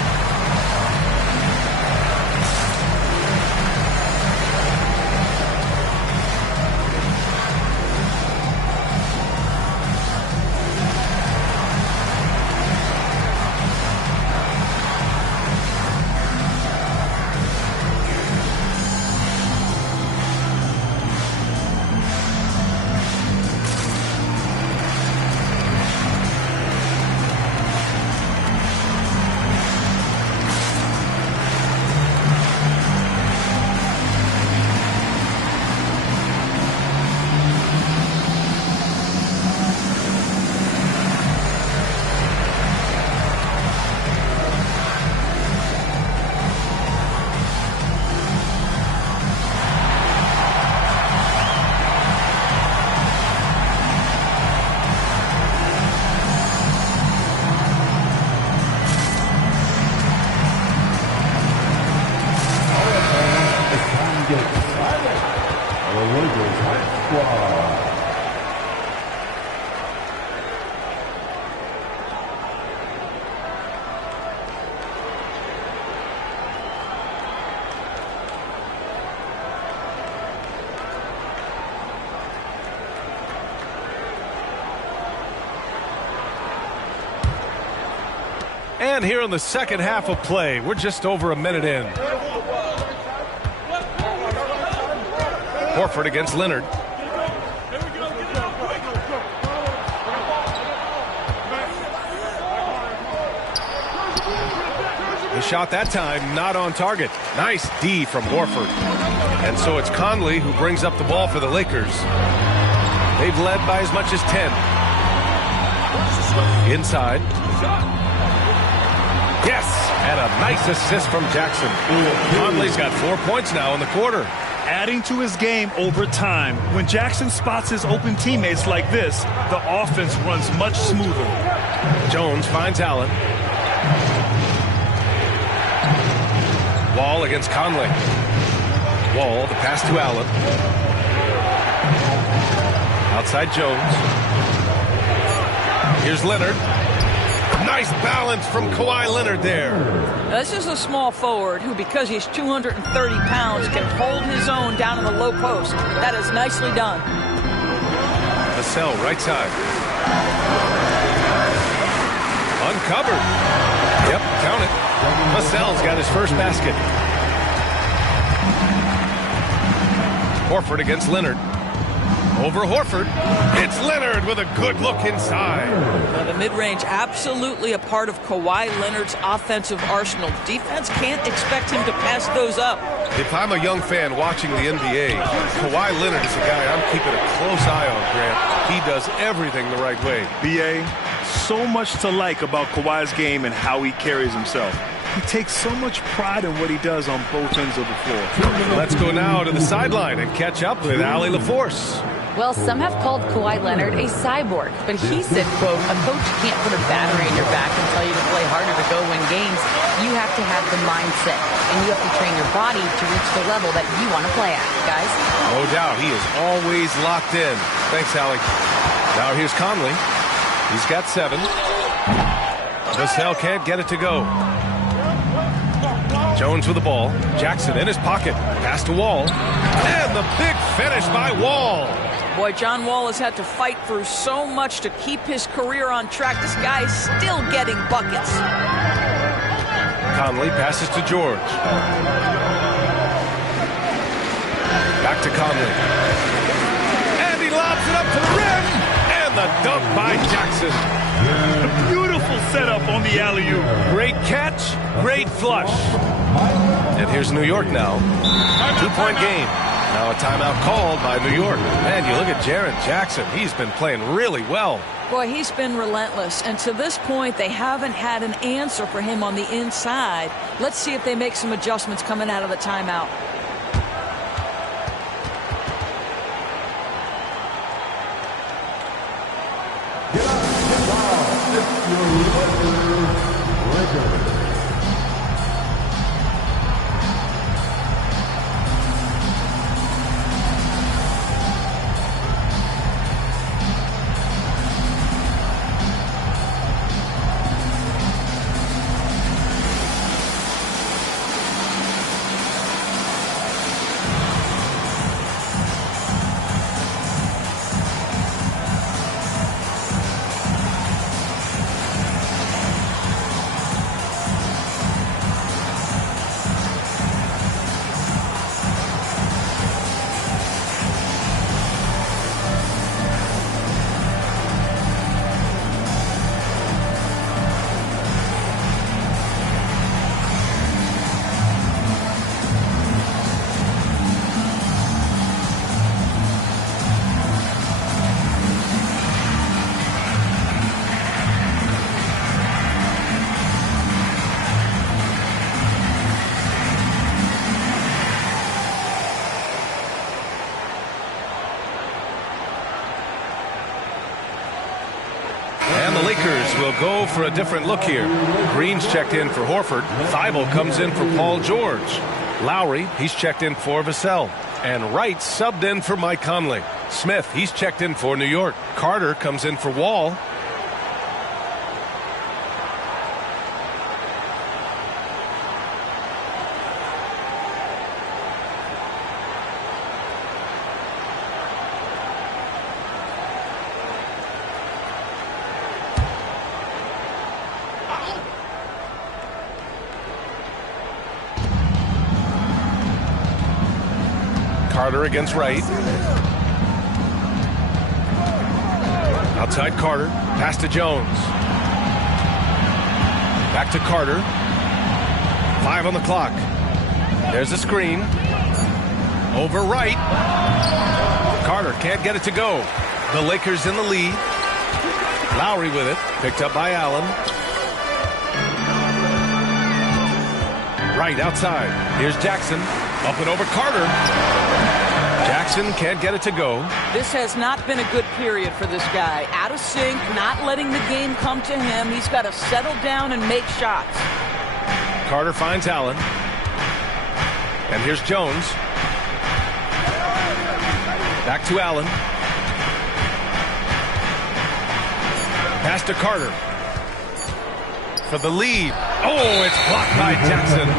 And here in the second half of play, we're just over a minute in. Horford against Leonard. The shot that time not on target. Nice D from Horford. And so it's Conley who brings up the ball for the Lakers. They've led by as much as 10. Inside. Yes, and a nice assist from Jackson. Conley's got 4 points now in the quarter. Adding to his game over time. When Jackson spots his open teammates like this, the offense runs much smoother. Jones finds Allen. Wall against Conley. Wall, the pass to Allen. Outside Jones. Here's Leonard. Nice balance from Kawhi Leonard there. This is a small forward who, because he's 230 pounds, can hold his own down in the low post. That is nicely done. Vassell, right side. Uncovered. Yep, count it. Vassell's got his first basket. Horford against Leonard. Over Horford. It's Leonard with a good look inside. The mid-range absolutely a part of Kawhi Leonard's offensive arsenal. Defense can't expect him to pass those up. If I'm a young fan watching the NBA, Kawhi Leonard is a guy I'm keeping a close eye on, Grant. He does everything the right way. B.A., so much to like about Kawhi's game and how he carries himself. He takes so much pride in what he does on both ends of the floor. Let's go now to the sideline and catch up with Allie LaForce. Well, some have called Kawhi Leonard a cyborg, but he said, quote, a coach can't put a battery in your back and tell you to play harder to go win games. You have to have the mindset, and you have to train your body to reach the level that you want to play at, guys. No doubt. He is always locked in. Thanks, Allie. Now here's Conley. He's got 7. Vassell can't get it to go. Jones with the ball. Jackson in his pocket. Pass to Wall. And the big finish by Wall. Boy, John Wall has had to fight through so much to keep his career on track. This guy is still getting buckets. Conley passes to George. Back to Conley. And he lobs it up to the rim. And the dunk by Jackson. A beautiful setup on the alley-oop. Great catch, great flush. And here's New York now. 2-point game. Now a timeout called by New York. Man, you look at Jaren Jackson. He's been playing really well. Boy, he's been relentless. And to this point, they haven't had an answer for him on the inside. Let's see if they make some adjustments coming out of the timeout. Will go for a different look here. Green's checked in for Horford. Thibault comes in for Paul George. Lowry, he's checked in for Vassell. And Wright subbed in for Mike Conley. Smith, he's checked in for New York. Carter comes in for Wall. Carter against Wright. Outside Carter. Pass to Jones. Back to Carter. 5 on the clock. There's a screen. Over Wright. Carter can't get it to go. The Lakers in the lead. Lowry with it. Picked up by Allen. Wright outside. Here's Jackson. Up and over Carter. Jackson can't get it to go. This has not been a good period for this guy. Out of sync, not letting the game come to him. He's got to settle down and make shots. Carter finds Allen. And here's Jones. Back to Allen. Pass to Carter. For the lead. Oh, it's blocked by Jackson.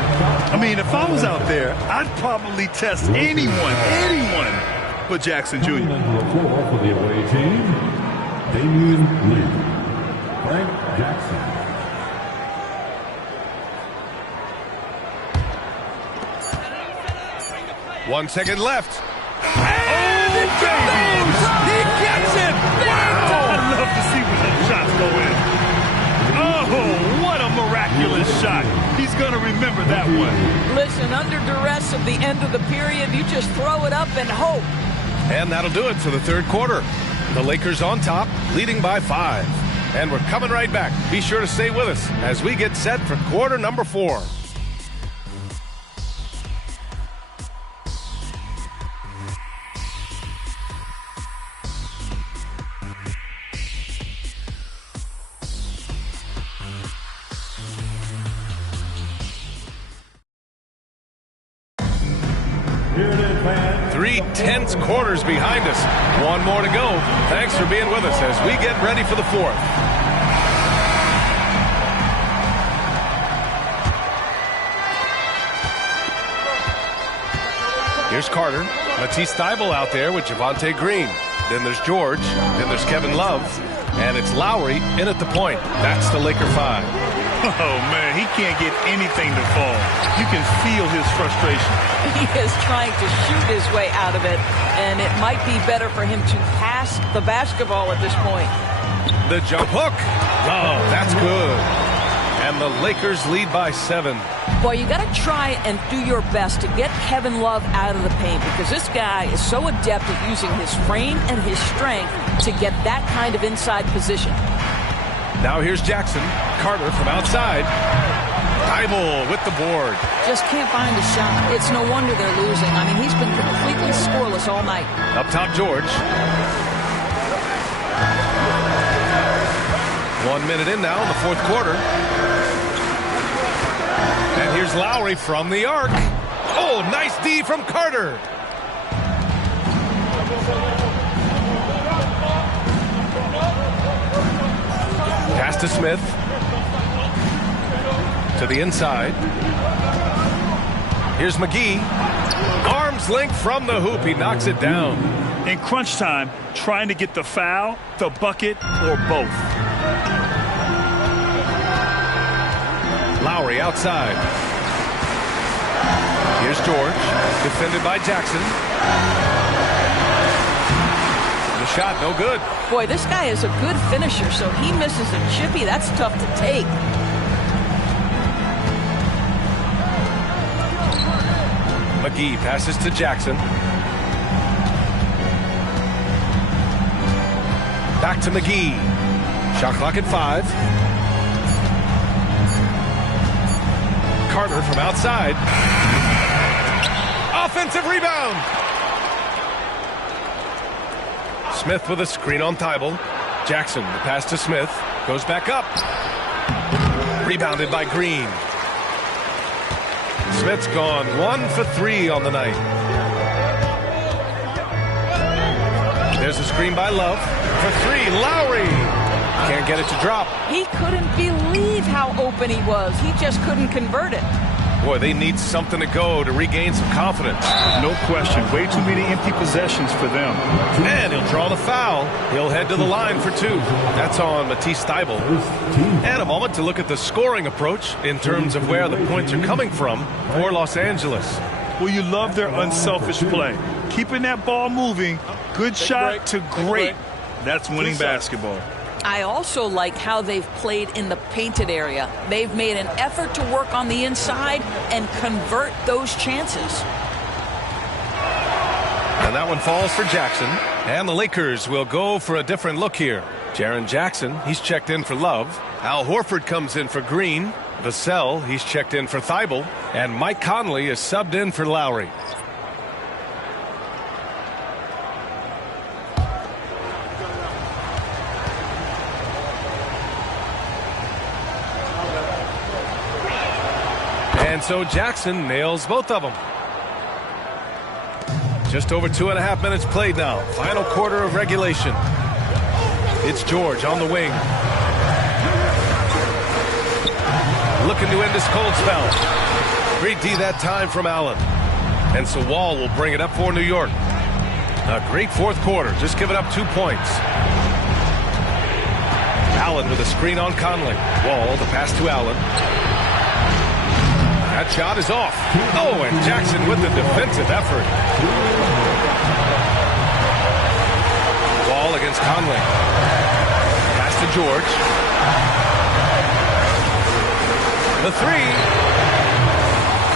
I mean, if I was out there, I'd probably test anyone but Jackson Jr. Number 4 for the away team, Damian Lee. Frank Jackson. One second left. And it goes! He gets it! Wow! I'd love to see when those shots go in. Oh, what a miraculous shot. He's going to remember that one. Listen, under duress of the end of the period, you just throw it up and hope. And that'll do it for the third quarter. The Lakers on top, leading by 5. And we're coming right back. Be sure to stay with us as we get set for quarter number 4. 3 tense quarters behind us. One more to go. Thanks for being with us as we get ready for the fourth. Here's Carter. Matisse Thybulle out there with Javonte Green. Then there's George. Then there's Kevin Love. And it's Lowry in at the point. That's the Laker 5. Oh, man, he can't get anything to fall. You can feel his frustration. He is trying to shoot his way out of it, and it might be better for him to pass the basketball at this point. The jump hook. Oh, that's good. And the Lakers lead by 7. Boy, you got to try and do your best to get Kevin Love out of the paint because this guy is so adept at using his frame and his strength to get that kind of inside position. Now here's Jackson. Carter from outside. Thybulle with the board. Just can't find a shot. It's no wonder they're losing. I mean, he's been completely scoreless all night. Up top, George. 1 minute in now in the fourth quarter. And here's Lowry from the arc. Oh, nice D from Carter. Pass to Smith. To the inside. Here's McGee. Arms length from the hoop. He knocks it down. In crunch time, trying to get the foul, the bucket, or both. Lowry outside. Here's George. Defended by Jackson. The shot, no good. Boy, this guy is a good finisher, so he misses a chippy. That's tough to take. McGee passes to Jackson. Back to McGee. Shot clock at 5. Carter from outside. Offensive rebound. Smith with a screen on Thybulle. Jackson, the pass to Smith. Goes back up. Rebounded by Green. Smith's gone 1 for 3 on the night. There's a screen by Love. For 3, Lowry. Can't get it to drop. He couldn't believe how open he was. He just couldn't convert it. Boy, they need something to go to regain some confidence. No question. Way too many empty possessions for them. And he'll draw the foul. He'll head to the line for 2. That's on Matisse Thybulle. And a moment to look at the scoring approach in terms of where the points are coming from for Los Angeles. Well, you love their unselfish play. Keeping that ball moving. Good shot to great. That's winning basketball. I also like how they've played in the painted area. They've made an effort to work on the inside and convert those chances. And that one falls for Jackson. And the Lakers will go for a different look here. Jaren Jackson, he's checked in for Love. Al Horford comes in for Green. Vassell, he's checked in for Thybulle. And Mike Conley is subbed in for Lowry. And so Jackson nails both of them. Just over 2.5 minutes played now. Final quarter of regulation. It's George on the wing. Looking to end this cold spell. Great D that time from Allen. And so Wall will bring it up for New York. A great fourth quarter. Just giving up 2 points. Allen with a screen on Conley. Wall, the pass to Allen. That shot is off. Oh, and Jackson with the defensive effort. Wall against Conley. Pass to George. The 3.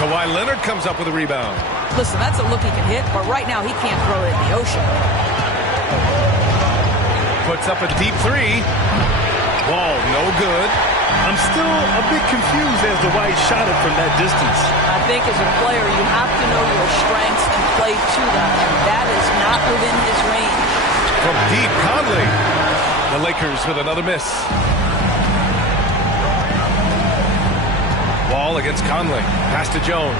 Kawhi Leonard comes up with a rebound. Listen, that's a look he can hit, but right now he can't throw it in the ocean. Puts up a deep 3. Wall, no good. I'm still a bit confused as to why he shot it from that distance. I think as a player, you have to know your strengths and play to them, and that is not within his range. From deep, Conley. The Lakers with another miss. Wall against Conley. Pass to Jones.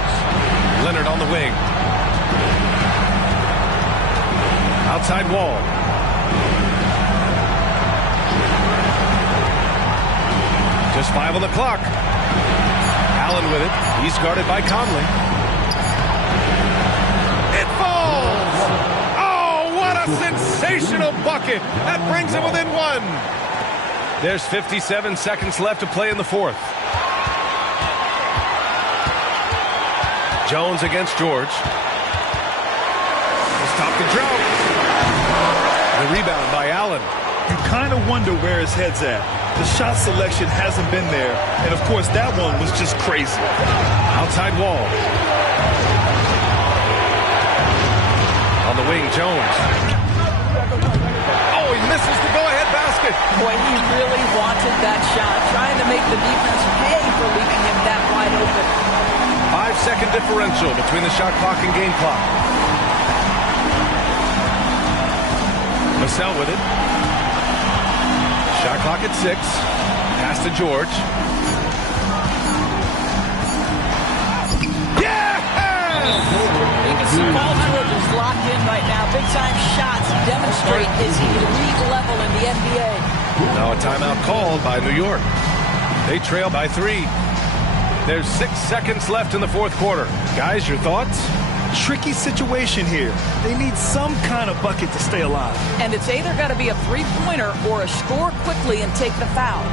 Leonard on the wing. Outside wall. Just 5 on the clock. Allen with it. He's guarded by Conley. It falls! Oh, what a sensational bucket! That brings him within 1. There's 57 seconds left to play in the fourth. Jones against George. Stop the drought. The rebound by Allen. You kind of wonder where his head's at. The shot selection hasn't been there. And, of course, that one was just crazy. Outside wall. On the wing, Jones. Oh, he misses the go-ahead basket. Boy, he really wanted that shot, trying to make the defense pay for leaving him that wide open. 5-second differential between the shot clock and game clock. Vassell with it. Shot clock at 6. Pass to George. Yes! You can see Paul George is locked in right now. Big-time shots demonstrate his elite level in the NBA. Now a timeout called by New York. They trail by 3. There's 6 seconds left in the fourth quarter. Guys, your thoughts? Tricky situation here. They need some kind of bucket to stay alive. And it's either got to be a three-pointer or a score quickly and take the foul.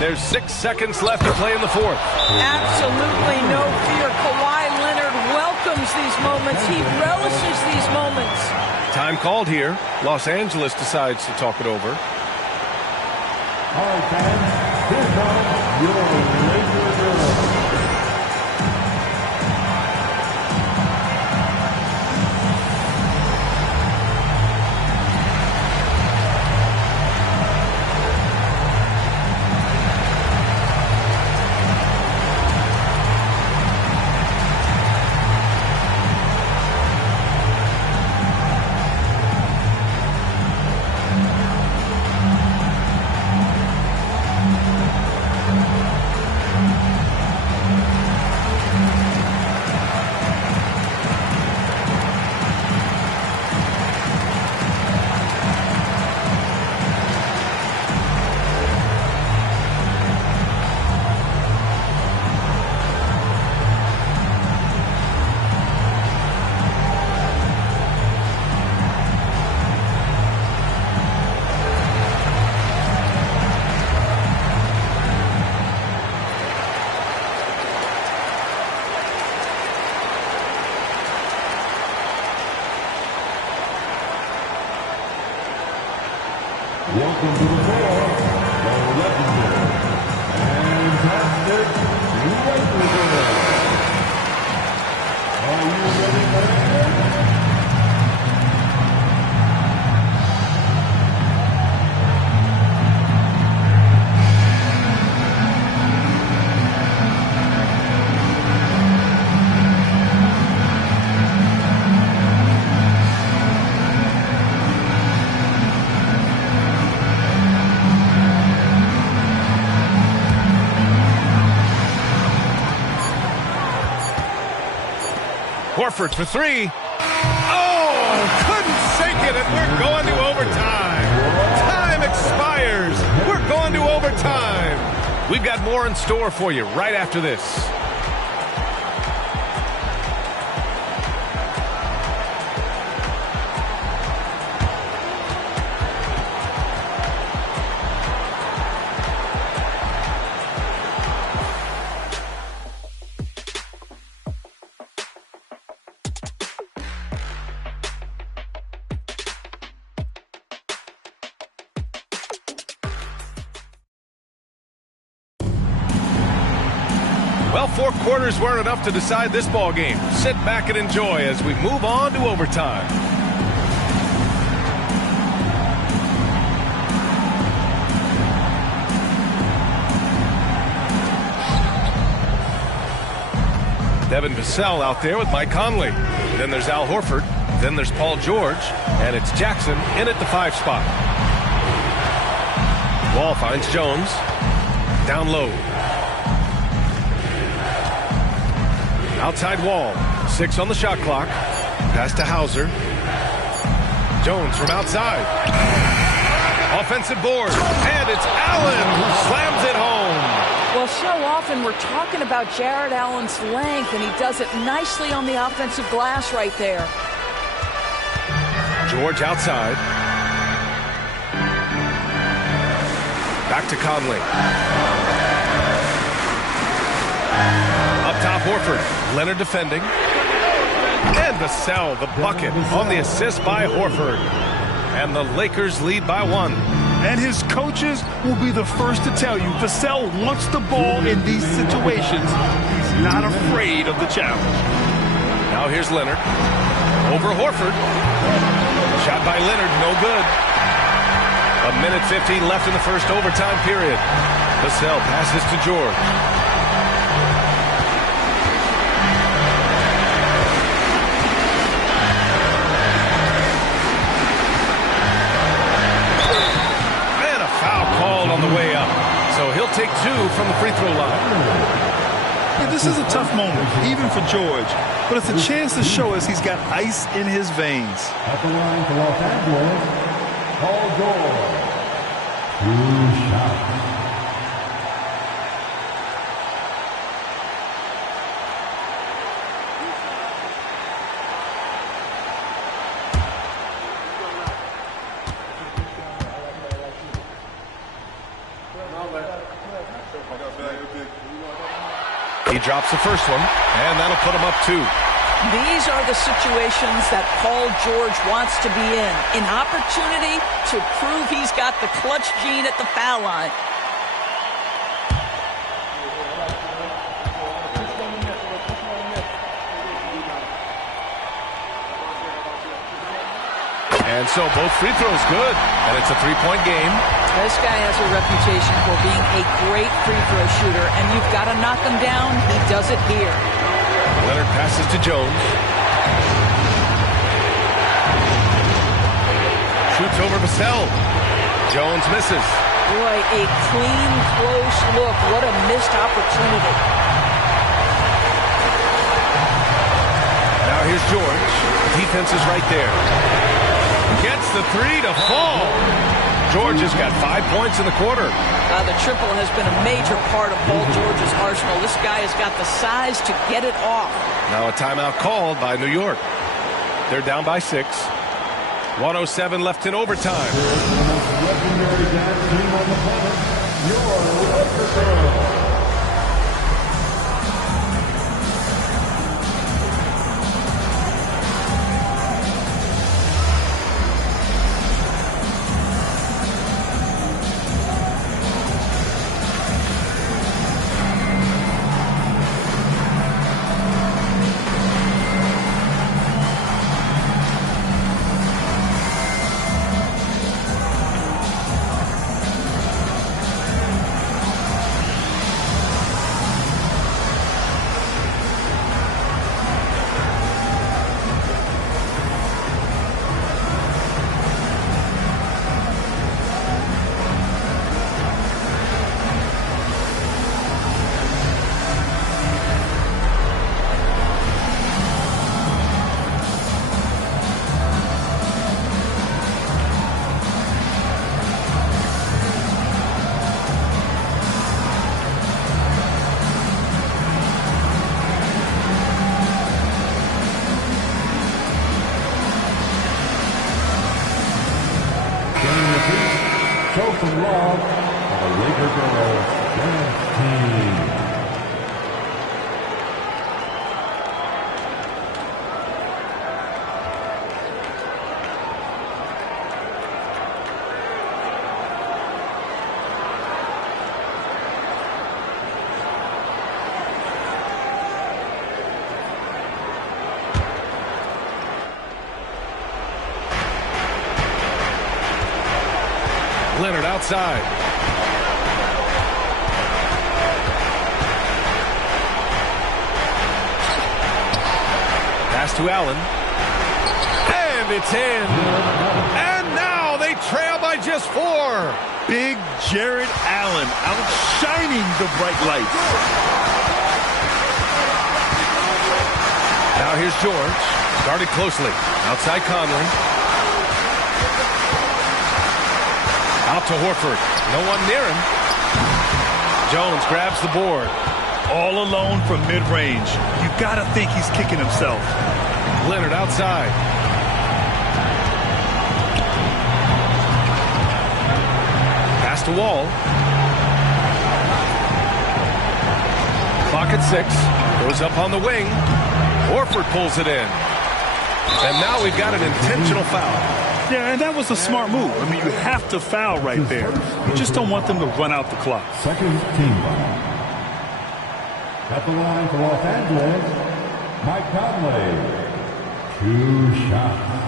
There's 6 seconds left to play in the fourth. Absolutely no fear. Kawhi Leonard welcomes these moments. He relishes these moments. Time called here. Los Angeles decides to talk it over. All right, fans, here comes your Lakers girl. Welcome to the floor, Horford for three. Oh, couldn't sink it, and we're going to overtime. Time expires. We're going to overtime. We've got more in store for you right after this. Well, 4 quarters weren't enough to decide this ball game. Sit back and enjoy as we move on to overtime. Devin Vassell out there with Mike Conley. Then there's Al Horford. Then there's Paul George. And it's Jackson in at the 5 spot. Wall finds Jones. Down low. Outside Wall. 6 on the shot clock. Pass to Hauser. Jones from outside. Offensive board. And it's Allen who slams it home. Well, so often we're talking about Jared Allen's length, and he does it nicely on the offensive glass right there. George outside. Back to Conley. Up top, Horford. Leonard defending. And Vassell, the bucket on the assist by Horford. And the Lakers lead by 1. And his coaches will be the first to tell you Vassell wants the ball in these situations. He's not afraid of the challenge. Now here's Leonard. Over Horford. Shot by Leonard, no good. 1:15 left in the first overtime period. Vassell passes to George. On the way up. So he'll take 2 from the free throw line. Yeah, this is a tough moment, even for George. But it's a chance to show us he's got ice in his veins. At the line for Los Angeles, Paul George. 2 shots. He drops the first one, and that'll put him up 2. These are the situations that Paul George wants to be in. An opportunity to prove he's got the clutch gene at the foul line. And so both free throws good, and it's a 3-point game. This guy has a reputation for being a great free throw shooter, and you've got to knock him down. He does it here. Leonard passes to Jones. Shoots over Vassell. Jones misses. Boy, a clean, close look. What a missed opportunity. Now here's George. Defense is right there. Gets the 3 to fall. George has got 5 points in the quarter. The triple has been a major part of Paul George's arsenal. This guy has got the size to get it off. Now a timeout called by New York. They're down by 6. 1:07 left in overtime. Legendary dance team on the planet, your Lakers girls. show some love for the Laker girls dance team. Leonard outside. Pass to Allen. And it's in. And now they trail by just 4. Big Jared Allen outshining the bright lights. Now here's George. Guarded closely. Outside Conley. Out to Horford. No one near him. Jones grabs the board. All alone from mid-range. You got to think he's kicking himself. Leonard outside. Pass to Wall. Clock at 6. Goes up on the wing. Horford pulls it in. And now we've got an intentional foul. Yeah, and that was a smart move. I mean, you have to foul right there. You just don't want them to run out the clock. Second team foul. At the line for Los Angeles, Mike Conley. 2 shots.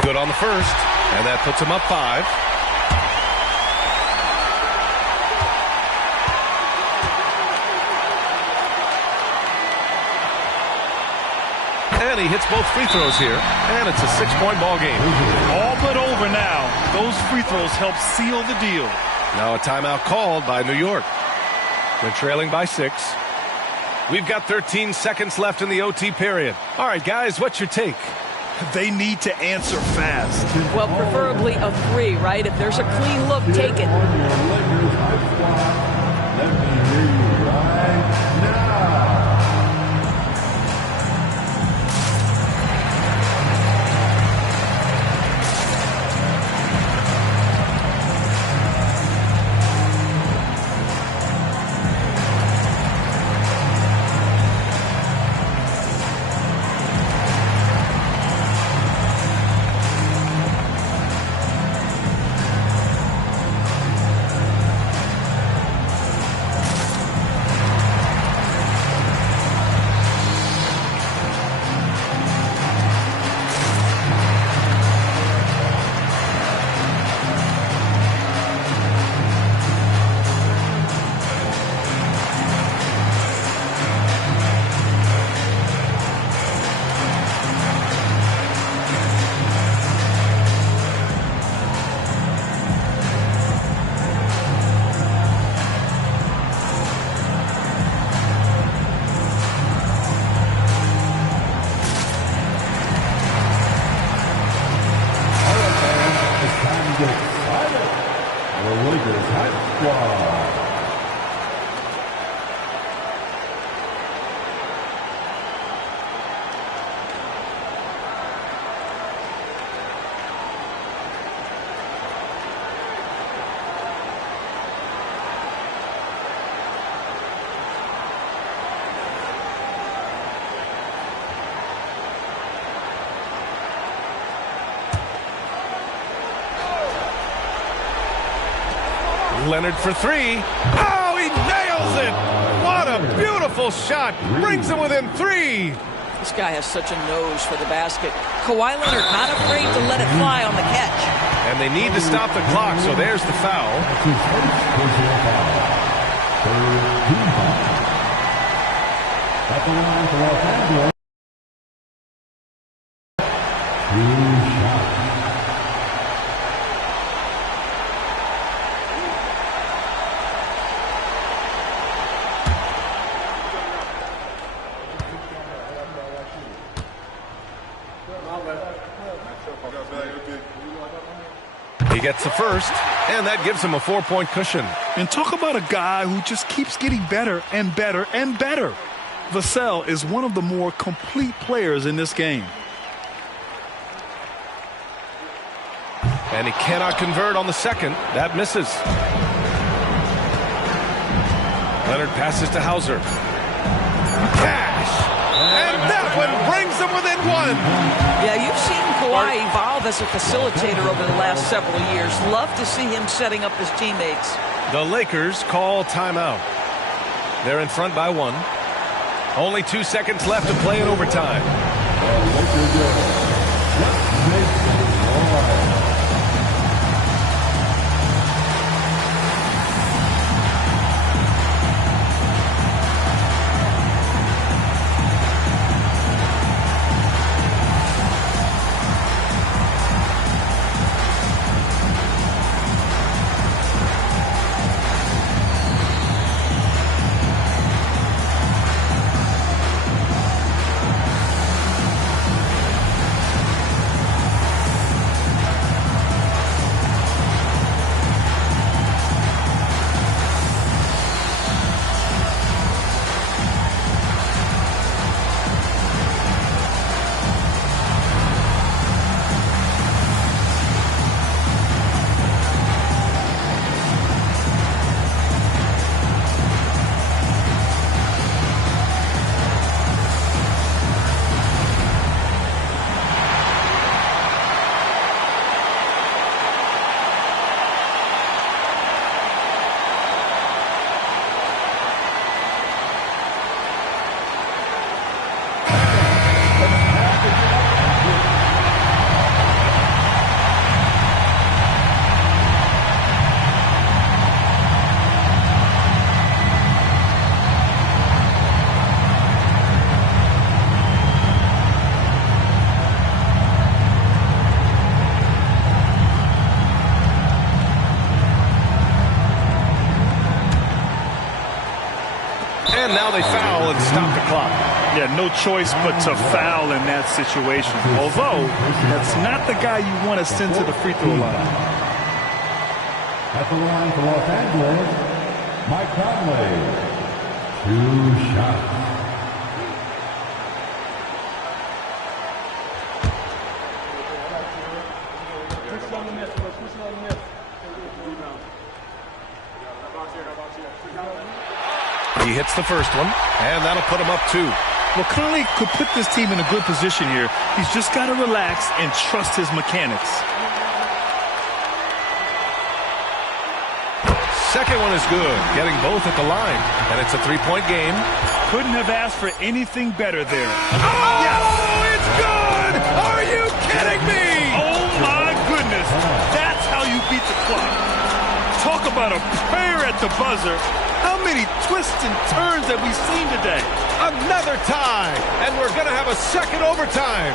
Good on the first, and that puts him up 5. And he hits both free throws here, and it's a 6-point ball game. All but over now. Those free throws help seal the deal. Now a timeout called by New York. They're trailing by 6. We've got 13 seconds left in the OT period. All right, guys, what's your take? They need to answer fast. Well, preferably a 3, right? If there's a clean look, take it. Let me hear you right now. Leonard for 3. Oh, he nails it! What a beautiful shot! Brings him within 3. This guy has such a nose for the basket. Kawhi Leonard not afraid to let it fly on the catch. And they need to stop the clock, so there's the foul. At the line for Los Angeles, 2 shots. He gets the first, and that gives him a 4-point cushion. And talk about a guy who just keeps getting better and better and better. Vassell is one of the more complete players in this game. And he cannot convert on the second. That misses. Leonard passes to Hauser. Cash! And that one brings them within one. Yeah, you've seen Kawhi evolve as a facilitator over the last several years. Love to see him setting up his teammates. The Lakers call timeout. They're in front by 1. Only 2 seconds left to play in overtime. And now they foul and stop the clock. Yeah, no choice but to foul in that situation. Although, that's not the guy you want to send to the free throw line. At the line for Los Angeles, Mike Conley. 2 shots. He hits the first one, and that'll put him up 2. Well, Conley could put this team in a good position here. He's just got to relax and trust his mechanics. Second one is good, getting both at the line, and it's a 3-point game. Couldn't have asked for anything better there. Oh, yes! It's good! Are you kidding me? Oh, my goodness. That's how you beat the clock. Talk about a prayer at the buzzer. How many twists and turns have we seen today? Another tie, and we're going to have a second overtime.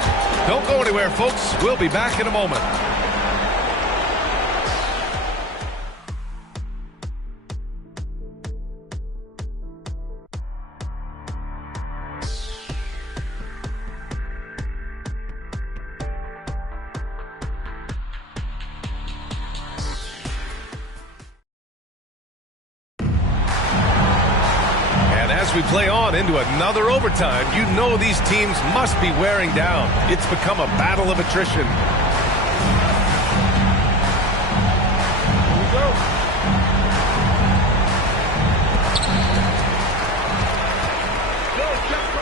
Don't go anywhere, folks. We'll be back in a moment. We play on into another overtime. You know these teams must be wearing down. It's become a battle of attrition. Here we go.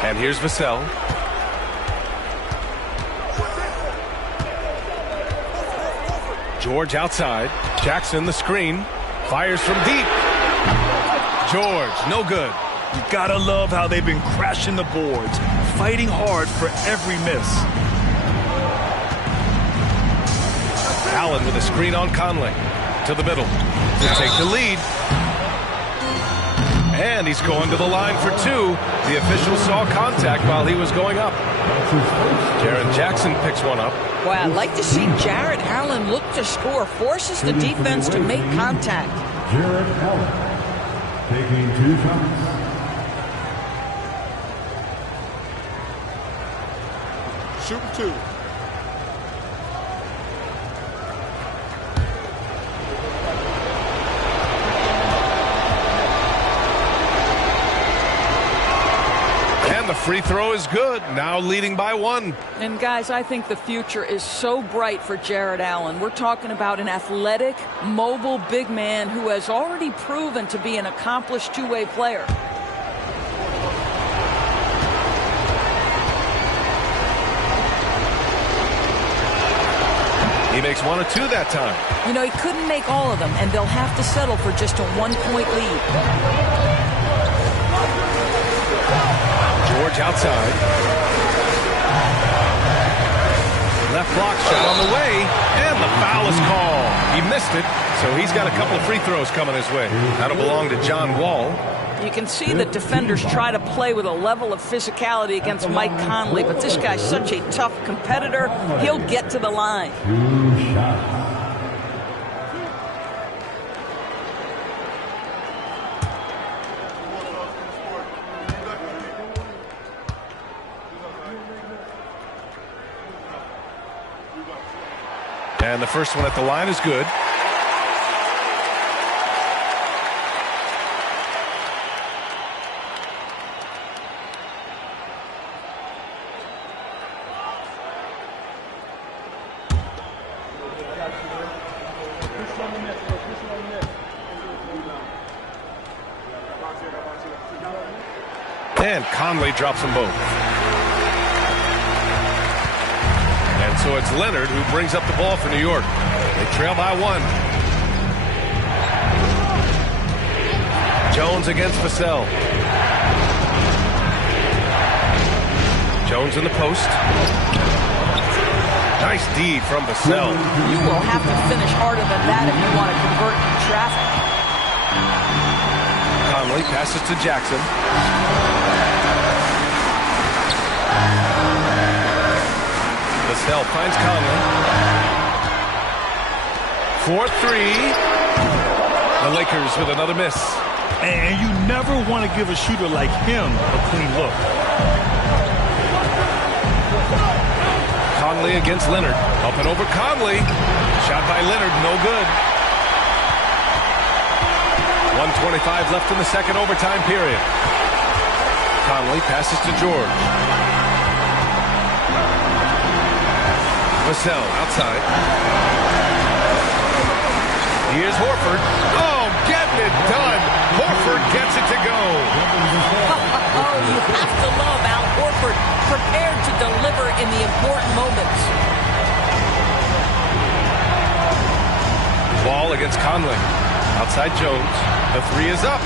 And here's Vassell. George outside. Jackson the screen. Fires from deep. George, no good. You gotta love how they've been crashing the boards, fighting hard for every miss. Allen with a screen on Conley. To the middle. To take the lead. And he's going to the line for 2. The official saw contact while he was going up. Jaren Jackson picks one up. Well, I'd like to see Jarrett Allen look to score, forces the defense to make contact. Jarrett Allen taking 2 shots. Shooting 2. free throw is good. Now leading by 1. And guys, I think the future is so bright for Jared Allen. We're talking about an athletic, mobile big man who has already proven to be an accomplished two-way player. He makes 1 or 2 that time. You know, he couldn't make all of them, and they'll have to settle for just a 1-point lead. George outside. Left block shot on the way, and the foul is called. He missed it, so he's got a couple of free throws coming his way. That'll belong to John Wall. You can see the defenders try to play with a level of physicality against Mike Conley, but this guy's such a tough competitor, he'll get to the line. And the first one at the line is good. And Conley drops them both. And so it's Leonard who brings up the ball for New York. They trail by 1. Jones against Vassell. Jones in the post. Nice D from Vassell. You will have to finish harder than that if you want to convert traffic. Conley passes to Jackson. Vassell finds Conley. 4-3. The Lakers with another miss. And you never want to give a shooter like him a clean look. Conley against Leonard. Up and over Conley. Shot by Leonard, no good. 1:25 left in the second overtime period. Conley passes to George. Vassell outside. Here's Horford. Oh, getting it done. Horford gets it to go. Oh, you have to love Al Horford, prepared to deliver in the important moments. Ball against Conley. Outside Jones. The 3 is up.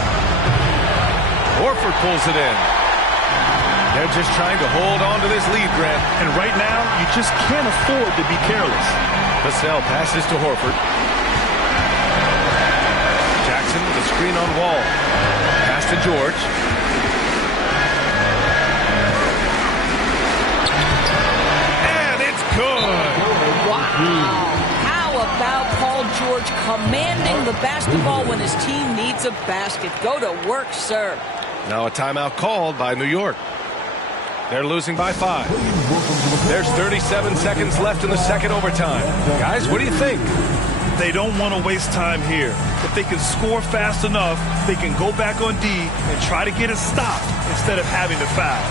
Horford pulls it in. They're just trying to hold on to this lead, Grant. And right now, you just can't afford to be careless. Vassell passes to Horford. Jackson with a screen on Wall. Pass to George. And it's good. Wow. How about Paul George commanding the basketball when his team needs a basket? Go to work, sir. Now a timeout called by New York. They're losing by 5. There's 37 seconds left in the second overtime. Guys, what do you think? They don't want to waste time here. If they can score fast enough, they can go back on D and try to get a stop instead of having to foul.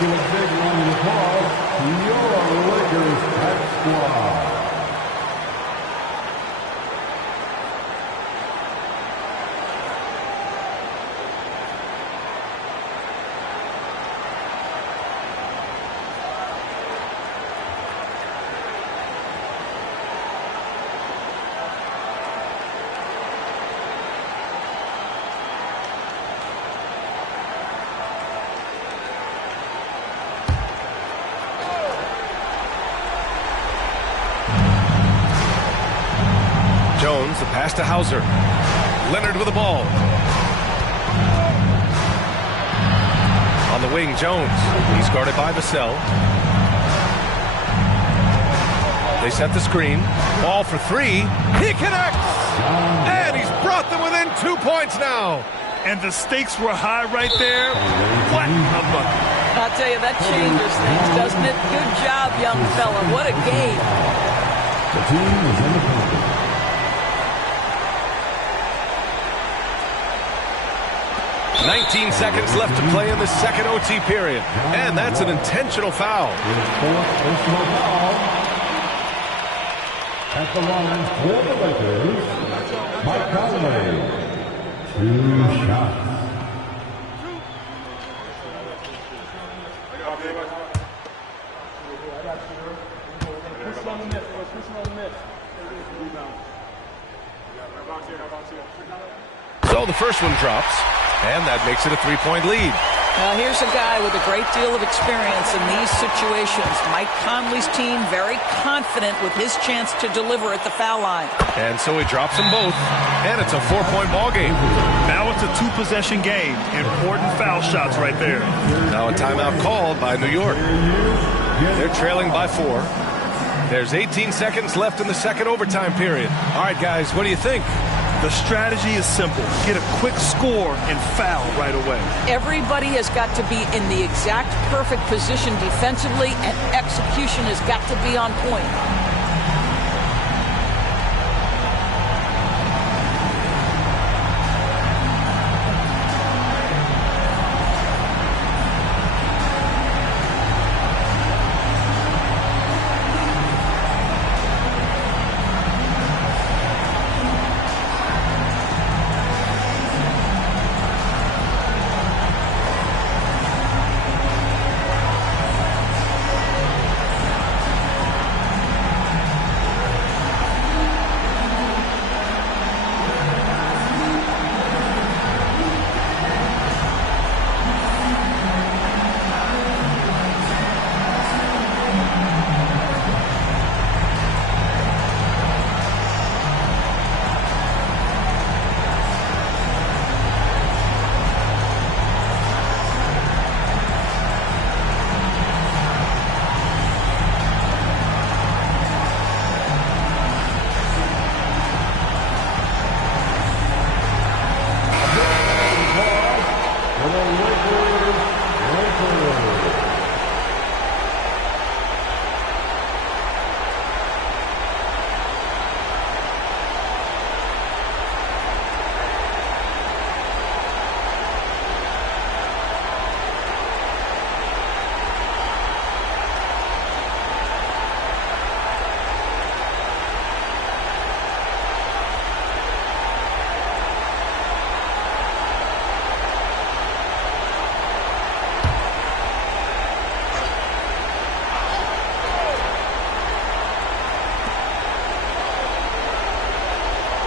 Give a big round of applause to your Lakers Tech Squad. Jones, the pass to Hauser. Leonard with the ball. On the wing, Jones. He's guarded by Vassell. They set the screen. Ball for three. He connects! And he's brought them within 2 points now. And the stakes were high right there. What a bucket. I'll tell you, that changes things, doesn't it? Good job, young fella. What a game. The team is in the pocket. 19 seconds left to play in the second OT period. And that's an intentional foul. Fourth personal foul. At the line for the Lakers, Mike Conley. 2 shots. So the first one drops, and that makes it a 3-point lead. Now here's a guy with a great deal of experience in these situations. Mike Conley's team very confident with his chance to deliver at the foul line. And so he drops them both, and it's a 4-point ball game. Now it's a 2-possession game. Important foul shots right there. Now a timeout called by New York. They're trailing by 4. There's 18 seconds left in the second overtime period. All right, guys, what do you think? The strategy is simple. Get a quick score and foul right away. Everybody has got to be in the exact perfect position defensively, and execution has got to be on point.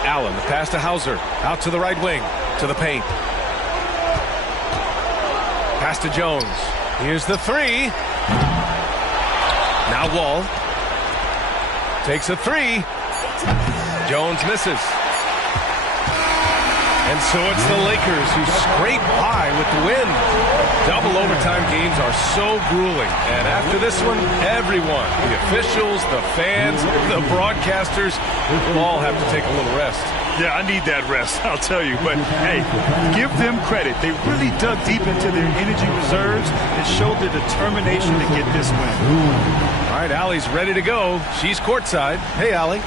Allen, the pass to Hauser. Out to the right wing. To the paint. Pass to Jones. Here's the three. Now Wall. Takes a three. Jones misses. And so it's the Lakers who scrape by with the win. Double overtime games are so grueling. And after this one, everyone, the officials, the fans, the broadcasters, all have to take a little rest. Yeah, I need that rest, I'll tell you. But, hey, give them credit. They really dug deep into their energy reserves and showed the determination to get this win. All right, Allie's ready to go. She's courtside. Hey, Allie.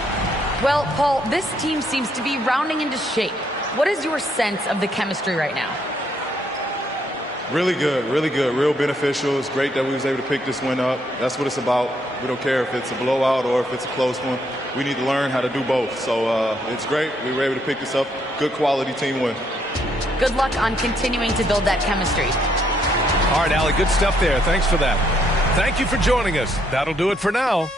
Well, Paul, this team seems to be rounding into shape. What is your sense of the chemistry right now? Really good, real beneficial. It's great that we was able to pick this one up. That's what it's about. We don't care if it's a blowout or if it's a close one. We need to learn how to do both. So it's great. We were able to pick this up. Good quality team win. Good luck on continuing to build that chemistry. All right, Allie, good stuff there. Thanks for that. Thank you for joining us. That'll do it for now.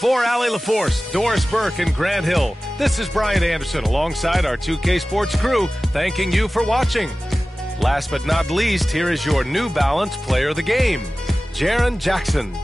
For Allie LaForce, Doris Burke, and Grant Hill, this is Brian Anderson alongside our 2K Sports crew, thanking you for watching. Last but not least, here is your New Balance Player of the Game, Jaren Jackson.